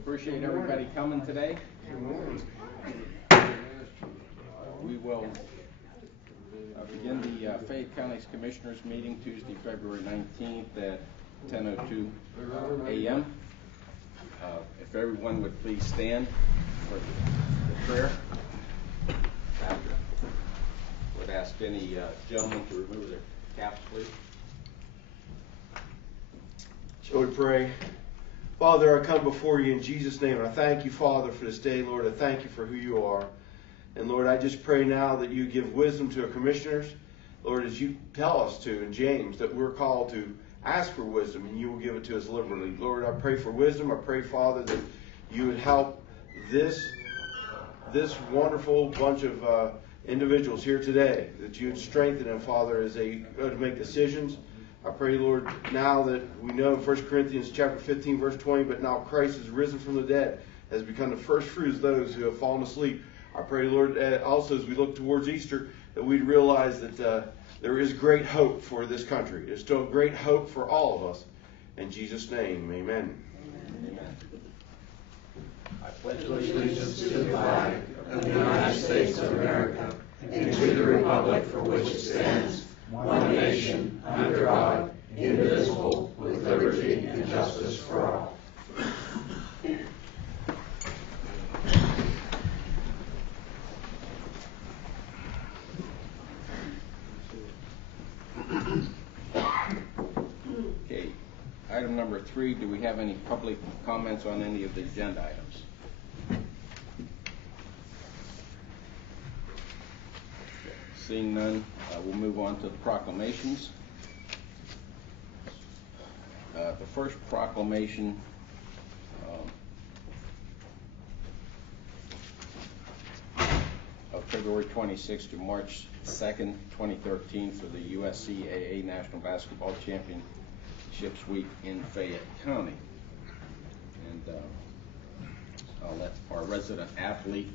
Appreciate everybody coming today. We will begin the Fayette County Commissioners meeting Tuesday, February 19th at 10:02 a.m. If everyone would please stand for the prayer. After, would ask any gentlemen to remove their caps, please. Shall we pray? Father, I come before you in Jesus' name, and I thank you, Father, for this day, Lord. I thank you for who you are. And Lord, I just pray now that you give wisdom to our commissioners. Lord, as you tell us to in James, that we're called to ask for wisdom, and you will give it to us liberally. Lord, I pray for wisdom. I pray, Father, that you would help this wonderful bunch of individuals here today, that you would strengthen them, Father, as they go to make decisions. I pray, Lord, now that we know in 1 Corinthians chapter 15, verse 20, but now Christ is risen from the dead, has become the first fruits of those who have fallen asleep. I pray, Lord, also as we look towards Easter, that we'd realize that there is great hope for this country. There's still great hope for all of us. In Jesus' name, amen. Amen. I pledge allegiance to the flag of the United States of America and to the republic for which it stands, one nation, under God, indivisible, with liberty and justice for all. Okay. Item number 3, do we have any public comments on any of the agenda items? Seeing none, we'll move on to the proclamations. The first proclamation of February 26th to March 2nd, 2013 for the USCAA National Basketball Championships Week in Fayette County. And I'll let our resident athlete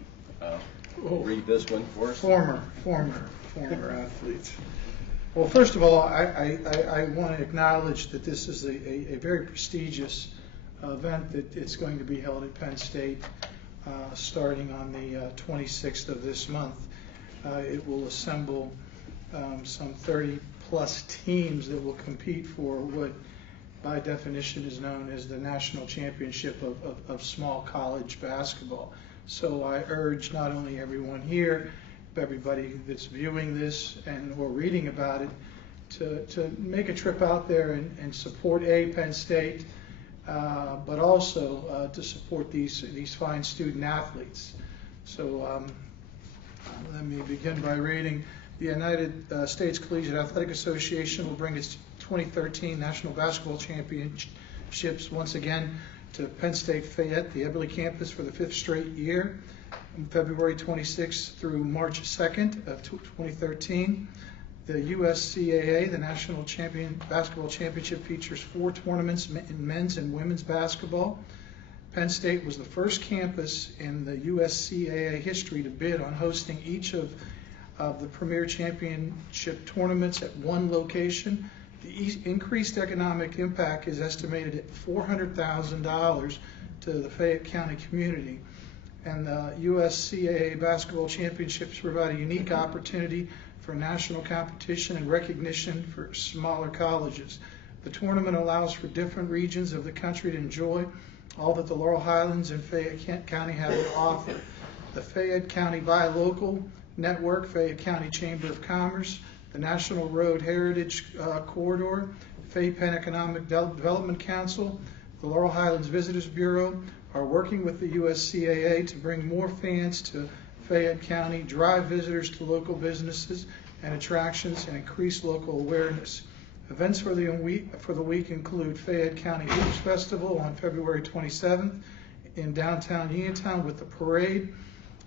read this one for us. Former athletes. Well, first of all, I want to acknowledge that this is a very prestigious event that it's going to be held at Penn State starting on the 26th of this month. It will assemble some 30-plus teams that will compete for what, by definition, is known as the National Championship of Small College Basketball. So I urge not only everyone here, but everybody that's viewing this or reading about it to make a trip out there and support Penn State, but also to support these fine student athletes. So let me begin by reading. The United States Collegiate Athletic Association will bring its 2013 National Basketball Championships once again to Penn State Fayette, the Eberly campus, for the 5th straight year, from February 26th through March 2nd of 2013. The USCAA, the National Basketball Championship, features 4 tournaments in men's and women's basketball. Penn State was the first campus in the USCAA history to bid on hosting each of the premier championship tournaments at one location. The increased economic impact is estimated at $400,000 to the Fayette County community. And the USCAA Basketball Championships provide a unique opportunity for national competition and recognition for smaller colleges. The tournament allows for different regions of the country to enjoy all that the Laurel Highlands and Fayette County have to offer. The Fayette County Buy Local Network, Fayette County Chamber of Commerce, the National Road Heritage Corridor, Fayette Penn Economic Development Council, the Laurel Highlands Visitors Bureau are working with the USCAA to bring more fans to Fayette County, drive visitors to local businesses and attractions, and increase local awareness. Events for the week include Fayette County Hoops Festival on February 27th in downtown Uniontown with the parade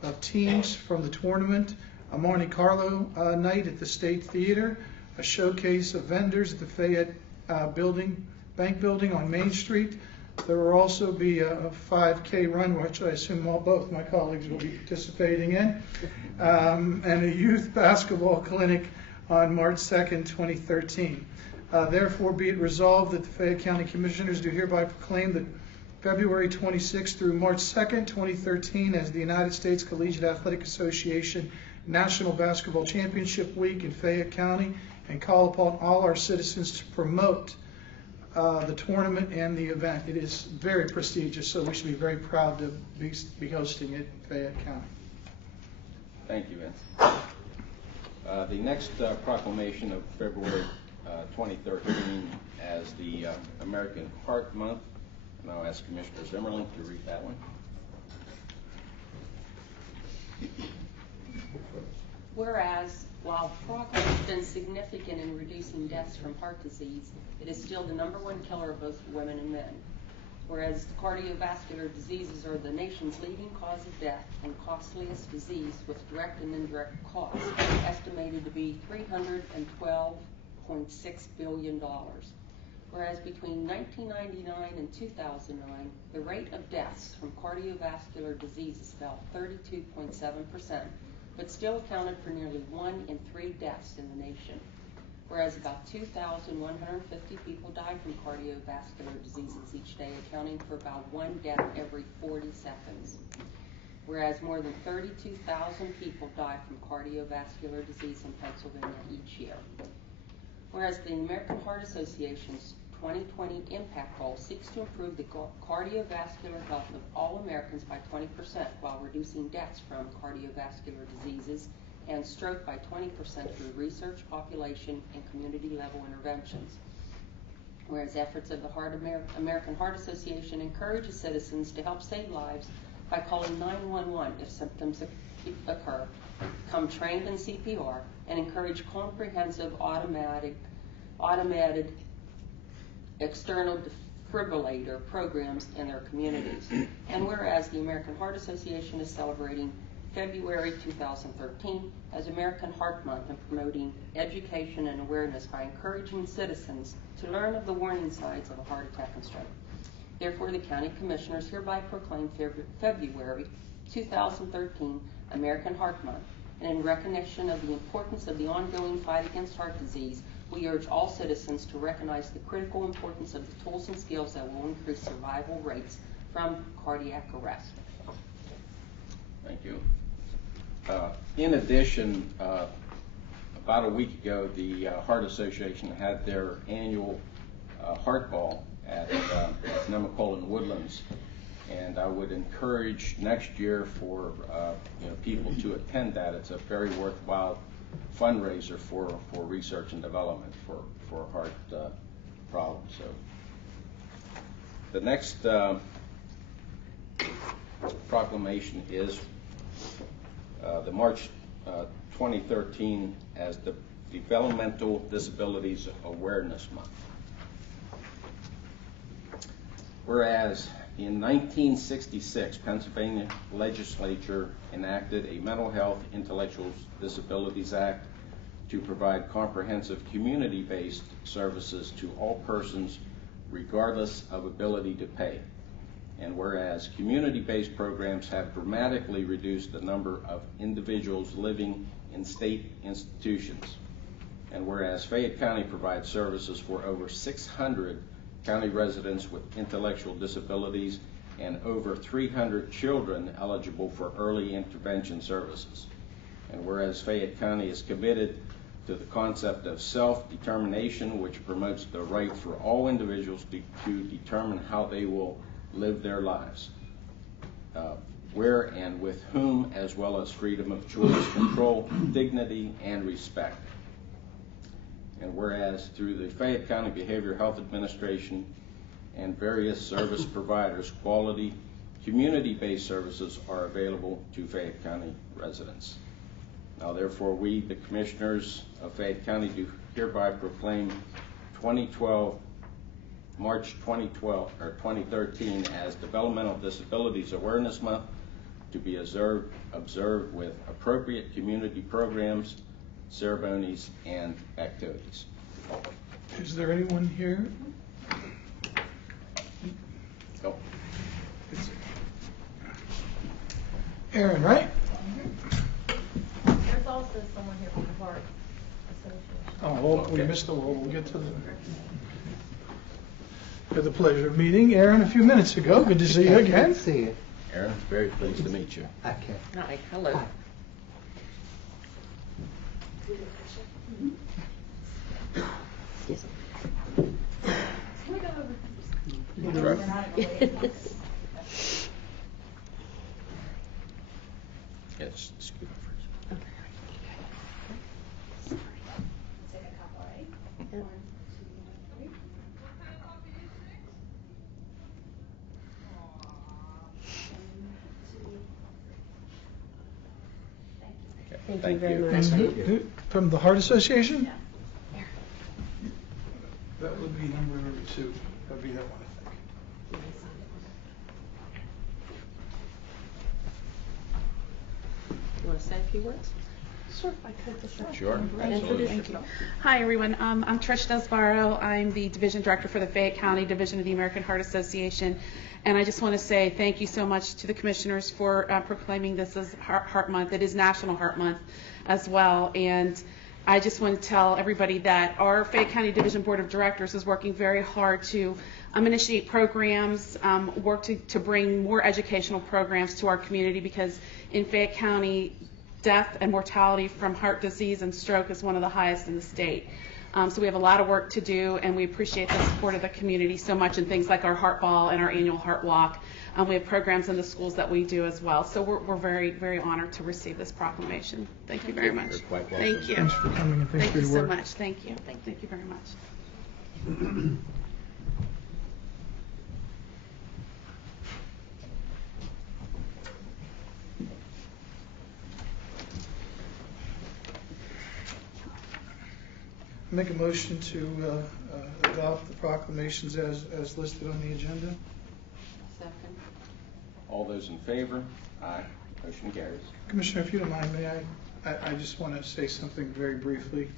of teams from the tournament, a Monte Carlo night at the State Theater, a showcase of vendors at the Fayette Bank Building on Main Street. There will also be a 5K run, which I assume both my colleagues will be participating in, and a youth basketball clinic on March 2nd, 2013. Therefore, be it resolved that the Fayette County Commissioners do hereby proclaim that February 26th through March 2nd, 2013, as the United States Collegiate Athletic Association National Basketball Championship Week in Fayette County, and call upon all our citizens to promote the tournament and the event. It is very prestigious, so we should be very proud to be hosting it in Fayette County. Thank you, Vince. The next proclamation of February 2013 as the American Heart Month, and I'll ask Commissioner Zimmerlin to read that one. Whereas, while progress has been significant in reducing deaths from heart disease, it is still the #1 killer of both women and men. Whereas cardiovascular diseases are the nation's leading cause of death and costliest disease with direct and indirect costs, estimated to be $312.6 billion. Whereas between 1999 and 2009, the rate of deaths from cardiovascular diseases fell 32.7%, but still accounted for nearly 1 in 3 deaths in the nation. Whereas about 2,150 people died from cardiovascular diseases each day, accounting for about 1 death every 40 seconds. Whereas more than 32,000 people die from cardiovascular disease in Pennsylvania each year. Whereas the American Heart Association's 2020 Impact Goal seeks to improve the cardiovascular health of all Americans by 20% while reducing deaths from cardiovascular diseases and stroke by 20% through research, population, and community-level interventions. Whereas efforts of the American Heart Association encourages citizens to help save lives by calling 911 if symptoms occur, become trained in CPR, and encourage comprehensive automated external defibrillator programs in their communities. And whereas the American Heart Association is celebrating February 2013 as American Heart Month and promoting education and awareness by encouraging citizens to learn of the warning signs of a heart attack and stroke. Therefore, the County Commissioners hereby proclaim February 2013 American Heart Month, and in recognition of the importance of the ongoing fight against heart disease, we urge all citizens to recognize the critical importance of the tools and skills that will increase survival rates from cardiac arrest. Thank you. In addition, about a week ago, the Heart Association had their annual Heart Ball at Nemacolin Woodlands, and I would encourage next year for people to attend that. It's a very worthwhile fundraiser for research and development for heart problems. So the next proclamation is the March 2013 as the Developmental Disabilities Awareness Month. Whereas in 1966, Pennsylvania legislature enacted a Mental Health Intellectual Disabilities Act to provide comprehensive community-based services to all persons regardless of ability to pay. And whereas community-based programs have dramatically reduced the number of individuals living in state institutions. And whereas Fayette County provides services for over 600 county residents with intellectual disabilities and over 300 children eligible for early intervention services. And whereas Fayette County is committed to the concept of self-determination, which promotes the right for all individuals to determine how they will live their lives, where and with whom, as well as freedom of choice, control, dignity, and respect. And whereas through the Fayette County Behavioral Health Administration and various service providers, quality community-based services are available to Fayette County residents. Now therefore, we, the Commissioners of Fayette County, do hereby proclaim March 2013 as Developmental Disabilities Awareness Month, to be observed with appropriate community programs, ceremonies, and activities. Is there anyone here? Oh. Aaron, right? There's also someone here from the Heart Association. Oh, well, we missed the one. We'll get to the... Had the pleasure of meeting Aaron a few minutes ago. Good to see you again. Good to see you. Aaron, very pleased to meet you. Okay. Hi, hello. Hi. Sure. Yes, scoot up first. Okay, Thank you very much. From the Heart Association? That would be number 2. That would be that one, I think. You want to say a few words? Sure, if I could just Sure, Introduce absolutely. yourself. Hi, everyone. I'm Trish Desbaro. I'm the Division Director for the Fayette County Division of the American Heart Association. And I just want to say thank you so much to the Commissioners for proclaiming this as Heart Month. It is National Heart Month as well. And I just want to tell everybody that our Fayette County Division Board of Directors is working very hard to initiate programs, work to bring more educational programs to our community, because in Fayette County, death and mortality from heart disease and stroke is one of the highest in the state. So we have a lot of work to do, and we appreciate the support of the community so much in things like our Heart Ball and our annual Heart Walk. We have programs in the schools that we do as well. So we're very, very honored to receive this proclamation. Thank you very much. You're quite welcome. Thank you. Thanks for coming and thanks Thank for you your so work. much. Thank you. Thank you very much. Make a motion to adopt the proclamations as listed on the agenda. Second. All those in favor? Aye. Motion carries. Commissioner, if you don't mind, may I just want to say something very briefly.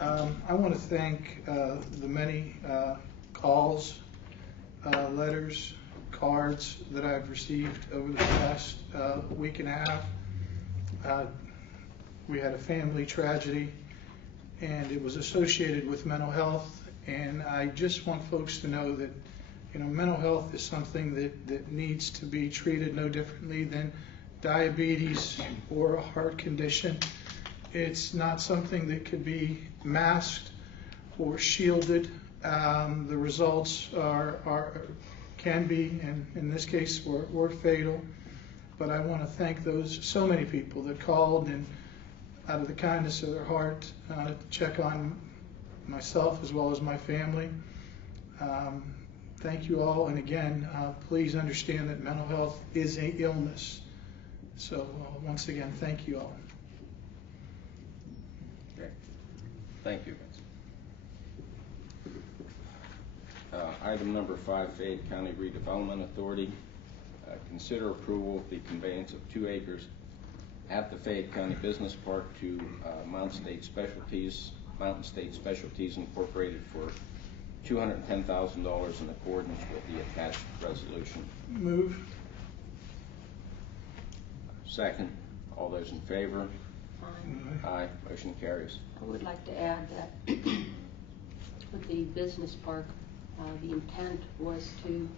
I want to thank the many calls, letters, cards that I've received over the past week and a half. We had a family tragedy, and it was associated with mental health, and I just want folks to know that, you know, mental health is something that needs to be treated no differently than diabetes or a heart condition. It's not something that could be masked or shielded. The results can be, and in this case, were fatal. But I want to thank so many people that called and, out of the kindness of their heart, check on myself as well as my family. Thank you all, and again, please understand that mental health is an illness. So once again, thank you all. Okay. Thank you, Vince. Item number 5, Fayette County Redevelopment Authority. Consider approval of the conveyance of 2 acres at the Fayette County Business Park to Mountain State Specialties Incorporated for $210,000 in accordance with the attached resolution. Move. Second. All those in favor? Aye. Aye. Motion carries. I would like to add that with the business park, the intent was to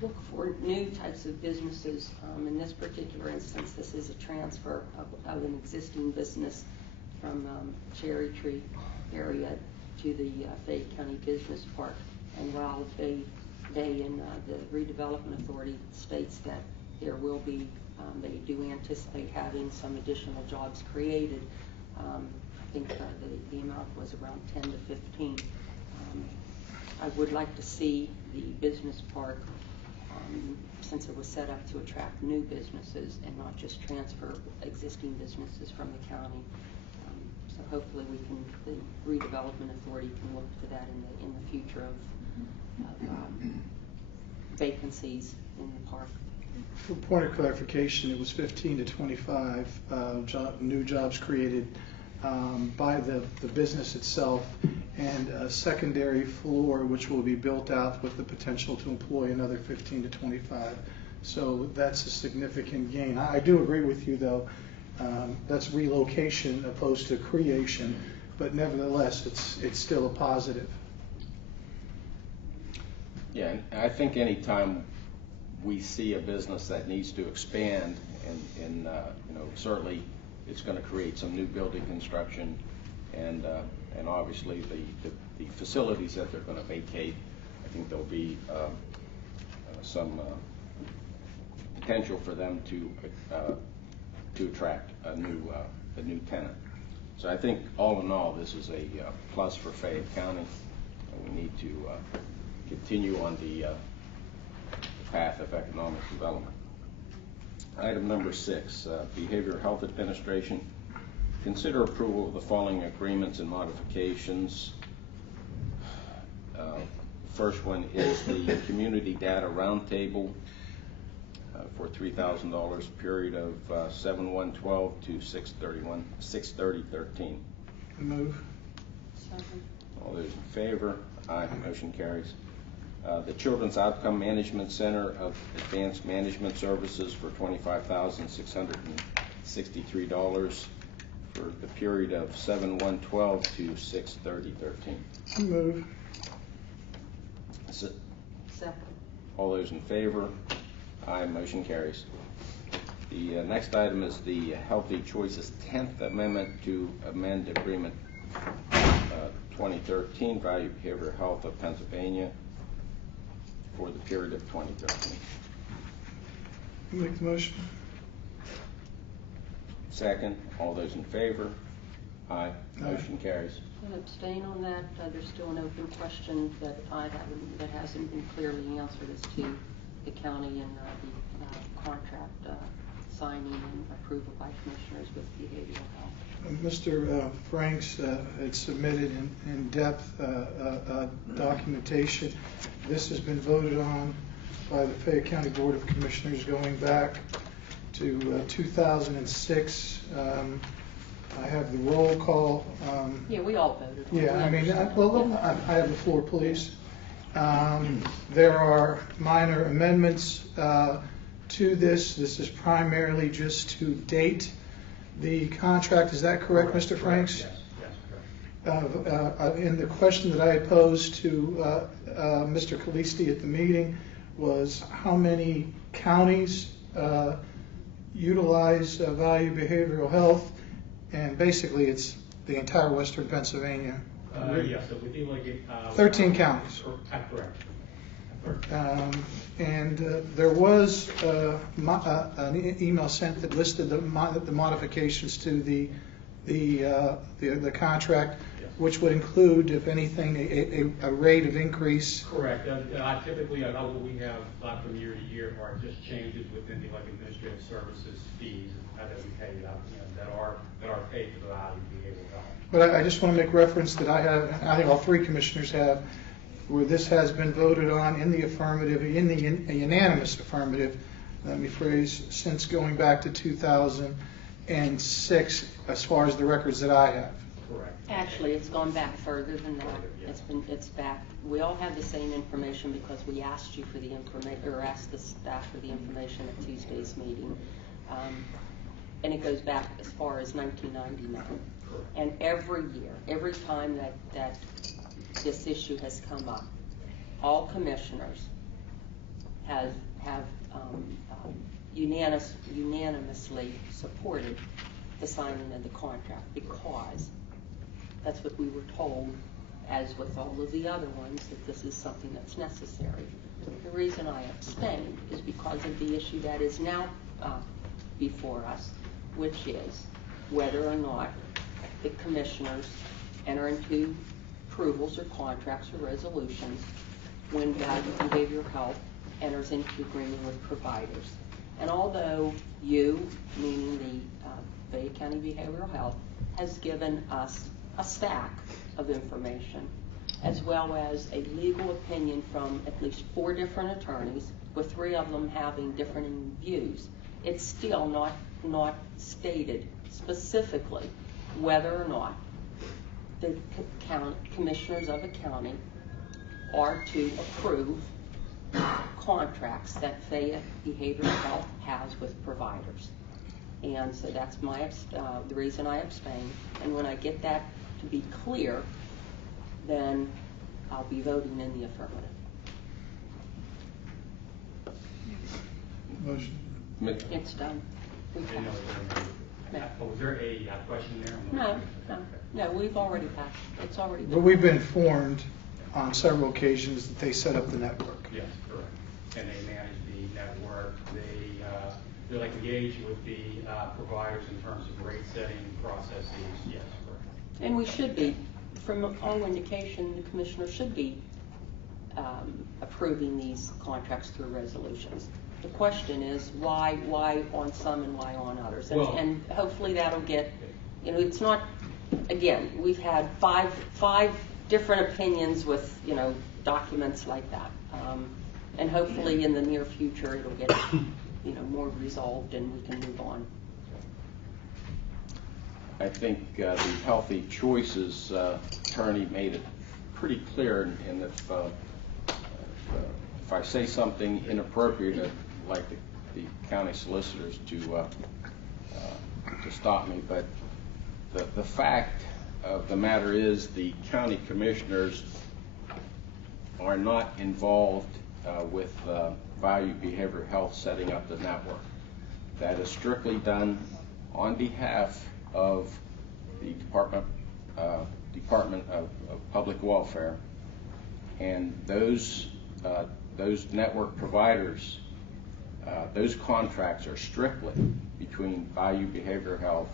look for new types of businesses. In this particular instance, this is a transfer of an existing business from Cherry Tree area to the Fayette County Business Park. And while they and the Redevelopment Authority states that there will be, they do anticipate having some additional jobs created. I think the amount was around 10 to 15. I would like to see the business park, since it was set up to attract new businesses and not just transfer existing businesses from the county. So hopefully the Redevelopment Authority can look to that in the future of vacancies in the park. For point of clarification, it was 15 to 25 new jobs created by the business itself, and a secondary floor which will be built out with the potential to employ another 15 to 25. So that's a significant gain. I do agree with you, though. That's relocation opposed to creation, but nevertheless, it's still a positive. Yeah, and I think any time we see a business that needs to expand, and certainly it's going to create some new building construction, and obviously the facilities that they're going to vacate, I think there'll be some potential for them to attract a new tenant. So I think all in all, this is a plus for Fayette County, and we need to continue on the path of economic development. Item number 6, Behavioral Health Administration. Consider approval of the following agreements and modifications. First one is the Community Data Roundtable for $3,000, period of 7/1/12 to 6/30/13. Move. Second. All those in favor? Aye. Motion carries. The Children's Outcome Management Center of Advanced Management Services for $25,663 for the period of 7/1/12 to 6/30/13. Move. Second. All those in favor? Aye. Motion carries. The next item is the Healthy Choices 10th Amendment to amend Agreement 2013, Value Behavioral Health of Pennsylvania for the period of 2013. Make the motion. Second. All those in favor? Aye. Motion carries. And abstain on that. There's still an open question that that hasn't been clearly answered as to the county and the contract signing and approval by commissioners with behavioral health. Mr. Franks had submitted in-depth documentation. This has been voted on by the Fayette County Board of Commissioners going back to 2006. I have the roll call. Yeah, we all voted. Yeah, I mean, I have the floor, please. There are minor amendments to this. This is primarily just to date the contract. Is that correct, Mr. Franks? Yes, correct. And the question that I posed to Mr. Kalisti at the meeting was how many counties utilize Value Behavioral Health, and basically it's the entire western Pennsylvania. Yes, so we think like 13 counties. Correct. And there was an email sent that listed the modifications to the contract, yes, which would include, if anything, a rate of increase. Correct. Typically, what we have from year to year are just changes within the administrative services fees that we pay out, that are paid to the Value Behavioral Health. But I just want to make reference that I think all 3 commissioners have, where this has been voted on in the affirmative, in the unanimous affirmative, let me phrase, since going back to 2006, as far as the records that I have. Correct. Actually, it's gone back further than that. It's back. We all have the same information because we asked you for the information, or asked the staff for the information at Tuesday's meeting, and it goes back as far as 1999. And every year, every time that this issue has come up, all commissioners have unanimously supported the signing of the contract, because that's what we were told, as with all of the other ones, that this is something that's necessary. The reason I abstained is because of the issue that is now before us, which is whether or not the commissioners enter into approvals or contracts or resolutions when Value Behavioral Health enters into agreement with providers. And although you, meaning the Fayette County Behavioral Health, has given us a stack of information, as well as a legal opinion from at least 4 different attorneys, with 3 of them having differing views, it's still not stated specifically whether or not the commissioners of a county are to approve contracts that Fayette Behavioral Health has with providers. And so that's the reason I abstain. And when I get that to be clear, then I'll be voting in the affirmative. Motion. It's done. We I didn't know passed. there was, oh, was there a question there? No, we've already passed. It's already But been. we've been informed on several occasions that they set up the network. Yes, correct. And they manage the network. They like engage with the providers in terms of rate setting processes. Yes, correct. And we should be, from all indication, the commissioner should be approving these contracts through resolutions. The question is why on some and why on others? And hopefully that'll get, it's not, again, we've had five different opinions with, documents like that. And hopefully in the near future it'll get, more resolved and we can move on. I think the Healthy Choices attorney made it pretty clear, and if I say something inappropriate, I'd like the county solicitors to stop me. But the fact of the matter is the county commissioners are not involved with Value Behavioral Health setting up the network. That is strictly done on behalf of the Department of Public Welfare, and those network providers, those contracts are strictly between Value Behavioral Health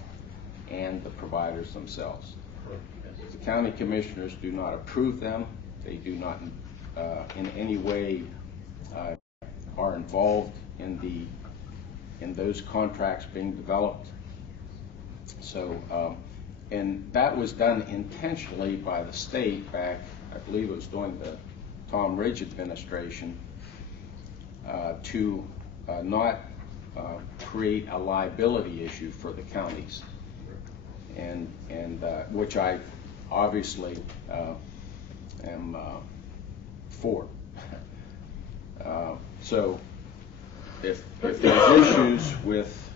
and the providers themselves. The county commissioners do not approve them. They do not in any way are involved in those contracts being developed. So, and that was done intentionally by the state back, I believe it was during the Tom Ridge administration, to not create a liability issue for the counties, and which I obviously am for. So if there's issues with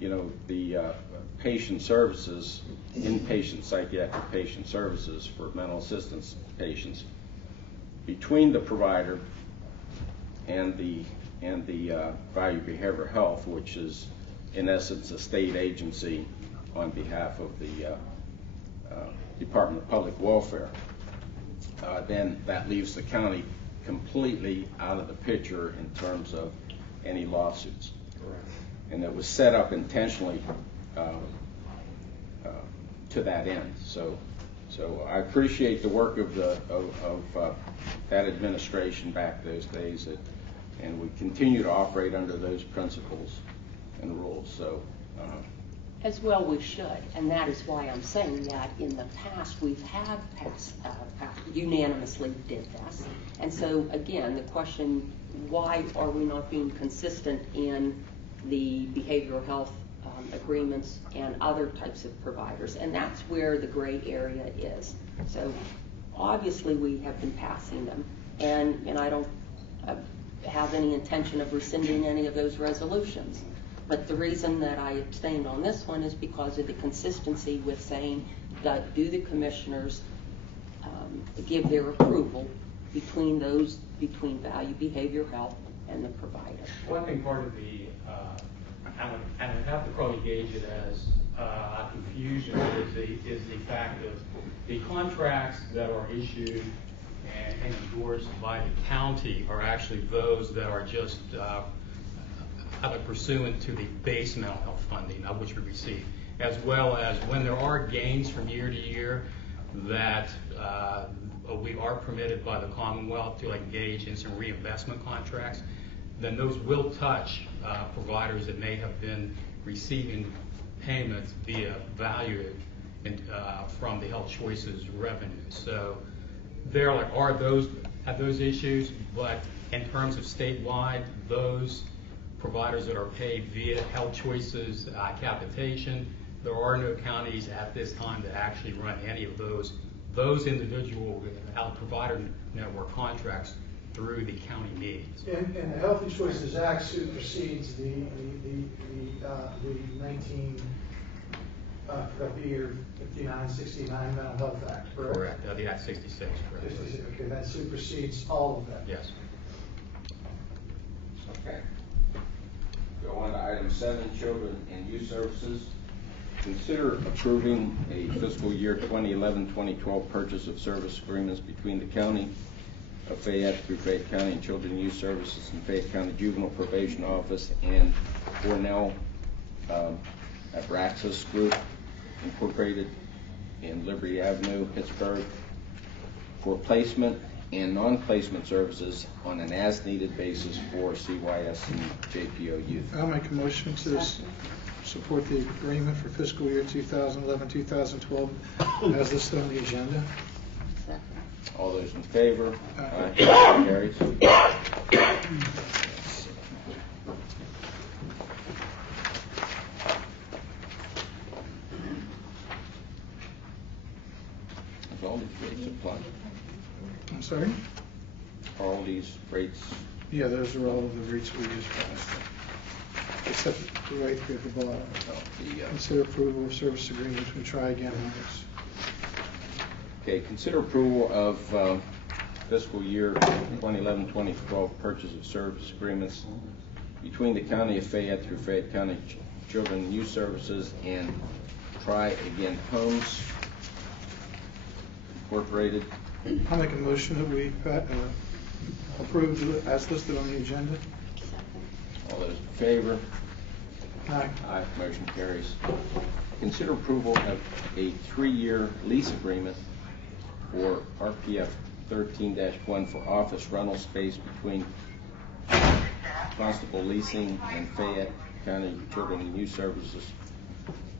the patient services, inpatient psychiatric patient services for mental assistance patients, between the provider and the Value Behavioral Health, which is in essence a state agency on behalf of the Department of Public Welfare, then that leaves the county completely out of the picture in terms of any lawsuits. Correct. And it was set up intentionally to that end. So I appreciate the work of that administration back those days, and we continue to operate under those principles and rules. So. As well we should, and that is why I'm saying that in the past we've had unanimously did this. And so again, the question, why are we not being consistent in the behavioral health agreements and other types of providers? And that's where the gray area is. So obviously we have been passing them, and I don't have any intention of rescinding any of those resolutions. But the reason that I abstained on this one is because of the consistency with saying that do the commissioners give their approval between Value Behavioral Health and the provider. Well, I think part of the, I would have to probably gauge it as confusion is the fact of the contracts that are issued and endorsed by the county are actually those that are just pursuant to the base mental health funding which we receive, as well as when there are gains from year to year that we are permitted by the Commonwealth to engage in some reinvestment contracts, then those will touch providers that may have been receiving payments via value from the Health Choices revenue. So there are those issues, but in terms of statewide, those providers that are paid via Health Choices capitation, there are no counties at this time that actually run any of those individual provider network contracts through the county needs. And the Healthy Choices Act supersedes the 5969 Mental Health Act, correct? Correct. The Act 66, correct. Okay, that supersedes all of that. Yes. Okay. Go on to item 7, Children and Youth Services. Consider approving a fiscal year 2011-2012 purchase of service agreements between the County of Fayette through Fayette County and Children and Youth Services and Fayette County Juvenile Probation Office and Cornell Abraxas Group Incorporated in Liberty Avenue, Pittsburgh, for placement and non-placement services on an as-needed basis for CYS and JPO youth. I'll make a motion to support the agreement for fiscal year 2011-2012 as listed on the agenda. Second. All those in favor? Aye. Carries. Is all these rates applied? I'm sorry? Are all these rates? Yeah, those are all of the rates we just passed. Except the right here at the bottom. Consider approval of service agreement between Try Again Homes. Okay, consider approval of fiscal year 2011-2012 purchase of service agreements between the County of Fayette through Fayette County Children and Youth Services and Try Again Homes Incorporated. I'll make a motion that we approve as listed on the agenda. All those in favor? Aye. Aye. Motion carries. Consider approval of a 3-year lease agreement for RPF 13-1 for office rental space between Constable Leasing and Fayette County Children and Youth Services.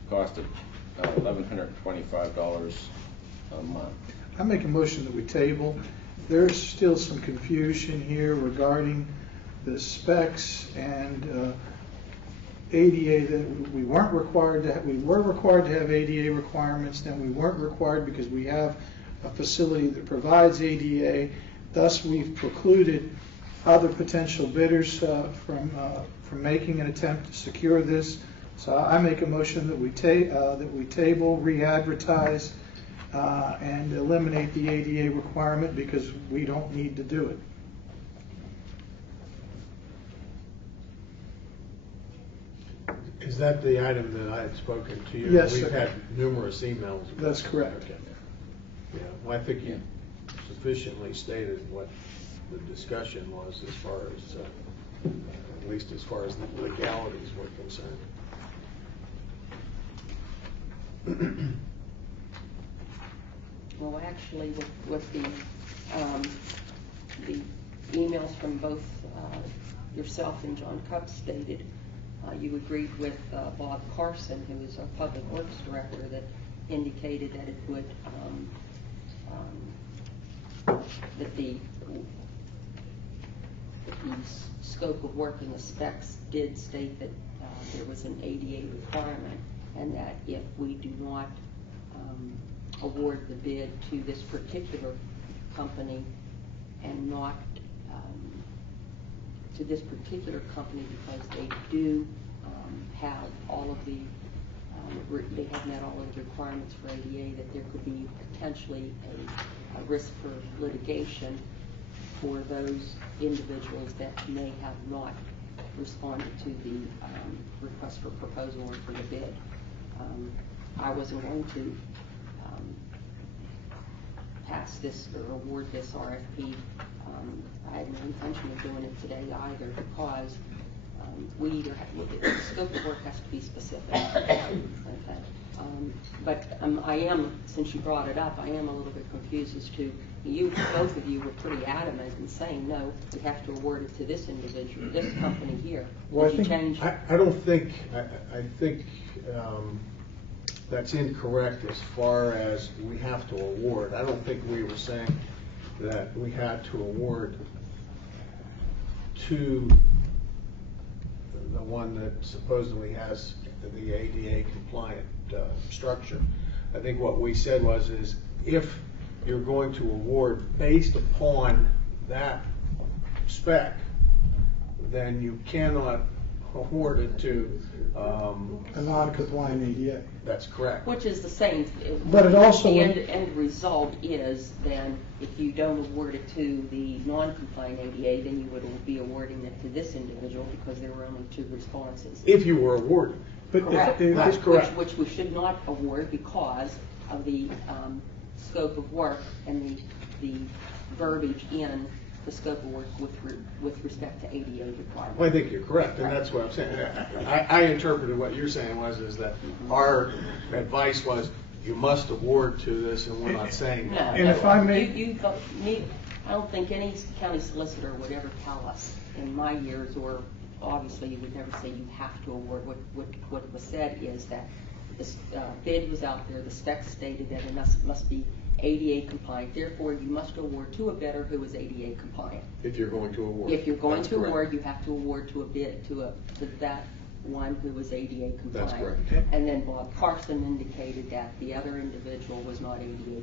Cost of $1,125 a month. I make a motion that we table. There's still some confusion here regarding the specs and ADA that we weren't required to have. We were required to have ADA requirements, then we weren't required because we have a facility that provides ADA. Thus, we've precluded other potential bidders from making an attempt to secure this. So I make a motion that we table, re-advertise, and eliminate the ADA requirement because we don't need to do it. Is that the item that I had spoken to you? Yes, We've sir. had numerous emails. That's correct. Okay. Yeah, well, I think you sufficiently stated what the discussion was as far as, at least as far as the legalities were concerned. Well, actually, with the emails from both yourself and John Cupp stated, you agreed with Bob Carson, who is our Public Works Director, that indicated that it would, that the scope of work in the specs did state that there was an ADA requirement, and that if we do not award the bid to this particular company and not to this particular company because they do have all of the, they have met all of the requirements for ADA, that there could be potentially a risk for litigation for those individuals that may have not responded to the request for proposal or for the bid. I wasn't going to pass this or award this RFP. I had no intention of doing it today either because we either have, the scope of work has to be specific. Okay. But I am, since you brought it up, I am a little bit confused as to, both of you were pretty adamant in saying, no, we have to award it to this individual, this company here. Well, Did you change? I don't think, I think that's incorrect as far as we have to award. I don't think we were saying that we had to award to the one that supposedly has the ADA compliant structure. I think what we said was, is if you're going to award based upon that spec, then you cannot awarded to, A non-compliant ADA. that's correct. Which is the same. But it also- The end result is then, if you don't award it to the non-compliant ADA, then you would be awarding it to this individual because there were only 2 responses. If you were awarded. But if- Correct. if- That's correct. Which we should not award because of the scope of work and the verbiage in the scope of work with respect to ADA requirements. Well, I think you're correct, and that's what I'm saying. I interpreted what you're saying is that our advice was, you must award to this, and we're not saying No, that. And if I may- I don't think any county solicitor would ever tell us in my years, or obviously you would never say you have to award. What was said is that this bid was out there, the specs stated that it must be ADA compliant, therefore you must award to a bidder who is ADA compliant. If you're going to award. If you're going That's to correct. award, you have to award to that one who was ADA compliant. That's correct. And then Bob Carson indicated that the other individual was not ADA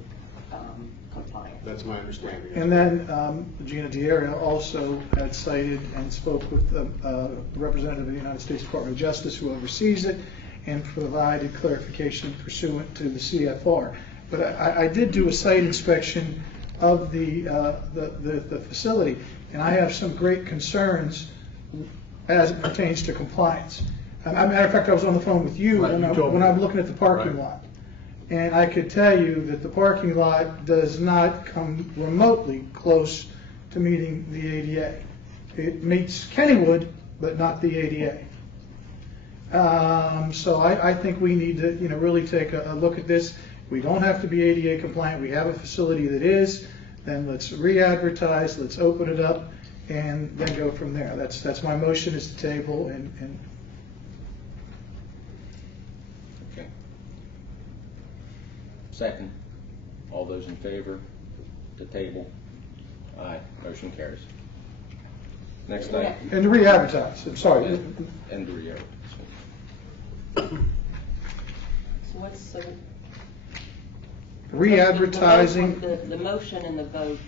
compliant. That's my understanding. And then Gina D'Aria also had cited and spoke with the representative of the United States Department of Justice who oversees it and provided clarification pursuant to the CFR. But I did do a site inspection of the facility, and I have some great concerns as it pertains to compliance. As a matter of fact, I was on the phone with you Right, when you told me. I'm looking at the parking Right. lot. And I could tell you that the parking lot does not come remotely close to meeting the ADA. It meets Kennywood, but not the ADA. So I think we need to, really take a look at this. We don't have to be ADA compliant. We have a facility that is. Then let's re-advertise, let's open it up, and then go from there. That's my motion is to table and Okay. Second. All those in favor to table? Aye. Motion carries. Next item. and re-advertise. I'm sorry. And the rear. So what's Re-advertising. The motion and the vote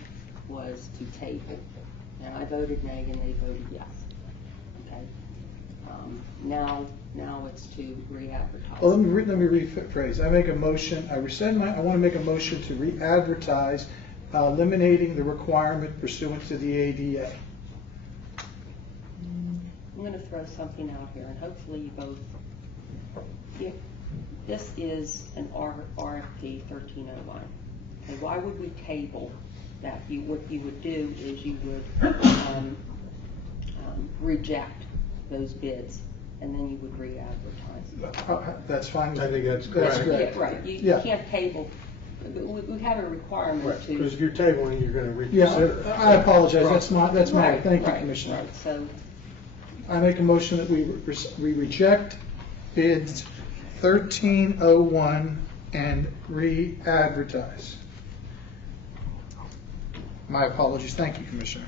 was to table. And I voted nay and they voted yes. Okay. Now it's to re-advertise. Well, let me rephrase. I make a motion. I want to make a motion to re-advertise, eliminating the requirement pursuant to the ADA. I'm going to throw something out here, and hopefully you both. This is an RFP 1301. Okay, why would we table that? What you would do is you would reject those bids, and then you would re-advertise. That's fine. I think that's correct. correct. Yeah, right. You Yeah. can't table. We have a requirement Right, to. because if you're tabling, you're going to Yeah, reconsider. I apologize. That's my. Right, Thank you, right, Commissioner. right. So I make a motion that we reject bids 1301 and re-advertise. My apologies. Thank you, Commissioner.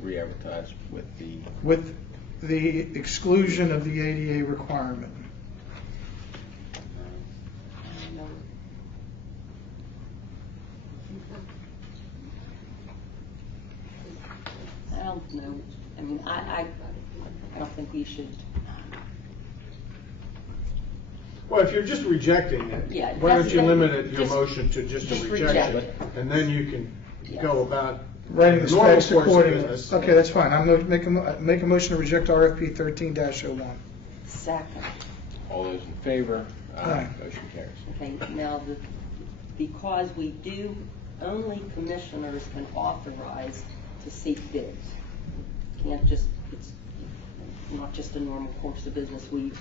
Re-advertise with the, With the exclusion of the ADA requirement. I don't know. I mean, I don't think we should. Well, if you're just rejecting it, Yeah, why don't you that's- limit your just- motion to just a just rejection? reject it. And then you can go about Writing the normal specs course of accordingly. business. Okay, that's fine. I'm going to make a motion to reject RFP 13-01. Second. all those in favor? Aye. Motion carries. Okay, now, because we do, only commissioners can authorize to seek bids. Can't just, it's not just a normal course of business. We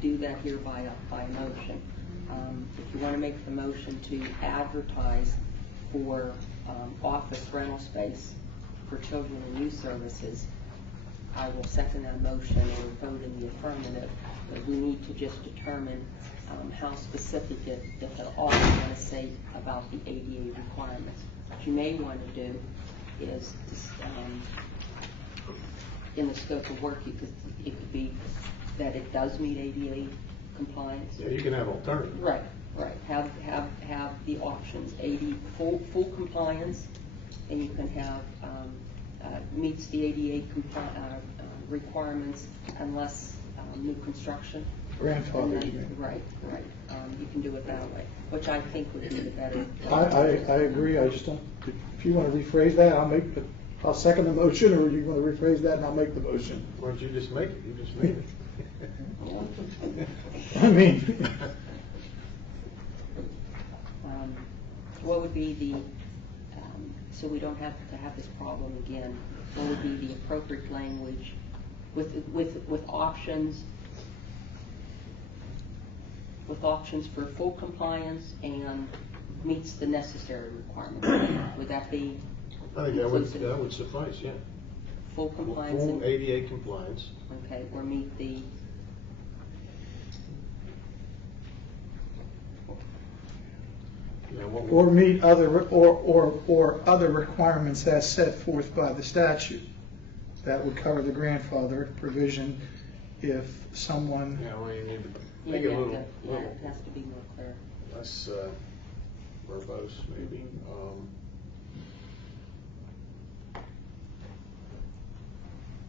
do that here by a motion. If you want to make the motion to advertise for office rental space for children and youth services, I will second that motion or vote in the affirmative. But we need to just determine how specific that they're all going to say about the ADA requirements. What you may want to do is, in the scope of work, it could be that it does meet ADA compliance. Yeah, you can have alternatives. Right. Have the options: full compliance, and you can have, meets the ADA requirements unless new construction. Grandfather. Right. You can do it that way, which I think would be the better. I agree. I just don't, if you want to rephrase that, I'll second the motion, or you want to rephrase that and I'll make the motion. Why don't you just make it? You just made it. I mean, What would be the, so we don't have to have this problem again, what would be the appropriate language with options for full compliance and meets the necessary requirements? Would that be I think inclusive? that would suffice, yeah. Full compliance? Full ADA compliance. Okay, or meet the, Yeah, or meet other, or other requirements as set forth by the statute. That would cover the grandfather provision if someone. Yeah, well, you need to yeah, make it a little it has to be more clear. less verbose, maybe.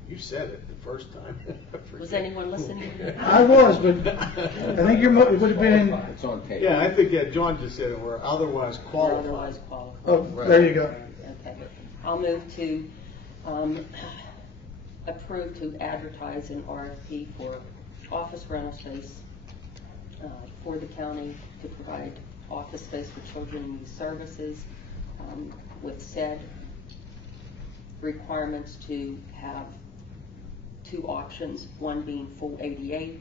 You said it the first time. Was anyone listening? I was, but I think it would have been. It's on tape. Yeah, I think John just said it. We're otherwise qualified. Otherwise qualified. Oh, there you go. Okay. I'll move to approve to advertise an RFP for office rental space for the county to provide office space for children and youth services with said requirements to have two options, one being full ADA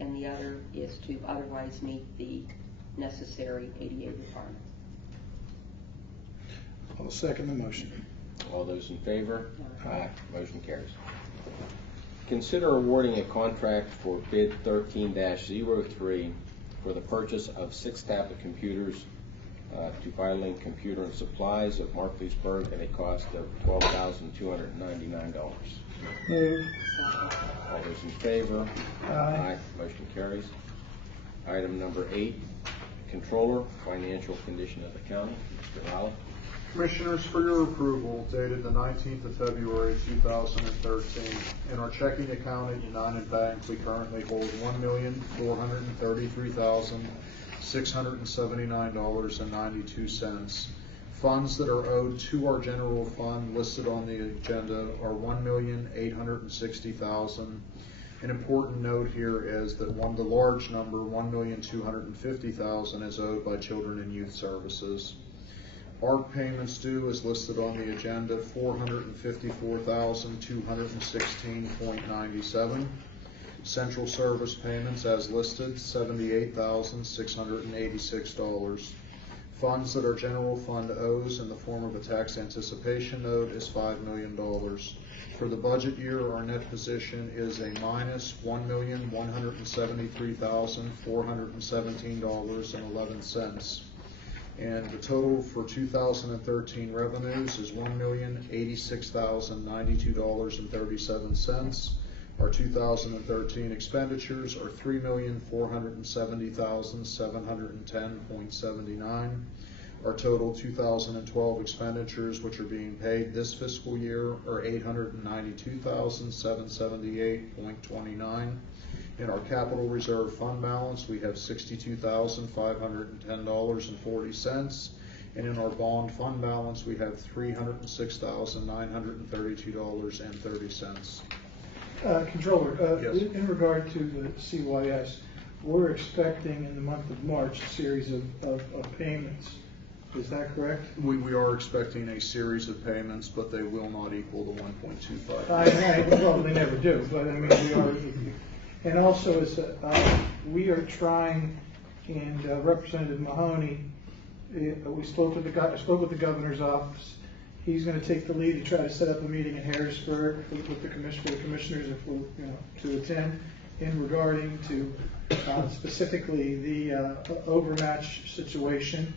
and the other is to otherwise meet the necessary ADA requirements. I'll second the motion. All those in favor? Aye. Motion carries. Consider awarding a contract for bid 13-03 for the purchase of 6 tablet computers to Violink Computer and Supplies of Markleysburg at a cost of $12,299. Move. All those in favor? Aye. Motion carries. Item number 8, Controller, Financial Condition of the County. Mr. Rowley. Commissioners, for your approval, dated the 19th of February 2013, in our checking account at United Bank, we currently hold $1,433,679.92. Funds that are owed to our general fund listed on the agenda are $1,860,000. An important note here is that the large number, $1,250,000, is owed by Children and Youth Services. ARC payments due is listed on the agenda, $454,216.97. Central service payments as listed, $78,686. Funds that our general fund owes in the form of a tax anticipation note is $5 million. For the budget year, our net position is a minus $1,173,417.11. And the total for 2013 revenues is $1,086,092.37. Our 2013 expenditures are $3,470,710.79. Our total 2012 expenditures, which are being paid this fiscal year, are $892,778.29. In our capital reserve fund balance, we have $62,510.40. And in our bond fund balance, we have $306,932.30. Controller, Yes. in regard to the CYS, we're expecting in the month of March a series of payments. Is that correct? We are expecting a series of payments, but they will not equal the 1.25. Well, they never do, but I mean, we are. And also, we are trying, and Representative Mahoney, we spoke with the governor's office. He's going to take the lead to try to set up a meeting in Harrisburg with the commissioners if we're, to attend in regarding to specifically the overmatch situation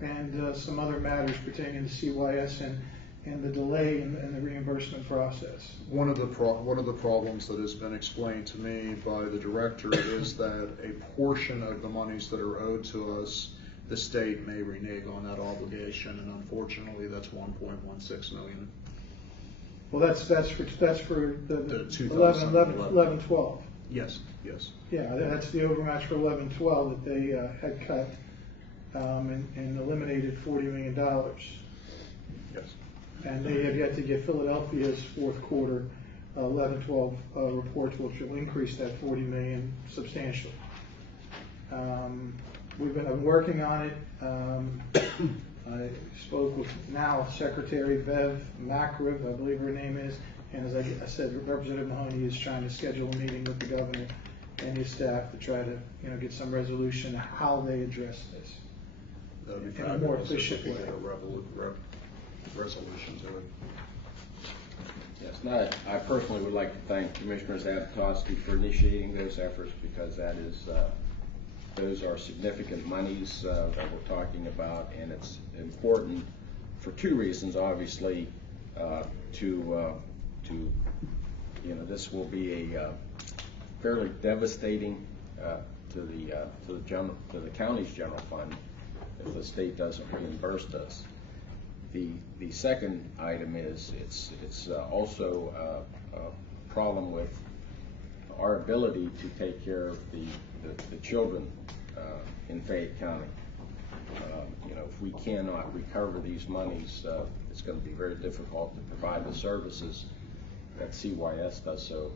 and some other matters pertaining to CYS and the delay in the reimbursement process. One of the problems that has been explained to me by the director is that a portion of the monies that are owed to us, the state may renege on that obligation, and unfortunately, that's 1.16 million. Well, that's for the 11-12. Yes. Yeah, that's the overmatch for 11-12 that they had cut and eliminated $40 million. Yes. And they have yet to get Philadelphia's fourth quarter 11-12 reports, which will increase that $40 million substantially. We've been working on it. I spoke with now Secretary Bev Makriv, I believe her name is, and as I said, Representative Mahoney is trying to schedule a meeting with the governor and his staff to try to get some resolution how they address this in a more efficient way. Resolution to it. Yes, I personally would like to thank Commissioners Abtoski for initiating those efforts, because that is those are significant monies that we're talking about, and it's important for two reasons. Obviously, this will be a fairly devastating to the county's general fund if the state doesn't reimburse us. The second item is it's also a problem with our ability to take care of the children in Fayette County. If we cannot recover these monies, it's going to be very difficult to provide the services that CYS does so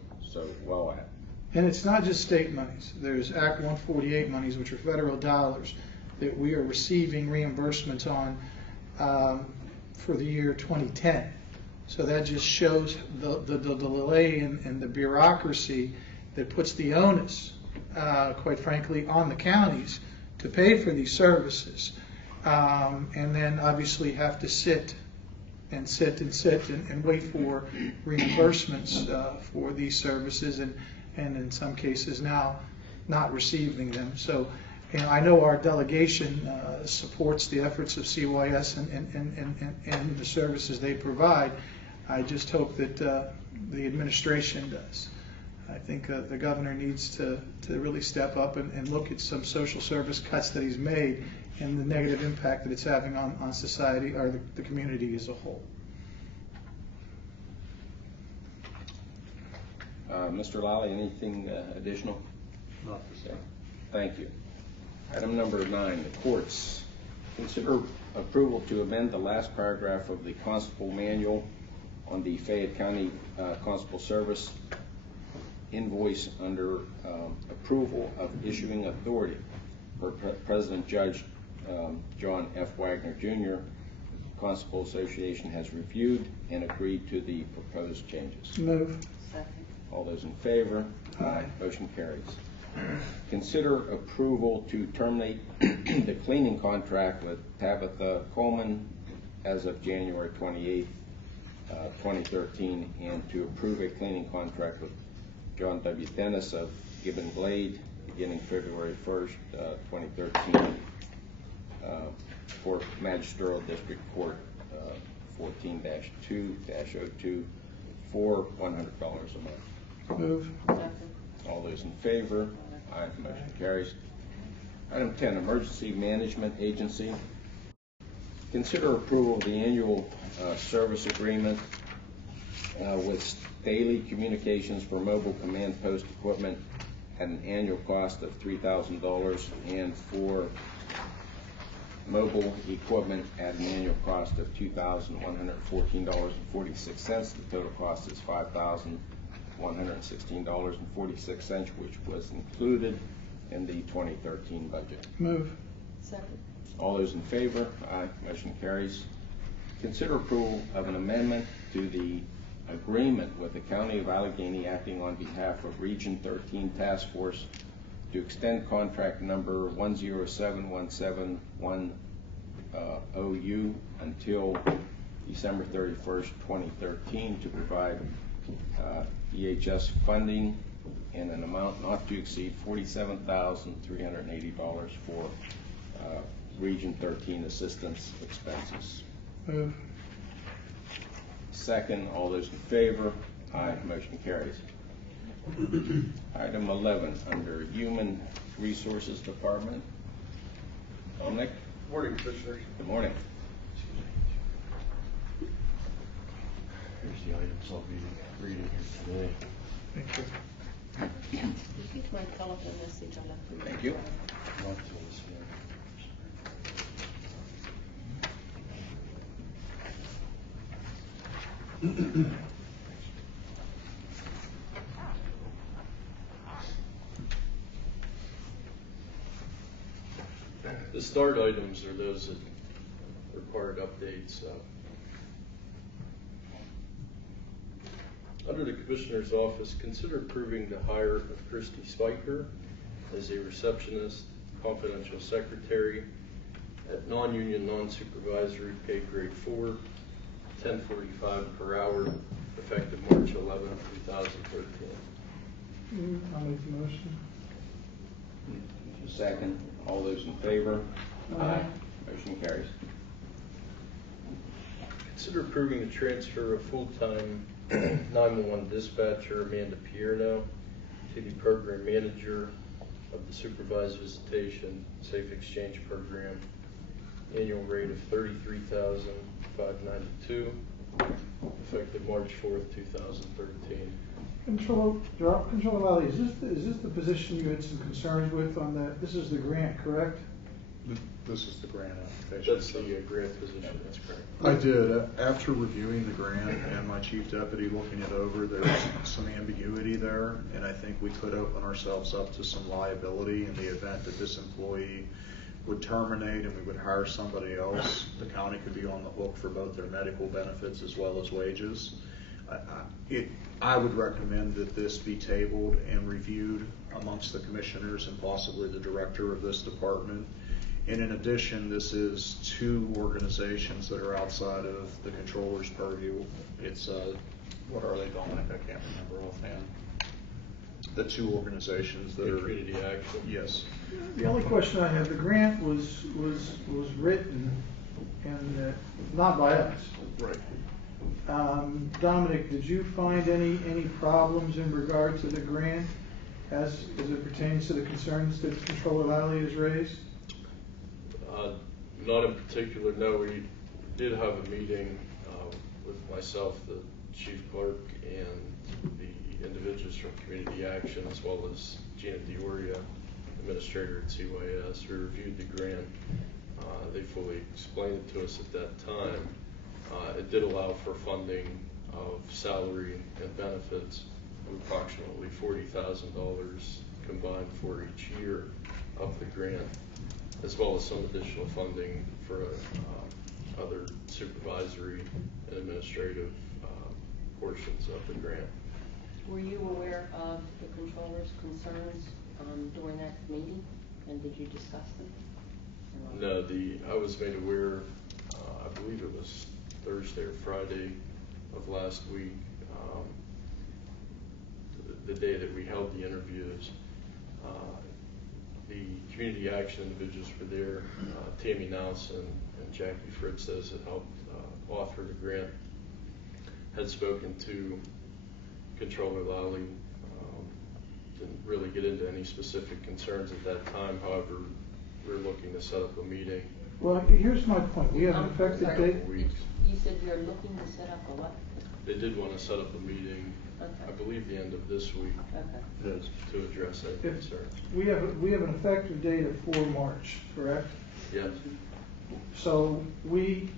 well at. And it's not just state monies. There's Act 148 monies, which are federal dollars that we are receiving reimbursements on for the year 2010. So that just shows the delay and the bureaucracy that puts the onus, quite frankly, on the counties to pay for these services, and then obviously have to sit and wait for reimbursements for these services, and in some cases now not receiving them. So, I know our delegation supports the efforts of CYS and the services they provide. I just hope that the administration does. I think the governor needs to really step up and look at some social service cuts that he's made and the negative impact that it's having on society or the community as a whole. Mr. Lally, anything additional? Not to say. Thank you. Item number 9, the courts. Consider approval to amend the last paragraph of the Constable Manual on the Fayette County Constable Service invoice under approval of issuing authority for President Judge John F. Wagner, Jr. The Constable Association has reviewed and agreed to the proposed changes. Move. Second. All those in favor? Aye. Motion carries. Consider approval to terminate the cleaning contract with Tabitha Coleman as of January 28th, 2013, and to approve a cleaning contract with John W. Dennis of Gibbon Glade beginning February 1st, 2013 for Magisterial District Court 14-2-02 for $100 a month. Move. Second. All those in favor? Aye. Motion carries. Item 10, Emergency Management Agency. Consider approval of the annual service agreement with Daily Communications for mobile command post equipment at an annual cost of $3,000 and for mobile equipment at an annual cost of $2,114.46. The total cost is $5,116.46, which was included in the 2013 budget. Move. Second. All those in favor? Aye. Motion carries. Consider approval of an amendment to the agreement with the County of Allegheny acting on behalf of Region 13 Task Force to extend contract number 1071710U until December 31st, 2013 to provide EHS funding in an amount not to exceed $47,380 for Region 13 assistance expenses. Move. Second. All those in favor? Aye. Motion carries. Item 11, under Human Resources Department. Dominic? Morning, Commissioners. Good morning. Here's the items I'll be reading here today. Thank you. You get my telephone message I left for you. Thank you. The start items are those that required updates. Under the Commissioner's office, consider approving the hire of Christy Spiker as a receptionist, confidential secretary at non-union, non-supervisory, pay grade 4, $10.45 per hour, effective March 11, 2013. I'll make the motion. Second. All those in favor? Aye. Motion carries. Consider approving the transfer of full-time 911 dispatcher Amanda Pierno to the program manager of the Supervised Visitation Safe Exchange Program, annual rate of $33,592, effective March 4th, 2013. Controller Lally, is this the position you had some concerns with on that? This is the grant, correct? This is the grant application. That's the grant position, that's correct. I did. After reviewing the grant and my chief deputy looking it over, there's some ambiguity there, and I think we could open ourselves up to some liability in the event that this employee would terminate and we would hire somebody else. The county could be on the hook for both their medical benefits as well as wages. I would recommend that this be tabled and reviewed amongst the commissioners and possibly the director of this department. And in addition, this is two organizations that are outside of the controller's purview. It's, what are they, Dominic? I can't remember offhand. The two organizations that are... Community Action. Yes. The only question I have, the grant was written and not by us. Right. Dominic, did you find any problems in regard to the grant as it pertains to the concerns that Controller Lally has raised? Not in particular, no. We did have a meeting with myself, the chief clerk, and the individuals from Community Action, as well as Gina Dioria, administrator at CYS. We reviewed the grant. They fully explained it to us at that time. It did allow for funding of salary and benefits of approximately $40,000 combined for each year of the grant, as well as some additional funding for other supervisory and administrative portions of the grant. Were you aware of the controller's concerns during that meeting, and did you discuss them? No, I was made aware, I believe it was Thursday or Friday of last week, the day that we held the interviews. The Community Action individuals were there, Tammy Nelson and Jackie Fritz, those that helped author the grant, had spoken to Controller Lally. Didn't really get into any specific concerns at that time. However, we're looking to set up a meeting. Well, here's my point. We have an effective date. You said you're looking to set up a what? They did want to set up a meeting, Okay. I believe the end of this week, Okay. to address that concern. We have an effective date of 4 March, correct? Yes. So we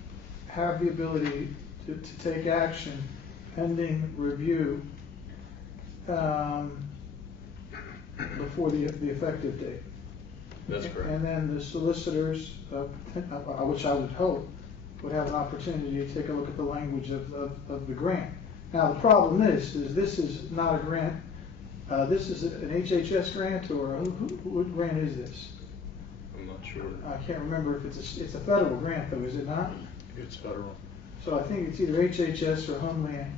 have the ability to take action pending review before the effective date. That's correct. And then the solicitors, which I would hope, would have an opportunity to take a look at the language of the grant. Now, the problem is this is not a grant. This is an HHS grant, or what grant is this? I'm not sure. I can't remember if it's a federal grant, though, is it not? It's federal. So I think it's either HHS or Homeland.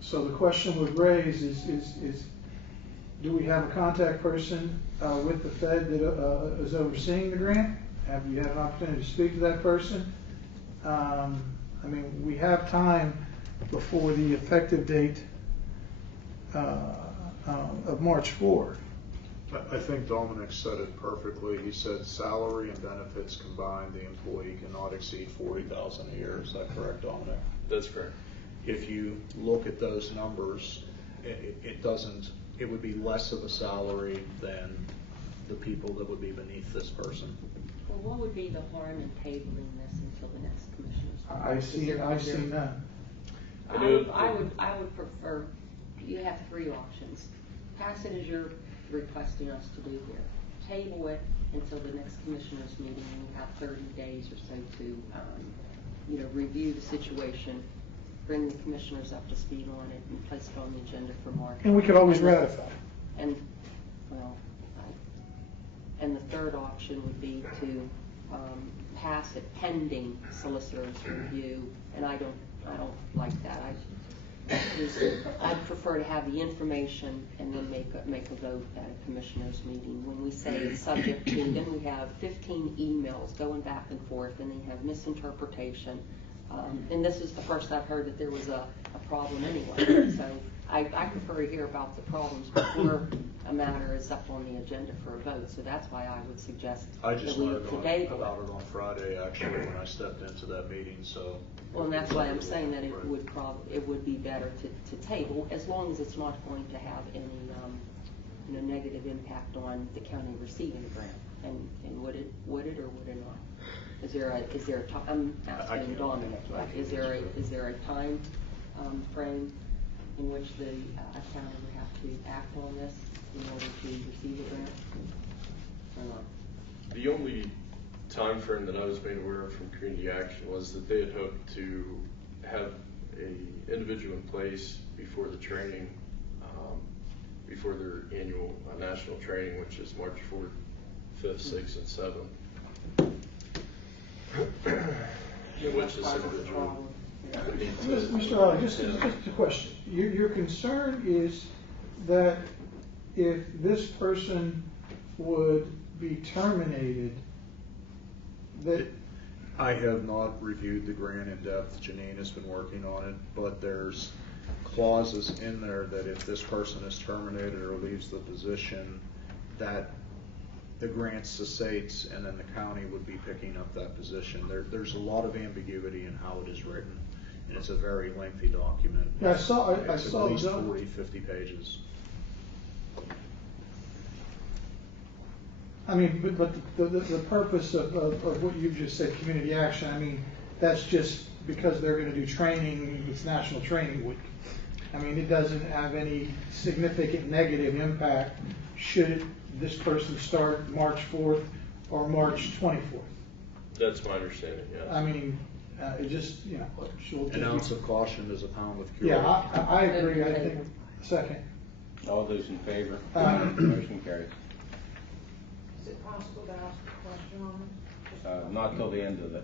So the question would raise is do we have a contact person with the Fed that is overseeing the grant? Have we had an opportunity to speak to that person? I mean, we have time before the effective date of March 4. I think Dominic said it perfectly. He said salary and benefits combined, the employee cannot exceed $40,000 a year. Is that correct, Dominic? That's correct. If you look at those numbers, it would be less of a salary than the people that would be beneath this person. Well, what would be the harm in tabling this until the next commissioners? I see none. I would prefer, you have three options. Pass it as you're requesting us to do here. Table it until the next commissioners meeting, and you have 30 days or so to, review the situation, bring the commissioners up to speed on it, and place it on the agenda for March. And we could always ratify. And the third option would be to pass it pending solicitor's review, and I don't like that. I'd prefer to have the information and then make a vote at a commissioners meeting. When we say it's subject to, then we have 15 emails going back and forth, and then you have misinterpretation. And this is the first I've heard that there was a problem anyway. So I prefer to hear about the problems before a matter is up on the agenda for a vote. So that's why I would suggest I just that we learned today about it on Friday, actually, when I stepped into that meeting. So. Well, and that's why I'm saying that it would be better to table, as long as it's not going to have any negative impact on the county receiving the grant. And would it or would it not? Is there a time? I'm asking Dominic. Is there a time frame in which the county would have to act on this in order to receive the grant, or not? The only time frame that I was made aware of from Community Action was that they had hoped to have a individual in place before the training, before their annual national training, which is March 4th, 5th, 6th, and 7th. Which this individual would need to. Mr. Raleigh, just a question. Your concern is that if this person would be terminated, that I have not reviewed the grant in depth. Janine has been working on it, but there's clauses in there that if this person is terminated or leaves the position, that the grant cessates and then the county would be picking up that position. There's a lot of ambiguity in how it is written, and it's a very lengthy document. Yeah, I saw at least 40, 50 pages. I mean, but the purpose of what you just said, community action, I mean, that's just because they're going to do training, it's National Training Week. I mean, it doesn't have any significant negative impact should this person start March 4th or March 24th. That's my understanding, yes. I mean, it just, An ounce of caution is a pound of cure. Yeah, I agree. I think, second. All those in favor? Motion carries. Is it possible to ask a question on it? Not till the end of the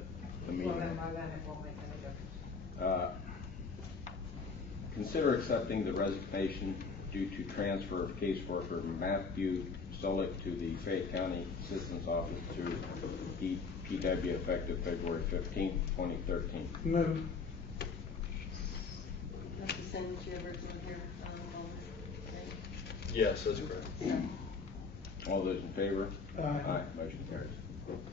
meeting. Well, then by then it won't make any difference. Consider accepting the resignation due to transfer of caseworker Matthew Solik to the Fayette County Assistance Office to PW effective February 15, 2013. Move. That's the same as your original here, right? Yes, that's correct. All those in favor? Aye. Motion carries.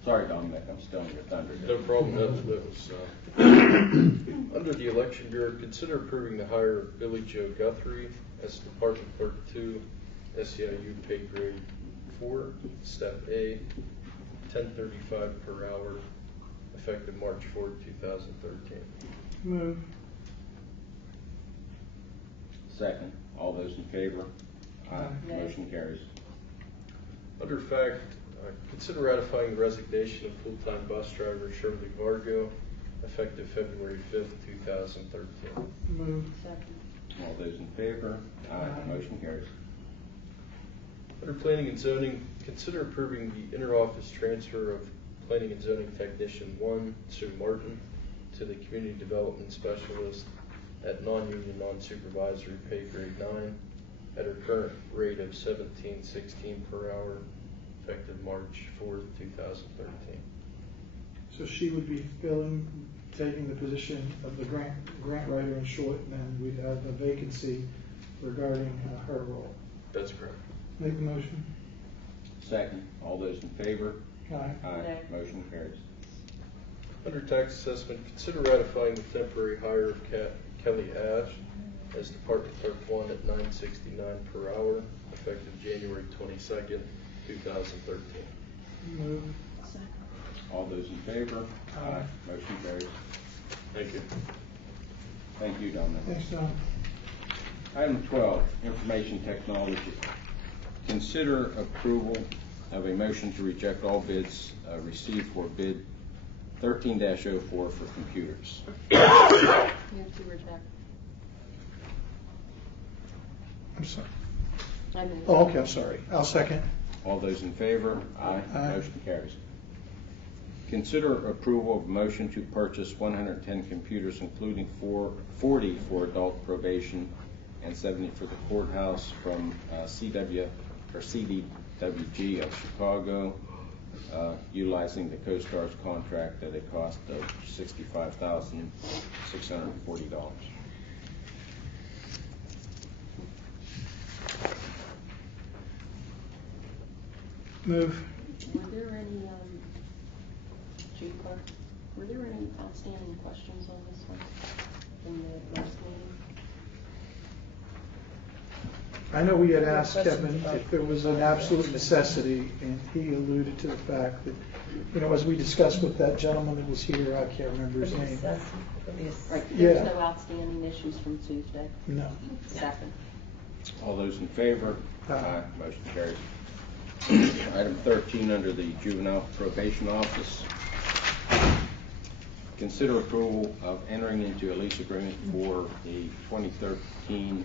Sorry, Dominic, I'm stealing your thunder. No problem. That was under the Election Bureau. Consider approving the hire of Billy Joe Guthrie as Department Clerk 2, SEIU pay grade 4, Step A, $10.35 per hour, effective March 4, 2013. Move. Second. All those in favor? Aye. Nay. Motion carries. Under fact, consider ratifying the resignation of full-time bus driver Shirley Vargo, effective February 5th, 2013. Move. Second. All those in favor? Aye. Motion carries. Under Planning and Zoning, consider approving the inter-office transfer of Planning and Zoning Technician 1, Sue Martin, to the Community Development Specialist at non-union, non-supervisory pay grade 9 at her current rate of $17.16 per hour, effective March 4th, 2013. So she would be taking the position of the grant writer in short, and then we'd have a vacancy regarding her role. That's correct. Make the motion. Second. All those in favor? Aye. Aye. Motion carries. Under tax assessment, consider ratifying the temporary hire of Kelly Ash as Department Clerk 1 at $9.69 per hour, effective January 22nd, 2013. Move. All those in favor? Aye. Motion carries. Thank you. Thank you, Dominic. Thanks, Don. Item 12, information technology. Consider approval of a motion to reject all bids received for bid 13-04 for computers. You have to reject. I'm sorry. I move. Oh, okay, I'm sorry. I'll second. All those in favor? Aye. Aye. Motion carries. Consider approval of motion to purchase 110 computers, including 40 for adult probation and 70 for the courthouse from CDWG of Chicago, utilizing the CoStar's contract at a cost of $65,640. Move. Were there any, Chief Clerk, were there any outstanding questions on this one in the last meeting? I know we had asked Kevin if there was an absolute necessity, and he alluded to the fact that, as we discussed with that gentleman that was here, I can't remember his name. Right, Yeah. there's no outstanding issues from Tuesday? No. Second. All those in favor? Aye. Motion carries. Item 13 under the Juvenile Probation Office. Consider approval of entering into a lease agreement for a 2013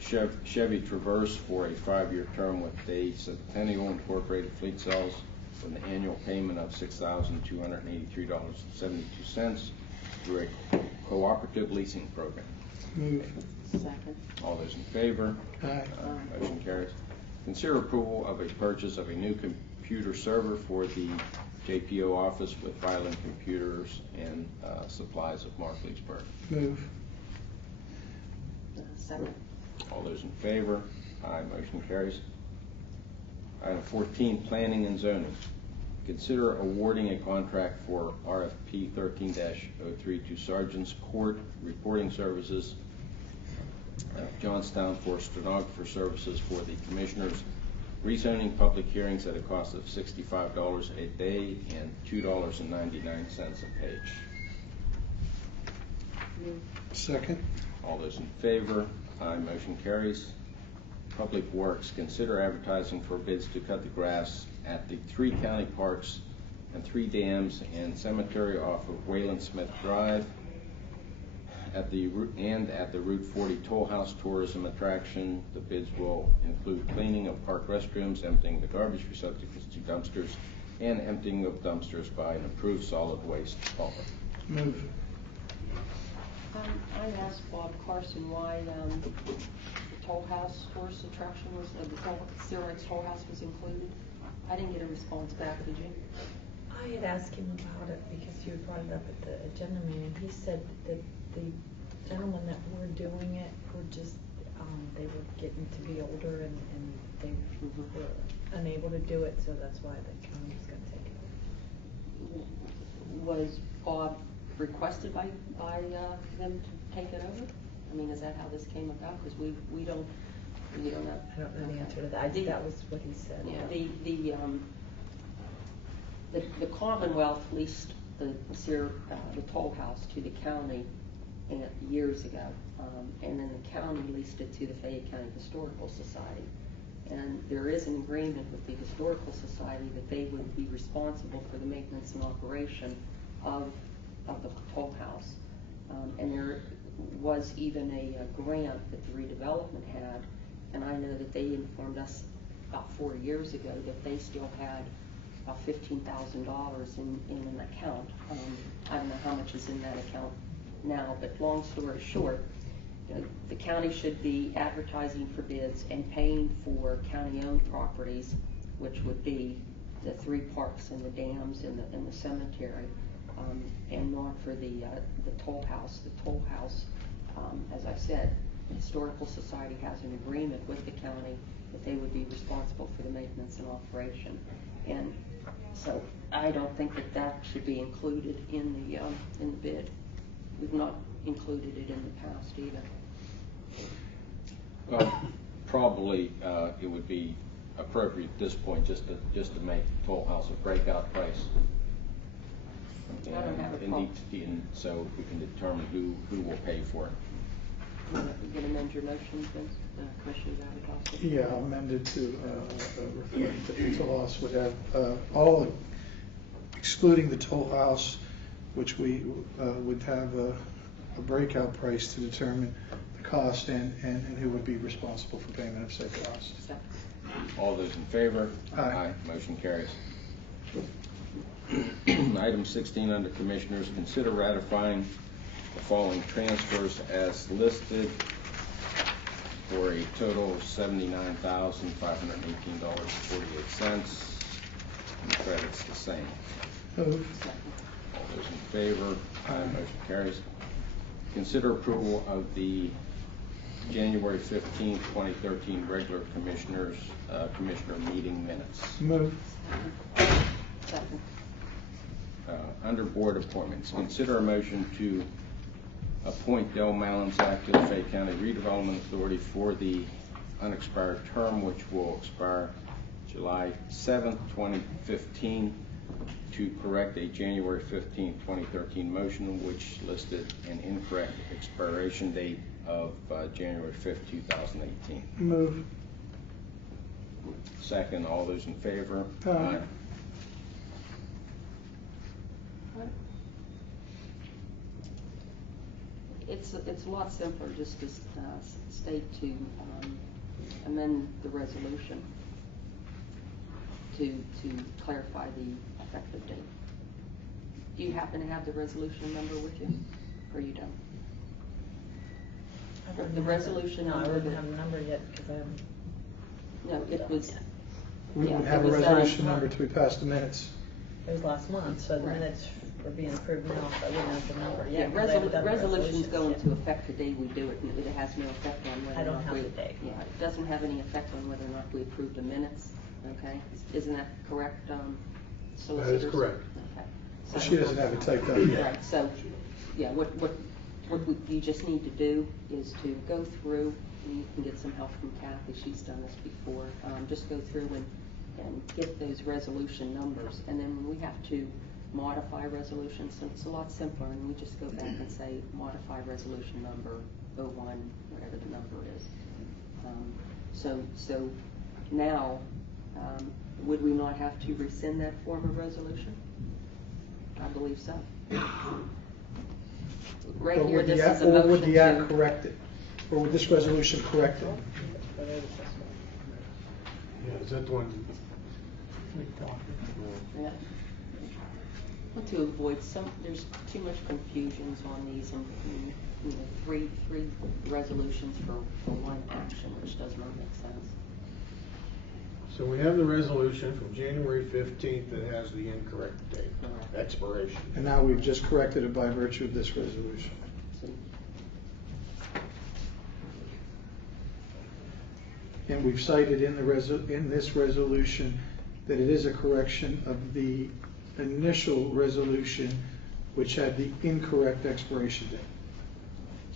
Chevy Traverse for a 5-year term with a Centennial Incorporated Fleet Sales with an annual payment of $6,283.72 through a cooperative leasing program. Move. Second. All those in favor? Aye. Motion carries. Consider approval of a purchase of a new computer server for the JPO office with filing computers and supplies of Mark Leesburg. Move. Second. All those in favor? Aye. Motion carries. Item 14, planning and zoning. Consider awarding a contract for RFP 13-03 to Sergeant's Court Reporting Services, Johnstown, for stenographer services for the Commissioners, rezoning public hearings at a cost of $65 a day and $2.99 a page. Second. All those in favor? Aye. Motion carries. Public Works. Consider advertising for bids to cut the grass at the 3 county parks and 3 dams and cemetery off of Wayland Smith Drive, at the Route 40 Toll House tourism attraction. The bids will include cleaning of park restrooms, emptying the garbage receptacles to dumpsters, and emptying of dumpsters by an approved solid waste hauler. Move. I asked Bob Carson why the Toll House tourist attraction was, the Syrinx Toll House was included. I didn't get a response back, did you? I had asked him about it because you had brought it up at the agenda meeting. He said that the gentlemen that were doing it were just, they were getting to be older and they were unable to do it, so that's why the county was going to take it. Was Bob requested by them to take it over? I mean, is that how this came about? Because we don't know. I don't know the answer to that. That was what he said. Yeah, the Commonwealth leased the toll house to the county years ago, and then the county leased it to the Fayette County Historical Society. And there is an agreement with the Historical Society that they would be responsible for the maintenance and operation of the toll house. And there was even a grant that the redevelopment had, and I know that they informed us about 4 years ago that they still had about $15,000 in an account. I don't know how much is in that account now, but long story short, the county should be advertising for bids and paying for county-owned properties, which would be the 3 parks and the dams and the cemetery, and not for the toll house. The toll house, as I said, Historical Society has an agreement with the county that they would be responsible for the maintenance and operation. And so I don't think that that should be included in the bid. We've not included it in the past either. Well, probably it would be appropriate at this point just to make Toll House a breakout price. I don't have a problem. And so we can determine who will pay for it. You can amend your motion, Vince, Commissioner Zavatos? Yeah, I'll amend it to reflect that the toll house would have all, excluding the toll house, which we would have a breakout price to determine the cost and who would be responsible for payment of said costs. All those in favor? Aye. Motion carries. Item 16 under Commissioners, consider ratifying the following transfers as listed for a total of $79,518.48. And the credit's the same. Move. All those in favor? Aye. Motion carries. Consider approval of the January 15, 2013 regular commissioner meeting minutes. Move. Second. Under board appointments, consider a motion to appoint Del Malinzak to the Fayette County Redevelopment Authority for the unexpired term, which will expire July 7th, 2015, to correct a January 15, 2013 motion which listed an incorrect expiration date of January 5th, 2018. Move. Second, all those in favor? Aye. It's a lot simpler just to state to amend the resolution to clarify the effective date. Do you happen to have the resolution number with you, or you don't? The resolution No, I number. wouldn't have a number yet because I haven't. No, it was. We Yeah, would have it a was, resolution number to pass the minutes. It was last month, so the Right. minutes are being approved now, so I wouldn't have the number Yeah, yet. 'Cause I haven't done the resolutions go yet. into effect the day we do it, and it has no effect on whether I or don't not have we. the date. Yeah, it doesn't have any effect on whether or not we approve the minutes, okay? Isn't that correct, solicitors? That is correct. Okay. Well, she doesn't have it typed up yet. Right, so, yeah, what you just need to do is to go through, and you can get some help from Kathy, she's done this before, just go through and get those resolution numbers, and then when we have to modify resolutions, so it's a lot simpler, and we just go back and say, modify resolution number 01, whatever the number is. So now, would we not have to rescind that form of resolution? I believe so. Right Or here, would the this act- is a or motion would the act to. correct it? Or would this resolution correct it? Yeah, is that the one? Yeah. Well, to avoid there's too much confusions on these, and three resolutions for one action, which does not make sense. So we have the resolution from January 15th that has the incorrect date, Correct. expiration. And now we've just corrected it by virtue of this resolution. So, And we've cited in this resolution that it is a correction of the initial resolution, which had the incorrect expiration date.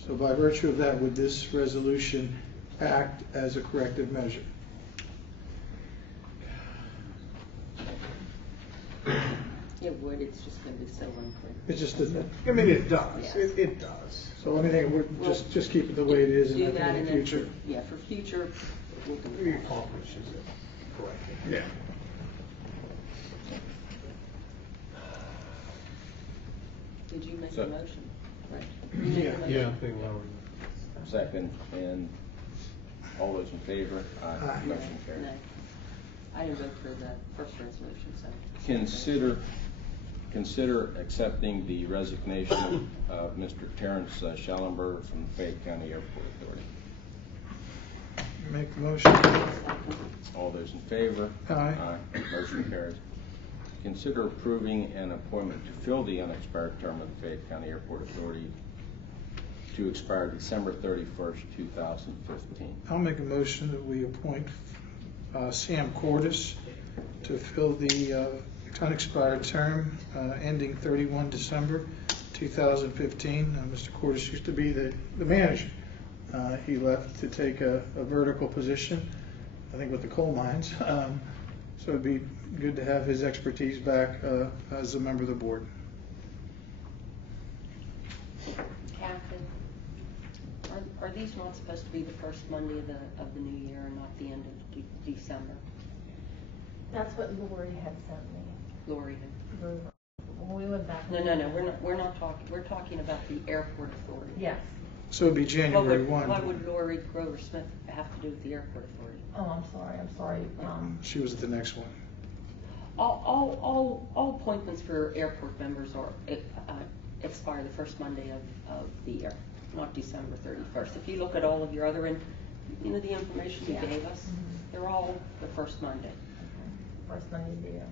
So by virtue of that, would this resolution act as a corrective measure? it would, it's just going to be so unclear. It just doesn't. I mean, it does, Yes. it does. So let me think, we're just keep it the way it is Do in that, the and then future. Yeah, for future, we'll do It that. accomplishes it correctly. Yeah. Did you make So- a motion? Right. You made a motion. Yeah, I think Lauren. Second, and all those in favor? Aye. Motion carries. No. I didn't vote for the first resolution, so. Consider accepting the resignation of Mr. Terrence Schellenberger from the Fayette County Airport Authority. Make the motion. All those in favor? Aye. Motion carries. Consider approving an appointment to fill the unexpired term of the Fayette County Airport Authority to expire December 31st, 2015. I'll make a motion that we appoint Sam Cordis to fill the unexpired term ending 31 December 2015. Mr. Cordis used to be the manager. He left to take a vertical position, I think with the coal mines. So it'd be good to have his expertise back as a member of the board. Captain, are these not supposed to be the first Monday of the new year and not the end of December? That's what Lori had sent me. Lori had. When we went back. No, we're not talking. We're talking about the airport authority. Yes. So it'd be January 1. What would Lori Grover Smith have to do with the airport authority? Oh, I'm sorry. She was at the next one. All appointments for airport members are expire the first Monday of the year, not December 31st. If you look at all of your other, the information you gave us, they're all the first Monday. First Monday of the year.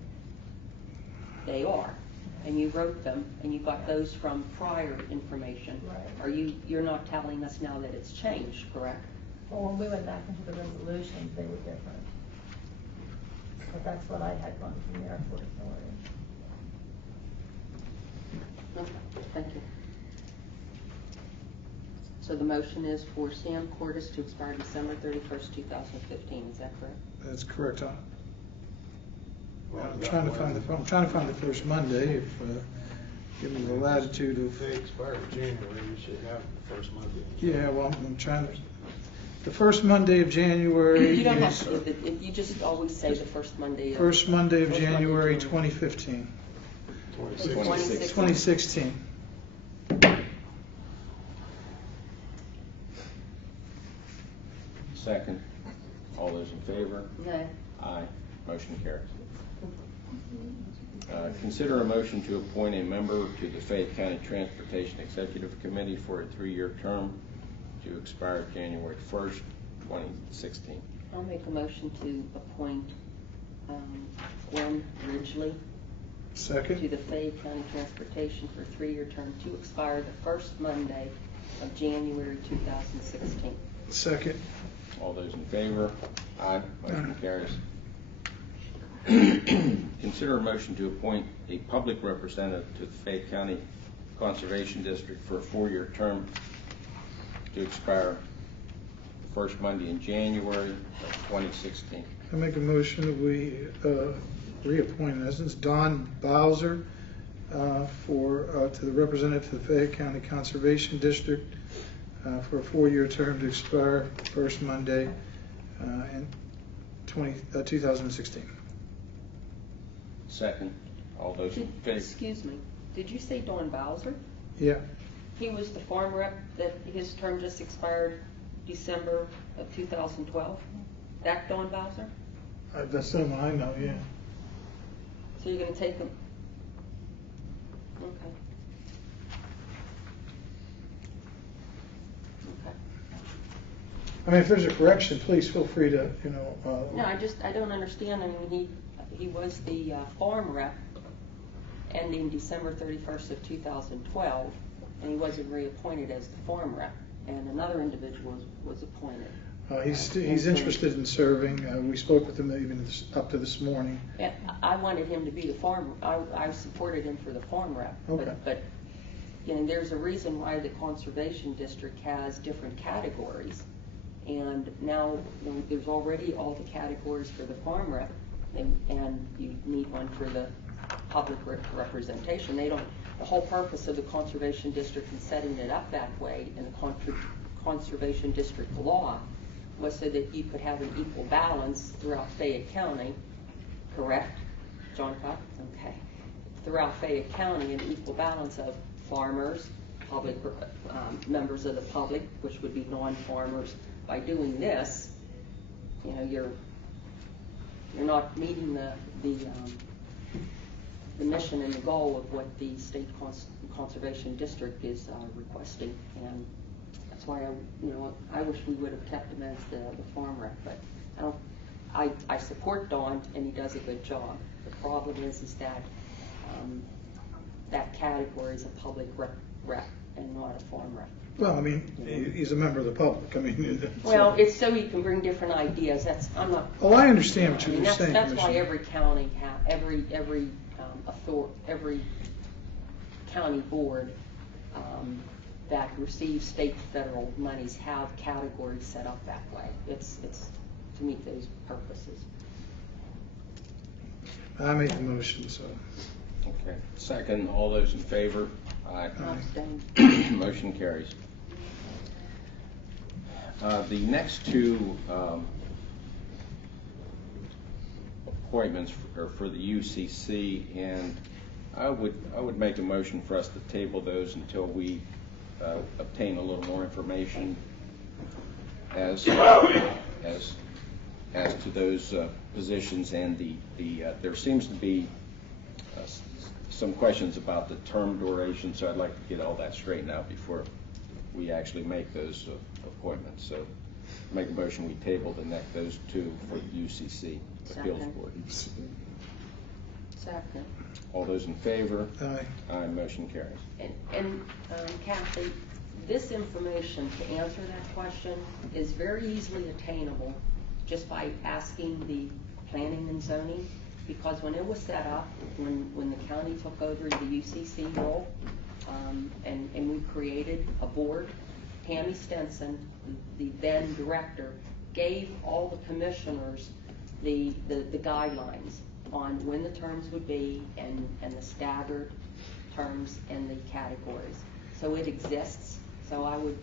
They are, and you wrote them, and you got those from prior information. Right. You're not telling us now that it's changed, correct? Well, when we went back into the resolutions, they were different. But that's what I had gone from the airport authority. Okay, thank you. So the motion is for Sam Cordis to expire December 31st, 2015. Is that correct? That's correct. I'm trying to find the first Monday. If given the latitude of. If they expire in January, you should have the first Monday. Yeah, well, I'm trying to. The first Monday of January. You don't have to. You just always say the first Monday. First Monday of January, 2015. 2016. Second. All those in favor? No. Aye. Motion carries. Consider a motion to appoint a member to the Fayette County Transportation Executive Committee for a 3-year term to expire January 1st, 2016. I'll make a motion to appoint Gwen Ridgely Second. to the Fayette County Transportation for a 3-year term to expire the first Monday of January 2016. Second. All those in favor? Aye. Motion carries. Consider a motion to appoint a public representative to the Fayette County Conservation District for a 4-year term to expire the first Monday in January of 2016. I make a motion that we reappoint, in essence, Don Bowser to the representative to the Fayette County Conservation District for a 4-year term to expire the first Monday in 2016. Second. All those in favor? Excuse me. Did you say Don Bowser? Yeah. He was the farm rep that his term just expired December of 2012? That Don Bowser? That's the one I know, yeah. So you're going to take him? Okay. Okay. I mean, if there's a correction, please feel free to, No, I don't understand. I mean, he was the farm rep ending December 31st of 2012, and he wasn't reappointed as the farm rep, and another individual was appointed. He's interested in serving. We spoke with him even up to this morning. And I wanted him to be the farm. I supported him for the farm rep. Okay. But there's a reason why the conservation district has different categories, and now there's already all the categories for the farm rep, and you need one for the public representation. The whole purpose of the conservation district and setting it up that way in the conservation district law was so that you could have an equal balance throughout Fayette County, correct, John Cox? Okay. Throughout Fayette County, an equal balance of farmers, public members of the public, which would be non-farmers. By doing this, you're not meeting the mission and the goal of what the state conservation district is requesting, and that's why I wish we would have kept him as the farm rep. But I support Don, and he does a good job. The problem is that that category is a public rep and not a farm rep. Well, I mean, he's a member of the public. I mean, Well, it's so you can bring different ideas. That's, I'm not. Oh, I understand what I mean, you're saying, that's why Commissioner. every county every county board that receives state and federal monies have categories set up that way. It's to meet those purposes. I made the motion, so. Okay. Second, all those in favor? Aye. Abstain. Motion carries. The next two appointments are for the UCC, and I would make a motion for us to table those until we obtain a little more information as to those positions, and there seems to be some questions about the term duration, so I'd like to get all that straightened out before we actually make those appointments. So make a motion we table those two for the UCC Appeals Second. Board. Second. All those in favor? Aye. Aye, motion carries. And Kathy, this information to answer that question is very easily attainable just by asking the planning and zoning, because when it was set up, when the county took over the UCC role, and we created a board, Tammy Stenson, the then director, gave all the commissioners the guidelines on when the terms would be and the staggered terms and the categories. So it exists. So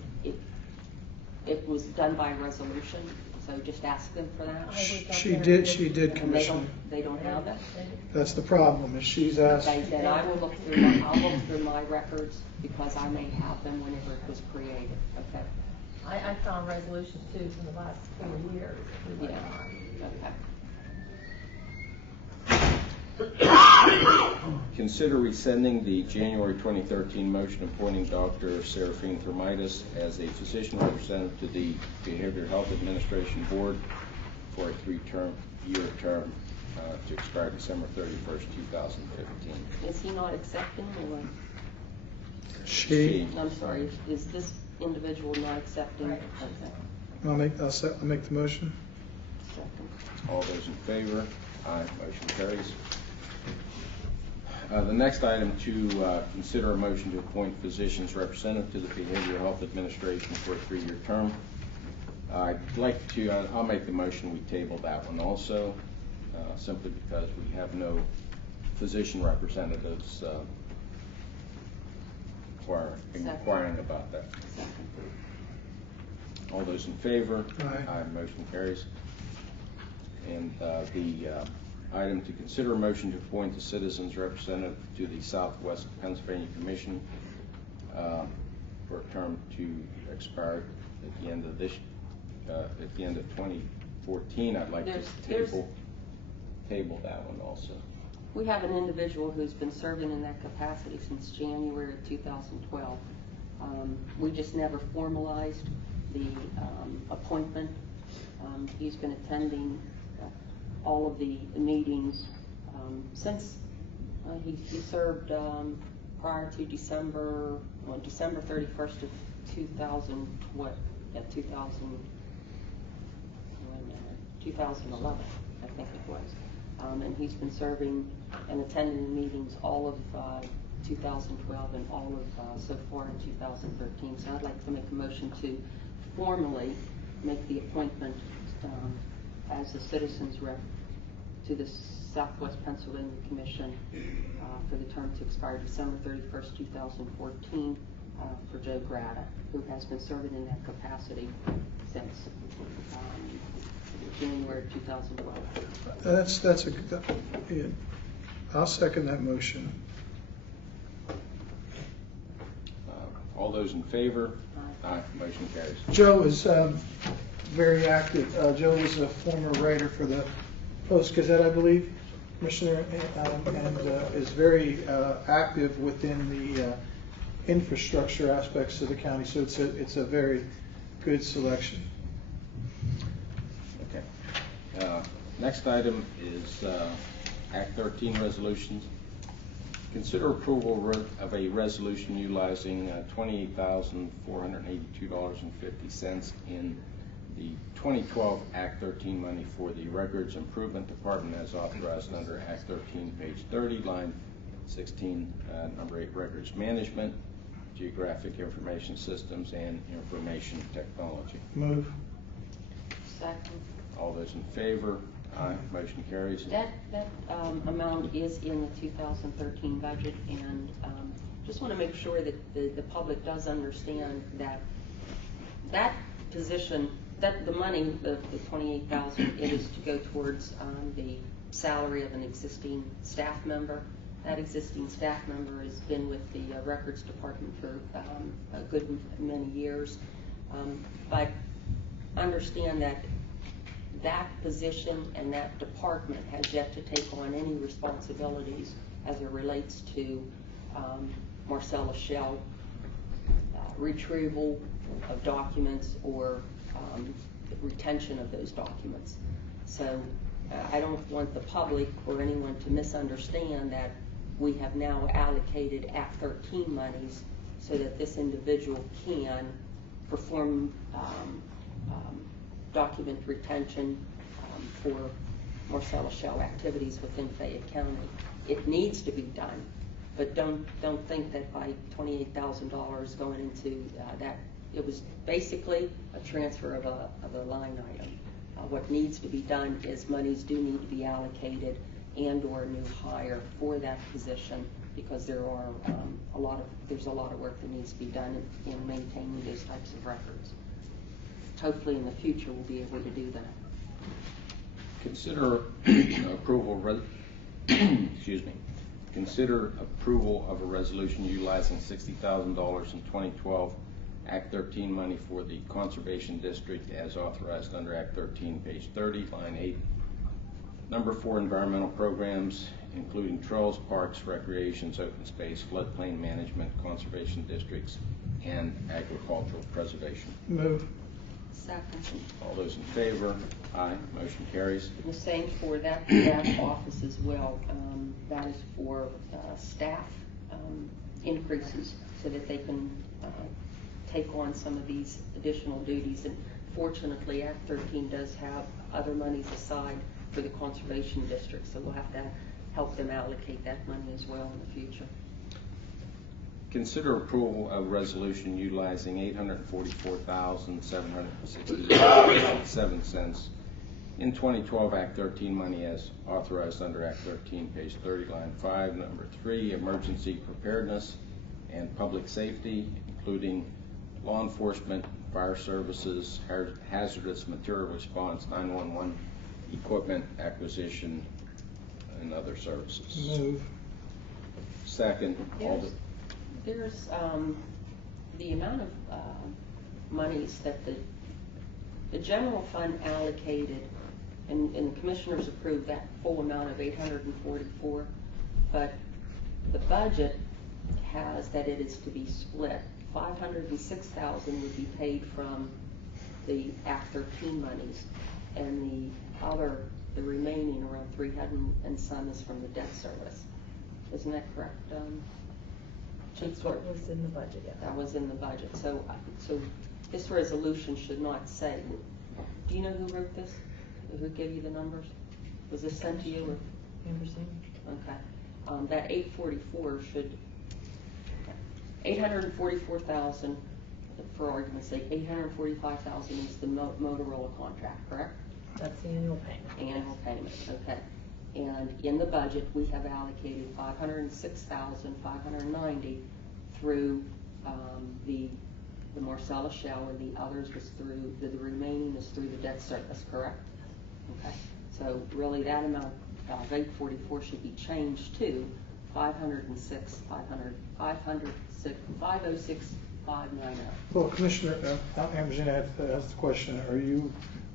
it was done by resolution. So just ask them for that. She did, And Commissioner. they don't have it? That's the problem, is she's asked. Okay, then I'll look through my records, because I may have them whenever it was created. Okay. I found resolutions too from the last 4 years. Yeah. Consider rescinding the January 2013 motion appointing Dr. Seraphine Thermitis as a physician representative to the Behavioral Health Administration Board for a 3-year term to expire December 31st, 2015. Is he not accepting, or? She. I'm sorry, is this individual not accepting? Right. Okay. I'll make the motion. Second. All those in favor? Aye, motion carries. The next item to consider a motion to appoint physicians representative to the Behavioral Health Administration for a 3-year term. I'd like to, I'll make the motion we table that one also, simply because we have no physician representatives inquiring about that. Second. All those in favor? Aye. Motion carries. And the item to consider a motion to appoint the citizens representative to the Southwest Pennsylvania Commission for a term to expire at the end of 2014. I'd like to table that one also. We have an individual who's been serving in that capacity since January of 2012. We just never formalized the appointment. He's been attending all of the meetings since he served prior to December 31st of 2011, I think it was. And he's been serving and attending the meetings all of 2012 and all of so far in 2013. So I'd like to make a motion to formally make the appointment as a citizens rep to the Southwest Pennsylvania Commission for the term to expire December 31st, 2014 for Joe Grata, who has been serving in that capacity since January 2012. That's a good. Yeah. I'll second that motion. All those in favor? Aye. Motion carries. Joe is very active. Joe was a former writer for the Post-Gazette, I believe, Commissioner, and is very active within the infrastructure aspects of the county. So it's a very good selection. Okay. Next item is Act 13 resolutions. Consider approval of a resolution utilizing $28,482.50 in the 2012 Act 13 money for the Records Improvement Department as authorized under Act 13, page 30, line 16, number 8, Records Management, Geographic Information Systems, and Information Technology. Move. Second. All those in favor? Aye. Motion carries. That amount is in the 2013 budget, and just want to make sure that the public does understand that that position, that the money, the $28,000, it is to go towards the salary of an existing staff member. That existing staff member has been with the Records Department for a good many years, but understand that that position and that department has yet to take on any responsibilities as it relates to Marcellus Shell retrieval of documents or retention of those documents. So I don't want the public or anyone to misunderstand that we have now allocated Act 13 monies so that this individual can perform document retention for Marcellus Shell activities within Fayette County. It needs to be done, but don't think that by $28,000 going into that, it was basically a transfer of a line item. What needs to be done is monies do need to be allocated and or a new hire for that position, because there are there's a lot of work that needs to be done in maintaining those types of records. Hopefully in the future we'll be able to do that. Consider approval Consider approval of a resolution utilizing $60,000 in 2012 Act 13 money for the Conservation District as authorized under Act 13, page 30, line 8. Number 4, environmental programs, including trails, parks, recreations, open space, floodplain management, conservation districts, and agricultural preservation. Move. Second. All those in favor? Aye. Motion carries. The same for that office as well. That is for staff increases so that they can take on some of these additional duties. And fortunately, Act 13 does have other monies aside for the conservation district, so we'll have to help them allocate that money as well in the future. Consider approval of resolution utilizing $844,767 in 2012 Act 13 money as authorized under Act 13, page 30, line 5. Number 3, emergency preparedness and public safety, including law enforcement, fire services, hazardous material response, 911 equipment acquisition, and other services. Move. Second. There's the amount of monies that the general fund allocated, and the commissioners approved that full amount of $844, but the budget has that it is to be split. $506,000 would be paid from the Act 13 monies, and the remaining around $300 and some is from the debt service. Isn't that correct? That's what was in the budget, yeah. That was in the budget. So this resolution should not say. Do you know who wrote this? Who gave you the numbers? Was this sent to you? Or? Anderson. Okay. That 844 should 844,000. For argument's sake, 845,000 is the Motorola contract, correct? That's the annual payment. Annual payment. Okay. And in the budget, we have allocated $506,590 through the Marcellus Shell, and the others was through the remaining is through the debt service, correct? Okay. So really, that amount of 844 should be changed to 506,590. Well, Commissioner Anderson asked the question: are you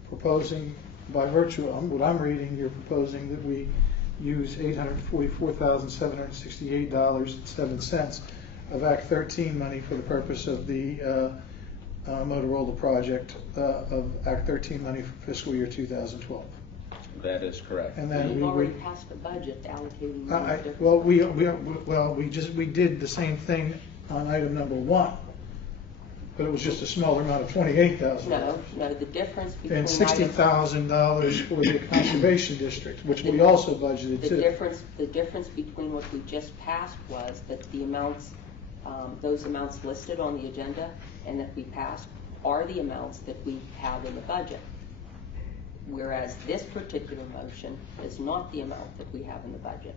proposing, by virtue of what I'm reading, you're proposing that we use $844,768.07 of Act 13 money for the purpose of the Motorola project of Act 13 money for fiscal year 2012? That is correct. And then We've we already would, passed the budget allocating. we did the same thing on item number 1, but it was just a smaller amount of $28,000. No, the difference between. And $60,000 for the conservation district, which we also budgeted The too. difference between what we just passed was that the amounts, those amounts listed on the agenda and that we passed are the amounts that we have in the budget. Whereas this particular motion is not the amount that we have in the budget.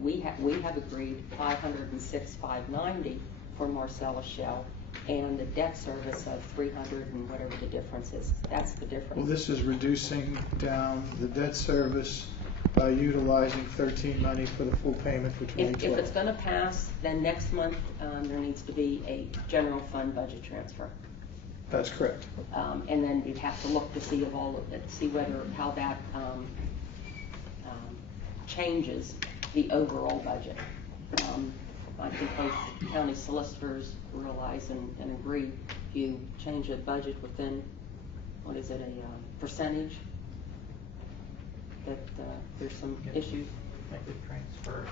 We have agreed $506,590 for Marcellus Shell and the debt service of $300 and whatever the difference is. That's the difference. Well, this is reducing down the debt service by utilizing 13 money for the full payment for If 2012. it's going to pass, then next month there needs to be a general fund budget transfer. That's correct. And then you'd have to look to see of all of it, see how that changes the overall budget. I think both county solicitors realize and agree, if you change a budget within, what is it, a percentage, that there's some issues. Make it transfer.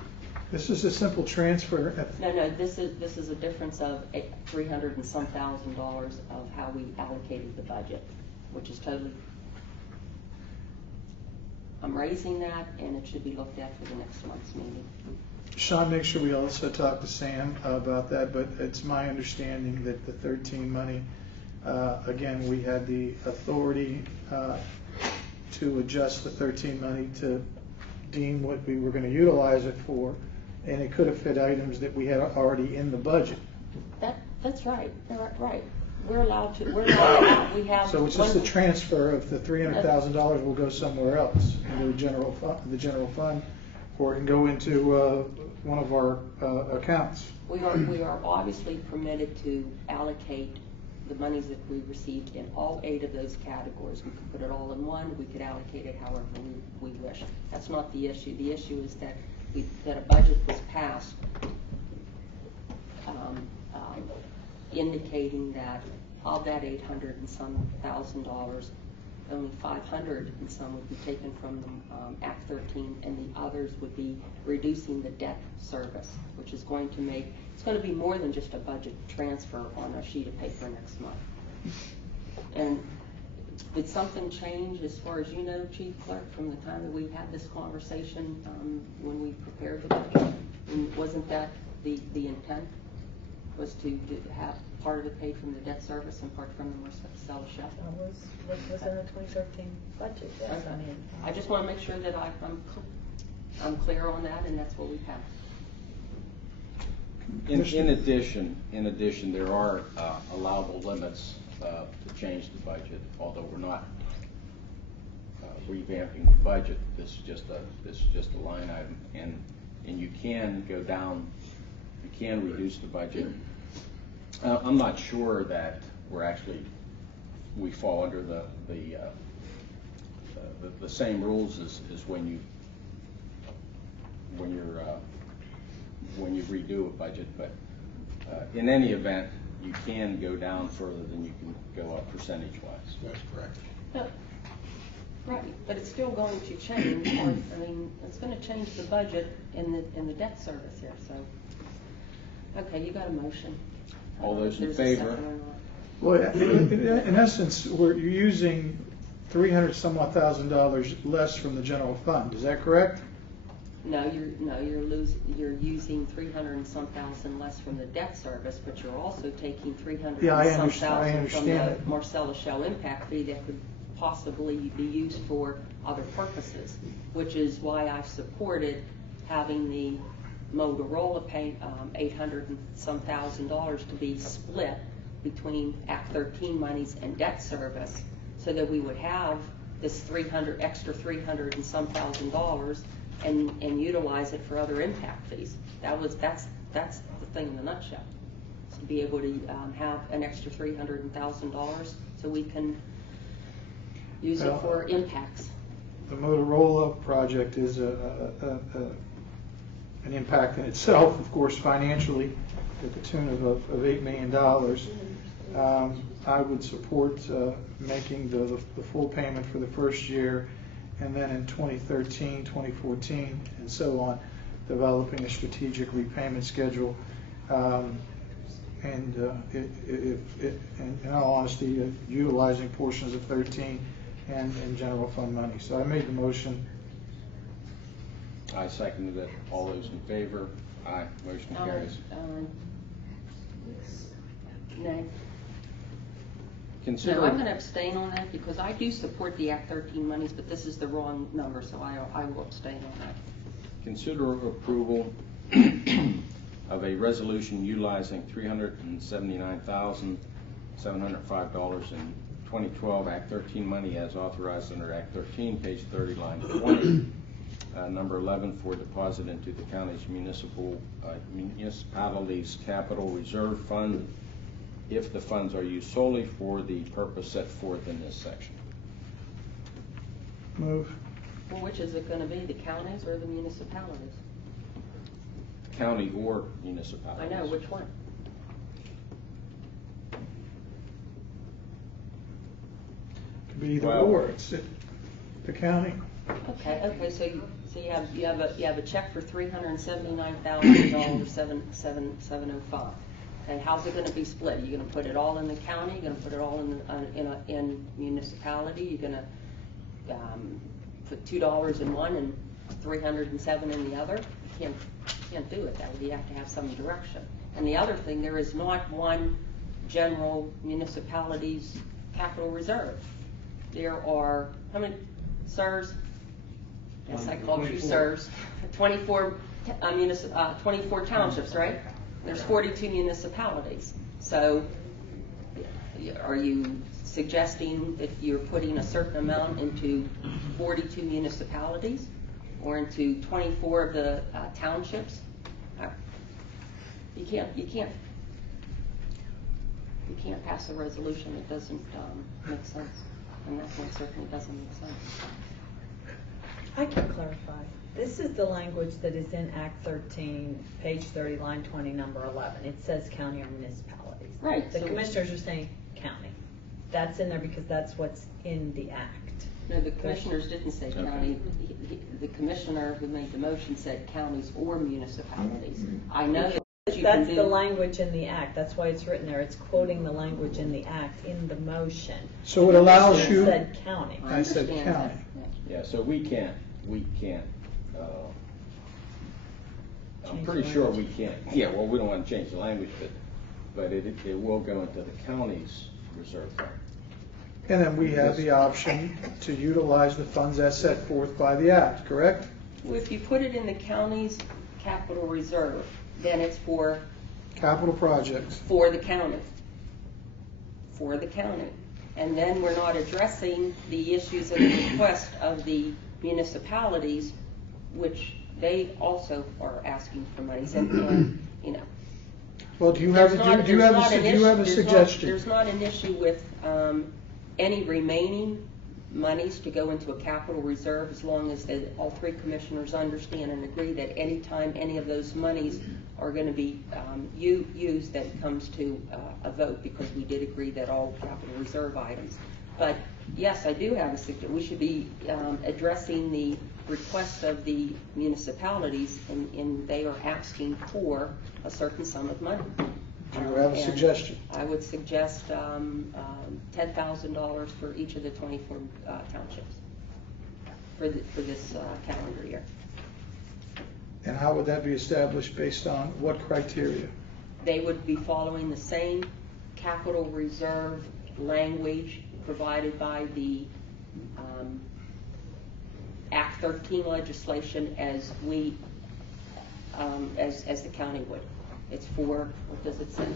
This is a simple transfer. No, this is a difference of $300 and some thousand of how we allocated the budget, which is totally. I'm raising that, and it should be looked at for the next month's meeting. Sean, make sure we also talk to Sam about that, but it's my understanding that the 13 money, again, we had the authority to adjust the 13 money to deem what we were going to utilize it for, and it could have fit items that we had already in the budget. That's right. Right. We're allowed to. We have. So it's just a transfer of the $300,000 will go somewhere else into the general fund, or it can go into one of our accounts. We are obviously permitted to allocate the monies that we received in all 8 of those categories. We could put it all in one. We could allocate it however we wish. That's not the issue. The issue is that a budget was passed indicating that of that $800 and some thousand, only $500 and some would be taken from the Act 13, and the others would be reducing the debt service, which is going to make, it's going to be more than just a budget transfer on a sheet of paper next month. And did something change as far as you know, Chief Clerk, from the time that we had this conversation when we prepared the budget? And wasn't that the intent, was to have part of it paid from the debt service and part from the Marcellus Shell? That was in the 2013 budget, yes. Okay. I just want to make sure that I'm clear on that, and that's what we have. In addition, there are allowable limits to change the budget. Although we're not revamping the budget, this is just a line item, and you can go down. You can reduce the budget. I'm not sure that we fall under the same rules as when you redo a budget, but in any event, you can go down further than you can go up percentage-wise. That's correct. Right, but it's still going to change. I mean, it's going to change the budget in the debt service here. So, okay, you got a motion. All those in There's a favor? second or not. Well, in essence, you're using $300-some-odd thousand less from the general fund. Is that correct? No, you're using $300 and some thousand less from the debt service, but you're also taking $300 and some thousand from the Marcellus Shell impact fee that could possibly be used for other purposes, which is why I've supported having the Motorola pay $800 and some thousand to be split between Act 13 monies and debt service, so that we would have this extra $300 and some thousand and utilize it for other impact fees. That's the thing in a nutshell. To be able to have an extra $300,000 so we can use it for impacts. The Motorola project is an impact in itself, of course, financially, at the tune of $8 million. I would support making the full payment for the first year and then in 2013, 2014, and so on, developing a strategic repayment schedule. And in all honesty, utilizing portions of 13 and general fund money. So I made the motion. I seconded it. All those in favor? Aye. Motion carries. No. Consider. No, I'm going to abstain on that because I do support the Act 13 monies, but this is the wrong number, so I will abstain on that. Consider approval of a resolution utilizing $379,705 in 2012 Act 13 money as authorized under Act 13, page 30, line 20, number 11, for deposit into the county's municipalities capital reserve fund if the funds are used solely for the purpose set forth in this section. Move. Well, which is it going to be, the counties or the municipalities? County or municipalities. I know, which one? Could be either Well, or. It's the county. Okay, so you have a check for $379,705. Okay, how's it going to be split? Are you going to put it all in the county? You're going to put it all in municipality? You're going to put $2 in one and $307 in the other? You can't do it that way. You have to have some direction. And the other thing, there is not one general municipalities capital reserve. There are, how many, sirs? Yes, I called you sirs. 24 townships, right? There's 42 municipalities. So are you suggesting that you're putting a certain amount into 42 municipalities or into 24 of the townships? You can't pass a resolution that doesn't make sense, and that one certainly doesn't make sense. I can clarify. This is the language that is in Act 13, page 30, line 20, number 11. It says county or municipalities. Right. The commissioners are saying county. That's in there because that's what's in the Act. No, the commissioners didn't say county. The commissioner who made the motion said counties or municipalities. I know that you can do. That's the language in the Act. That's why it's written there. It's quoting the language in the Act in the motion. So it allows you. Said county. I said county. Yeah, so we can't, I'm pretty sure we can't, yeah, well, we don't want to change the language, but it will go into the county's reserve fund. And then we have the option to utilize the funds as set forth by the Act, correct? Well, if you put it in the county's capital reserve, then it's for Capital projects. the county. For the county. And then we're not addressing the issues of the request of the municipalities, which they also are asking for money. And, you know. Well, do you have a suggestion? There's not an issue with any remaining monies to go into a capital reserve, as long as all three commissioners understand and agree that any time any of those monies are going to be used, that it comes to a vote, because we did agree that all capital reserve items. But yes, I do have a suggestion. We should be addressing the request of the municipalities, and they are asking for a certain sum of money. Do you have a suggestion? I would suggest $10,000 for each of the 24 townships for this calendar year. And how would that be established, based on what criteria? They would be following the same capital reserve language provided by the Act 13 legislation as we, as the county would. It's for, what does it say?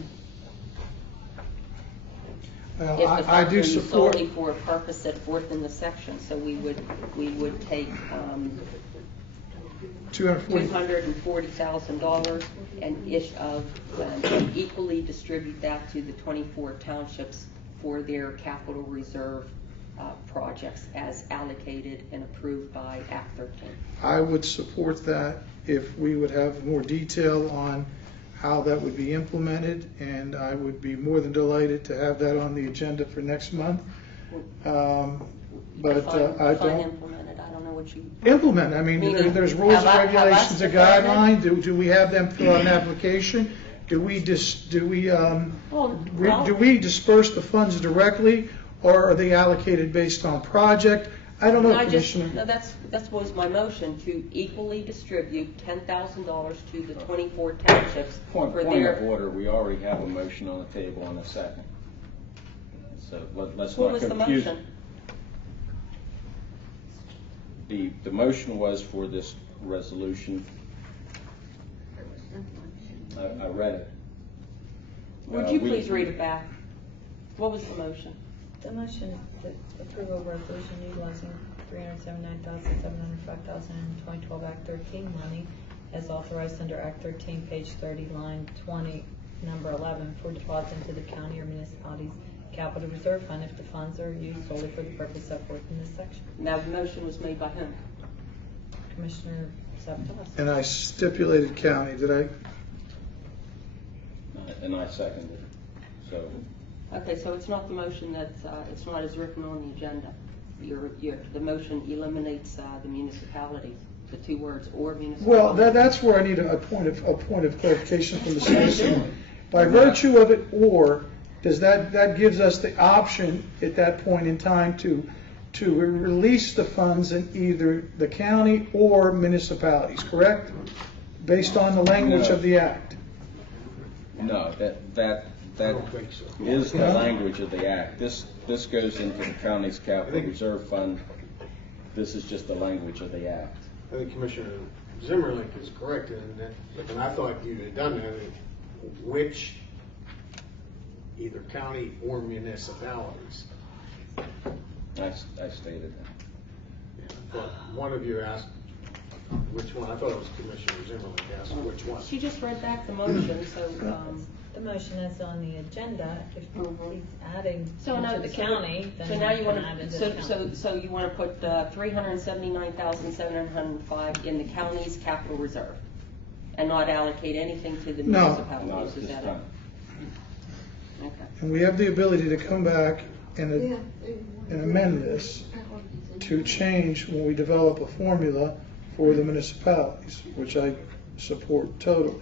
Well, If the I funds do are used support. solely for a purpose set forth in the section, so we would take $240,000 and equally distribute that to the 24 townships for their capital reserve projects as allocated and approved by Act 13. I would support that if we would have more detail on how that would be implemented, and I would be more than delighted to have that on the agenda for next month. But I don't. Implemented, I don't don't you? Implement, I mean, Meaning, there's rules and have us regulations, a define it? guideline, do we have them fill out an application? Do we disperse the funds directly, or are they allocated based on project? I don't know, Commissioner. No, that was my motion, to equally distribute $10,000 to the 24 townships Point for of their. order, we already have a motion on the table in a second. So let's What not was the confuse. motion? The motion was for this resolution. I read it. Would you please read it back? What was the motion? The motion is to approve a resolution utilizing $379,705,000 in 2012 Act 13 money as authorized under Act 13, page 30, line 20, number 11, for deposit into the county or municipality's capital reserve fund if the funds are used solely for the purpose set forth in this section. Now, the motion was made by whom? Commissioner Septas. And I stipulated county, did I? And I seconded it. So Okay, so it's not the motion that's, it's not as written on the agenda. The motion eliminates the municipalities, the two words, or municipalities. Well, that's where I need a point of clarification from the citizen. By virtue of it, or, does that gives us the option at that point in time to release the funds in either the county or municipalities, correct? Based on the language of the act. no, that is the language of the act. This goes into the county's capital reserve fund. This is just the language of the act. I think Commissioner Zimmerlink is correct in that, and I thought you had done that, which either county or municipalities. I stated that. But one of you asked which one. I thought it was Commissioner Zimmerlink asked which one. She just read back the motion, so. The motion is on the agenda. If he's adding So now, to the county, then so now you want can add into to, the county. so you want to put 379,705 in the county's capital reserve, and not allocate anything to the No. municipalities. Not at Is this that it? time. Okay. And we have the ability to come back and amend this to change when we develop a formula for the municipalities, which I support totally.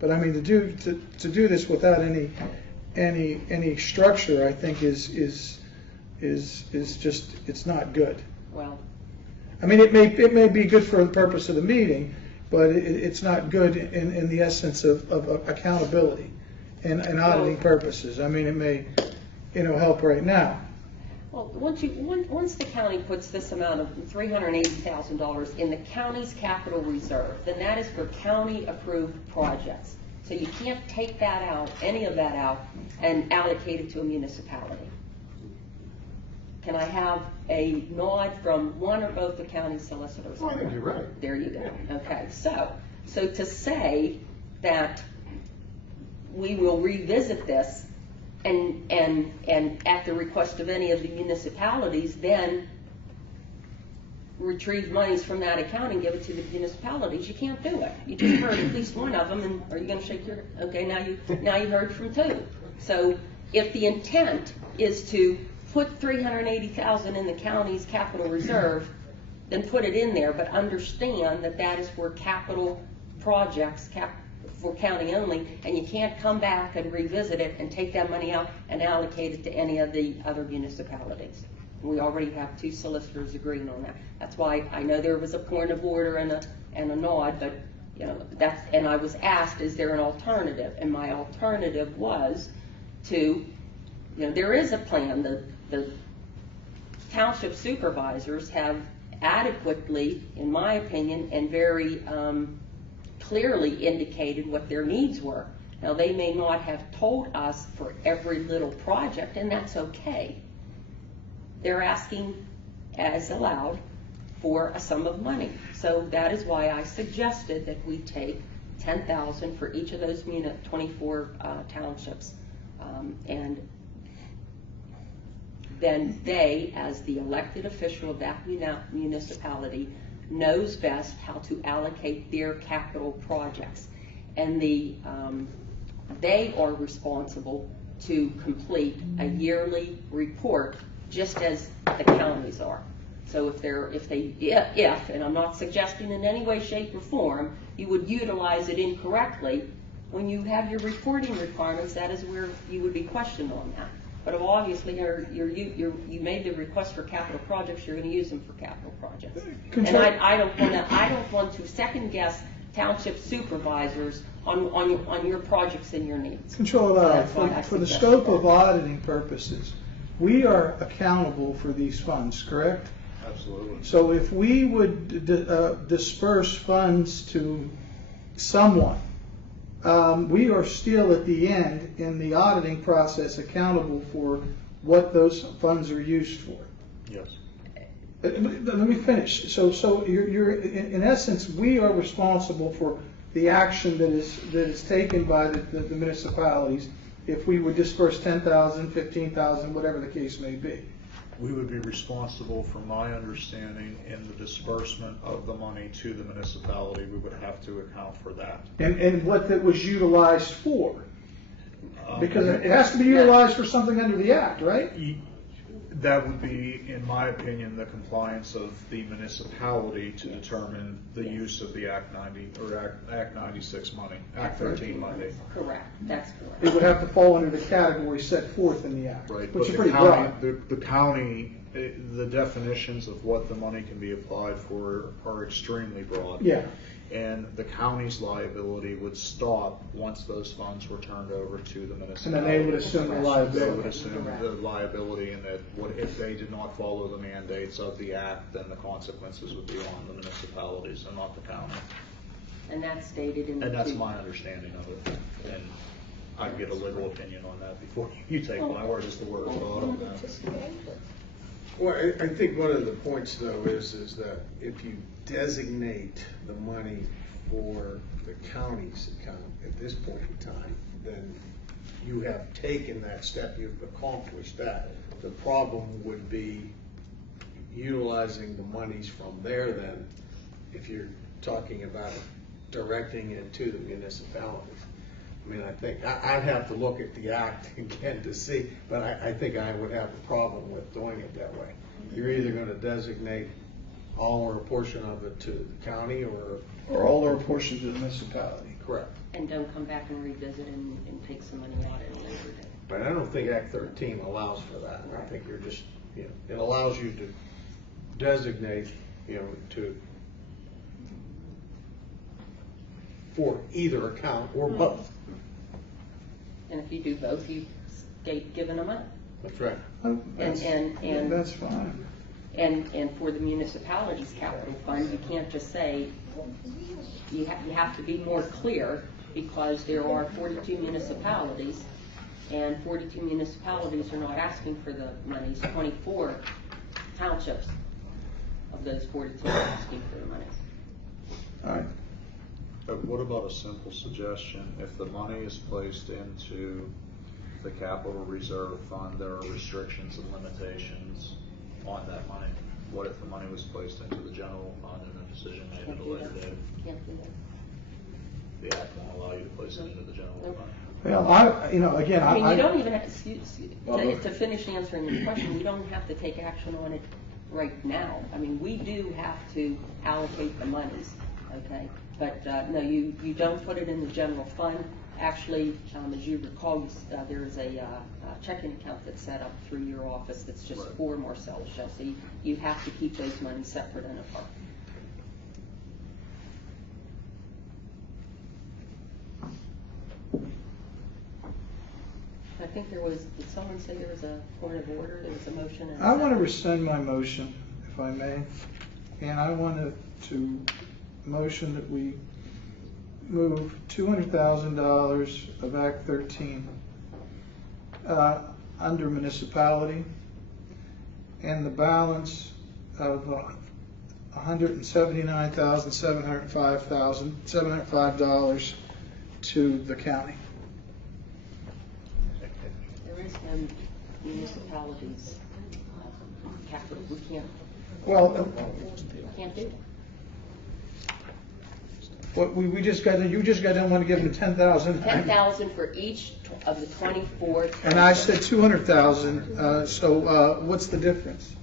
But I mean, to do this without any structure, I think is just, it's not good. Well, I mean, it may be good for the purpose of the meeting, but it's not good in the essence of accountability and auditing purposes. I mean, it may, help right now. well, once the county puts this amount of $380,000 in the county's capital reserve, then that is for county-approved projects. So you can't take that out, any of that out, and allocate it to a municipality. Can I have a nod from one or both the county solicitors? Well, I think you're right. There you go. Okay, so to say that we will revisit this and at the request of any of the municipalities, then retrieve monies from that account and give it to the municipalities, you can't do it. You just heard at least one of them, and are you going to shake your? Okay, now you heard from two. So if the intent is to put $380,000 in the county's capital reserve, then put it in there, but understand that that is for capital projects, for county only, and you can't come back and revisit it and take that money out and allocate it to any of the other municipalities. We already have two solicitors agreeing on that. That's why I know there was a point of order and a nod, but and I was asked, is there an alternative? And my alternative was to, there is a plan. The township supervisors have adequately, in my opinion, and very clearly indicated what their needs were. Now, they may not have told us for every little project, and that's okay. They're asking, as allowed, for a sum of money. So that is why I suggested that we take $10,000 for each of those 24 townships, and then they, as the elected official of that municipality, knows best how to allocate their capital projects. And they are responsible to complete a yearly report, just as the counties are. So if, and I'm not suggesting in any way, shape, or form, you would utilize it incorrectly, when you have your reporting requirements, that is where you would be questioned on that. But obviously, you made the request for capital projects, you're going to use them for capital projects. And I don't want to second guess township supervisors on your projects and your needs. Controller, for the scope of auditing purposes, we are accountable for these funds, correct? Absolutely. So if we would disperse funds to someone, we are still at the end in the auditing process accountable for what those funds are used for. Yes. Let me finish. So you're in essence, we are responsible for the action that is taken by the municipalities if we would disperse 10,000, 15,000, whatever the case may be. We would be responsible, from my understanding, in the disbursement of the money to the municipality. We would have to account for that. And what that was utilized for. Because it has to be utilized for something under the Act, right? That would be, in my opinion, the compliance of the municipality to determine the use of the Act 90 or Act 96 money, Act 13 money. Correct. That's correct. It would have to fall under the category set forth in the Act, Right. which is But pretty broad. the county, the definitions of what the money can be applied for are extremely broad. Yeah. And the county's liability would stop once those funds were turned over to the municipality. And then they would assume the liability. They would assume the liability, and that if they did not follow the mandates of the Act, then the consequences would be on the municipalities and not the county. And that's stated in the... And that's my understanding of it. And I can get a legal opinion on that before you take my word as the word of God on that. Well, I think one of the points, though, is that if you designate the money for the county's account at this point in time, then you have taken that step, you've accomplished that. The problem would be utilizing the monies from there then, if you're talking about directing it to the municipalities. I mean, I think I'd have to look at the Act again to see, but I think I would have a problem with doing it that way. You're either going to designate all or a portion of it to the county Or all or a portion to the municipality. Correct. And don't come back and revisit and take some money out at a later date. But I don't think Act 13 allows for that. I think you're just, it allows you to designate, for either account or both. And if you do both, you given them up. That's right. And that's fine. And for the municipalities capital fund, you can't just say, you have to be more clear, because there are 42 municipalities, and 42 municipalities are not asking for the monies. 24 townships of those 42 are asking for the monies. All right. But what about a simple suggestion? If the money is placed into the capital reserve fund, there are restrictions and limitations on that money. What if the money was placed into the general fund and a decision made at a later date? Can't do that. The Act won't allow you to place it into the general fund. Well, you don't even have to finish answering your question. You don't have to take action on it right now. I mean, we do have to allocate the monies, okay? But no, you don't put it in the general fund. Actually, as you recall, there is a checking account that's set up through your office that's just for Marcellus Shell. So you have to keep those monies separate and apart. I think did someone say there was a point of order? There was a motion. And I want to rescind my motion, if I may. And I want to motion that we move $200,000 of Act 13 under municipality, and the balance of $179,705 to the county. There is no municipalities capital. We can't. Well, Can't do it. What you just got done want to give them 10,000. 10,000 for each of the 24. And I said 200,000. So what's the difference?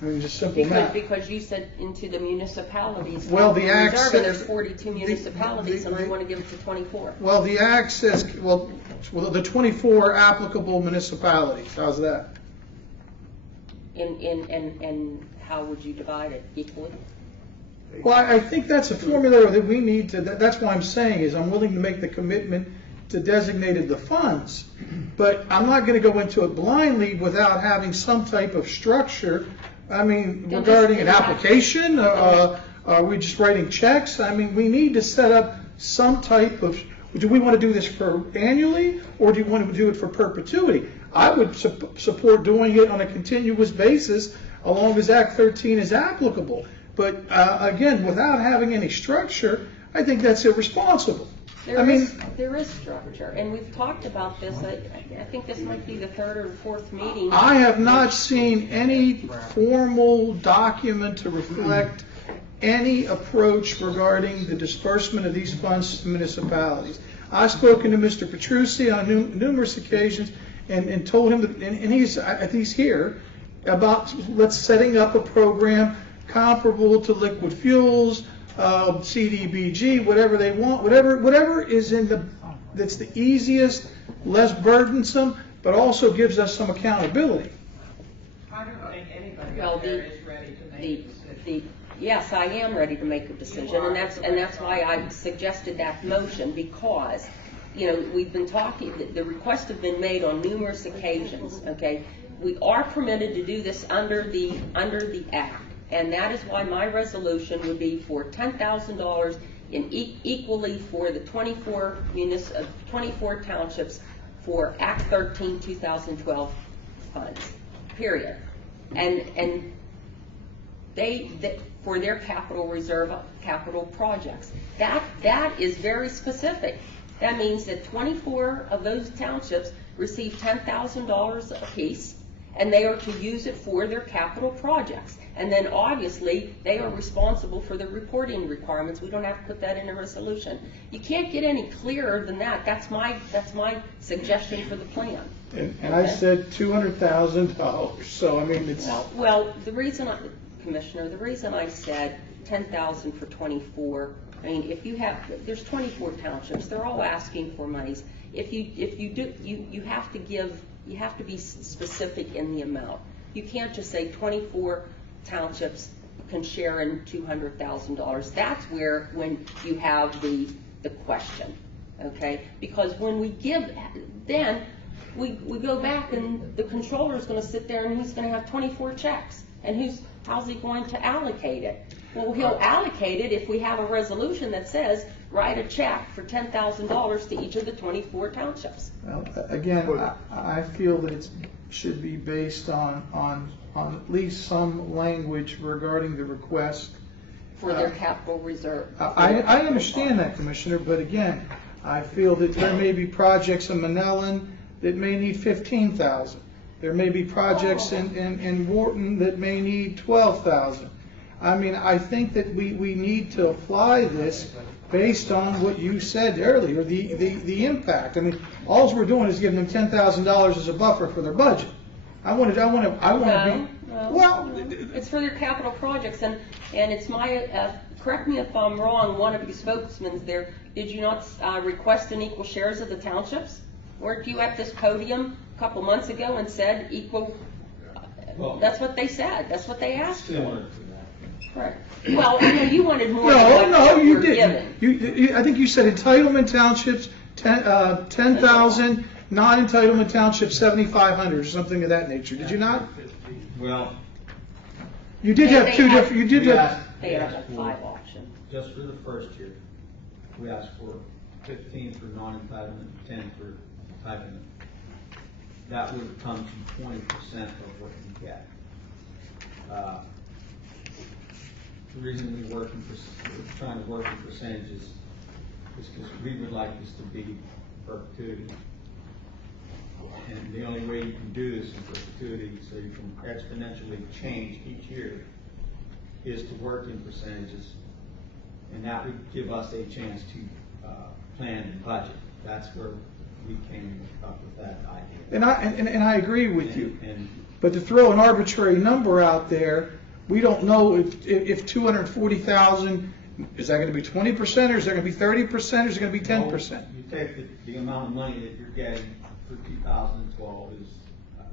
I mean, just simple math. Because you said into the municipalities. Well, the Act reserve, and says- there's 42 municipalities, and I want to give it to 24. Well, the Act says, well, the 24 applicable municipalities, how's that? And how would you divide it equally? Well, I think that's a formula that we need to, that's why I'm saying is I'm willing to make the commitment to designated the funds, but I'm not going to go into it blindly without having some type of structure. I mean, regarding an application, are we just writing checks? I mean, we need to set up some type of, do we want to do this for annually, or do you want to do it for perpetuity? I would support doing it on a continuous basis, as long as Act 13 is applicable. But again, without having any structure, I think that's irresponsible. There is structure, and we've talked about this. I think this might be the third or fourth meeting. I have not seen any formal document to reflect any approach regarding the disbursement of these funds to municipalities. I've spoken to Mr. Petrucci on numerous occasions and told him that, and he's here, about let's setting up a program comparable to liquid fuels, CDBG, whatever they want, whatever is that's the easiest, less burdensome, but also gives us some accountability. I don't think anybody there is ready to make a decision. Yes, I am ready to make a decision, and that's why I suggested that motion, because we've been talking. The requests have been made on numerous occasions. Okay, we are permitted to do this under the Act. And that is why my resolution would be for $10,000 equally for the 24 townships for Act 13 2012 funds, period. And they for their capital reserve capital projects. That is very specific. That means that 24 of those townships receive $10,000 apiece, and they are to use it for their capital projects. And then obviously they are responsible for the reporting requirements. We don't have to put that in a resolution. You can't get any clearer than that. That's my suggestion for the plan. And I said $200,000. So I mean, it's well. Commissioner, the reason I said 10,000 for 24. I mean, if you have, there's 24 townships. They're all asking for monies. If you do, you have to give. You have to be specific in the amount. You can't just say 24 townships can share in $200,000. That's when you have the question, okay? Because when we give, then we go back and the controller is going to sit there and he's going to have 24 checks. And how's he going to allocate it? Well, he'll allocate it if we have a resolution that says write a check for $10,000 to each of the 24 townships. Well, again, I feel that it should be based on at least some language regarding the request for their capital reserve. I understand that, Commissioner, but again, I feel that there may be projects in Manellan that may need $15,000. There may be projects in Wharton that may need $12,000. I mean, I think that we need to apply this based on what you said earlier, the impact. I mean, all we're doing is giving them $10,000 as a buffer for their budget. I want to be. Well, it's for their capital projects, and it's my. Correct me if I'm wrong. One of your spokesmen there. Did you not request an equal shares of the townships? Weren't you at this podium a couple months ago and said equal? That's what they said. That's what they asked for. Right. Well, I know you wanted more than what you didn't. I think you said entitlement townships 10,000, non-entitlement townships 7,500 or something of that nature. Did you not? Well, you did have two different. You did have. They had a 5 option. Just for the first year, we asked for 15 for non-entitlement, 10 for entitlement. That would have come to 20% of what you get. The reason we're trying to work in percentages is because we would like this to be perpetuity. And the only way you can do this in perpetuity, so you can exponentially change each year, is to work in percentages. And that would give us a chance to plan and budget. That's where we came up with that idea. And I agree with you. But to throw an arbitrary number out there, we don't know if 240,000, is that going to be 20% or is that going to be 30% or is it going to be 10%? You take the amount of money that you're getting for 2012 is,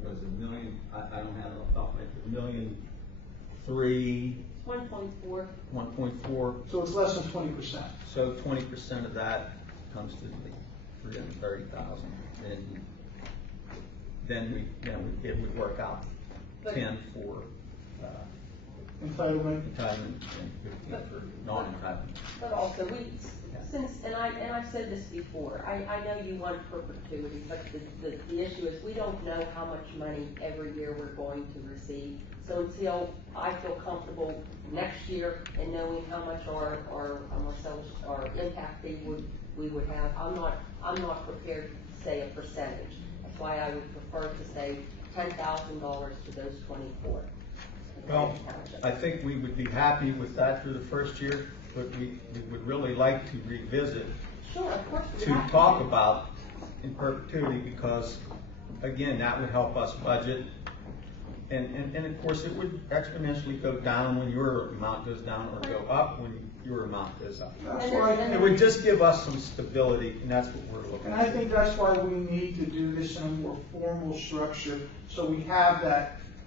was $1 million, I don't have it off the top of my head, $1,000,003. 1.4. 1.4. So it's less than 20%. So 20% of that comes to the 330,000, and then it would work out 10 for Entitlement. entitlement and 15 for non-entitlement. But also, and I've said this before, I know you want perpetuity, but the issue is we don't know how much money every year we're going to receive. So until I feel comfortable next year and knowing how much our impact fee we would have, I'm not prepared to say a percentage. That's why I would prefer to say $10,000 to those 24. Well, I think we would be happy with that for the first year, but we would really like to revisit Sure, of course. to talk about in perpetuity, because again, that would help us budget. And of course, it would exponentially go down when your amount goes down, or go up when your amount goes up. That's why It would just give us some stability, and that's what we're looking And at. I think that's why we need to do this in a more formal structure, so we have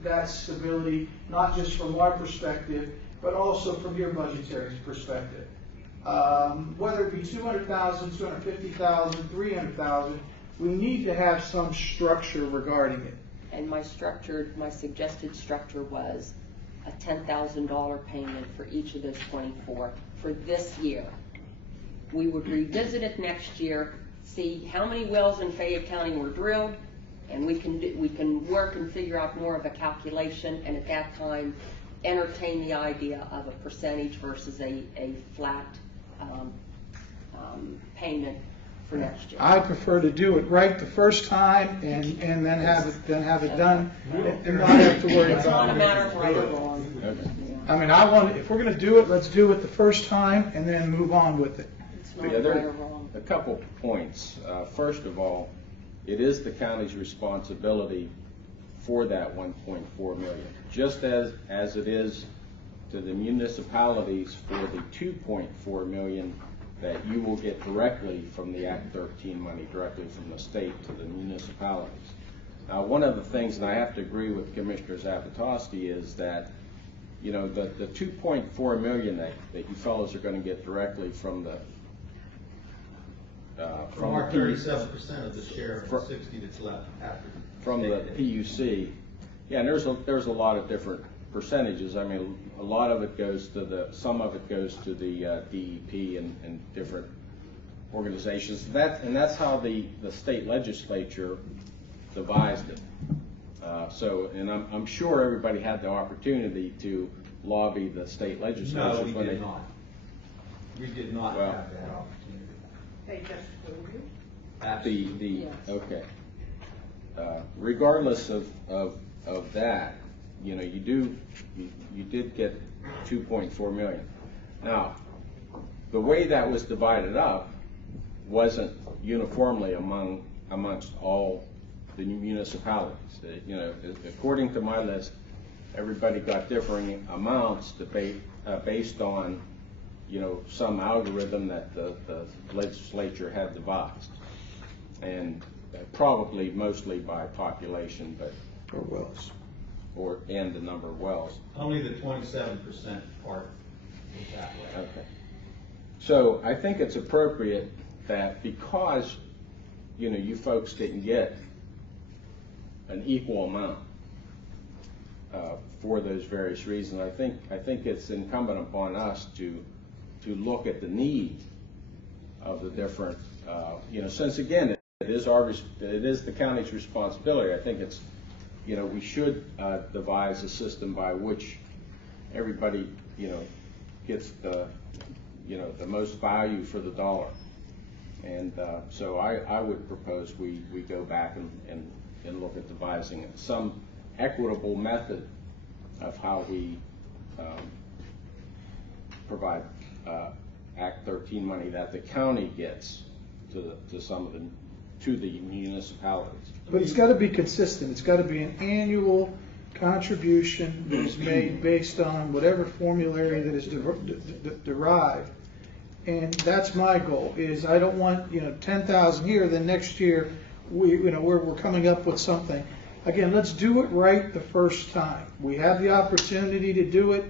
that stability, not just from our perspective, but also from your budgetary perspective. Whether it be 200,000, 250,000, 300,000, we need to have some structure regarding it. And my suggested structure was a $10,000 payment for each of those 24 for this year. We would revisit it next year, see how many wells in Fayette County were drilled, and we can work and figure out more of a calculation, and at that time entertain the idea of a percentage versus a flat payment for next year. I prefer to do it right the first time and then have it done and not have to worry It's not a about matter of right or it. wrong. Okay. I mean, if we're going to do it, let's do it the first time and then move on with it. It's not Yeah, right there or are wrong. a couple points. First of all, it is the county's responsibility for that 1.4 million, just as it is to the municipalities for the 2.4 million that you will get directly from the Act 13 money, directly from the state to the municipalities. Now, one of the things, and I have to agree with Commissioner Zapatoski, is that, you know, the 2.4 million that you fellows are going to get directly from the From our 37% of the share of the 60 that's left after. From the PUC. Yeah, and there's a lot of different percentages. I mean, a lot of it goes to some of it goes to the DEP and different organizations. That's how the state legislature devised it. And I'm sure everybody had the opportunity to lobby the state legislature. No, we did not. We did not Well, have that opportunity. They just told you? Absolutely. Yes. Okay. Regardless of that, you know, you did get 2.4 million. Now, the way that was divided up wasn't uniformly amongst all the municipalities. You know, according to my list, everybody got differing amounts based on, you know, some algorithm that the legislature had devised, and probably mostly by population, but Or wells. and the number of wells. Only the 27% part was that way. Okay. So I think it's appropriate that, because, you know, you folks didn't get an equal amount for those various reasons, I think it's incumbent upon us to look at the need of the different, you know, since again it is the county's responsibility. I think it's, you know, we should devise a system by which everybody, you know, gets the most value for the dollar. And so I would propose we go back and look at devising some equitable method of how we provide Act 13 money that the county gets to some of the to the municipalities. But it's got to be consistent. It's got to be an annual contribution that is made based on whatever formulary that is derived. And that's my goal. Is I don't want 10,000 here, then next year we're coming up with something. Again, let's do it right the first time. We have the opportunity to do it.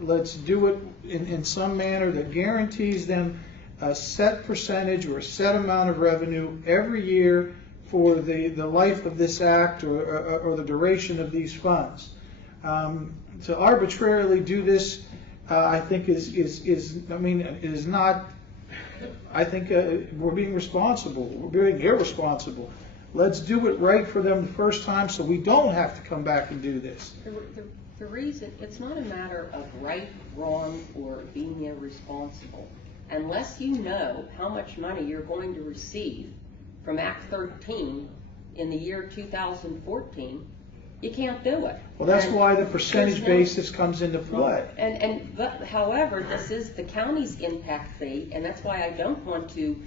Let's do it in some manner that guarantees them a set percentage or a set amount of revenue every year for the life of this act or the duration of these funds. To arbitrarily do this, I think is not. I think we're being responsible. We're being irresponsible. Let's do it right for them the first time, so we don't have to come back and do this. The reason, it's not a matter of right, wrong, or being irresponsible. Unless you know how much money you're going to receive from Act 13 in the year 2014, you can't do it. Well, that's why the percentage basis comes into play. However, this is the county's impact fee, and that's why I don't want to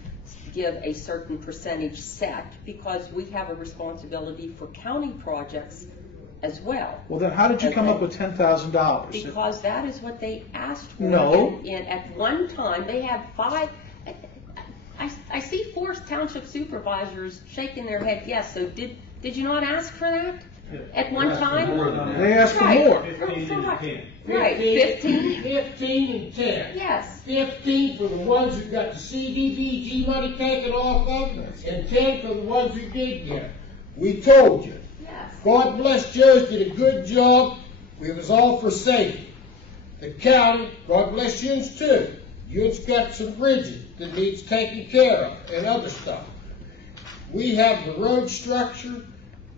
give a certain percentage set, because we have a responsibility for county projects as well. Well, then how did you come up with $10,000? Because that is what they asked for. No. And at one time, they had 5. I see 4 township supervisors shaking their head yes. So did you not ask for that? At one time? They asked for more. 15 and 10. Right, 15? 15 and 10. Yes. 15 for the ones who got the CDBG money taken off of them, and 10 for the ones who did get. We told you. Yes. God bless Joe's did a good job. It was all for safety. The county, God bless Yun's too. Yun's got some bridges that needs taken care of and other stuff. We have the road structure,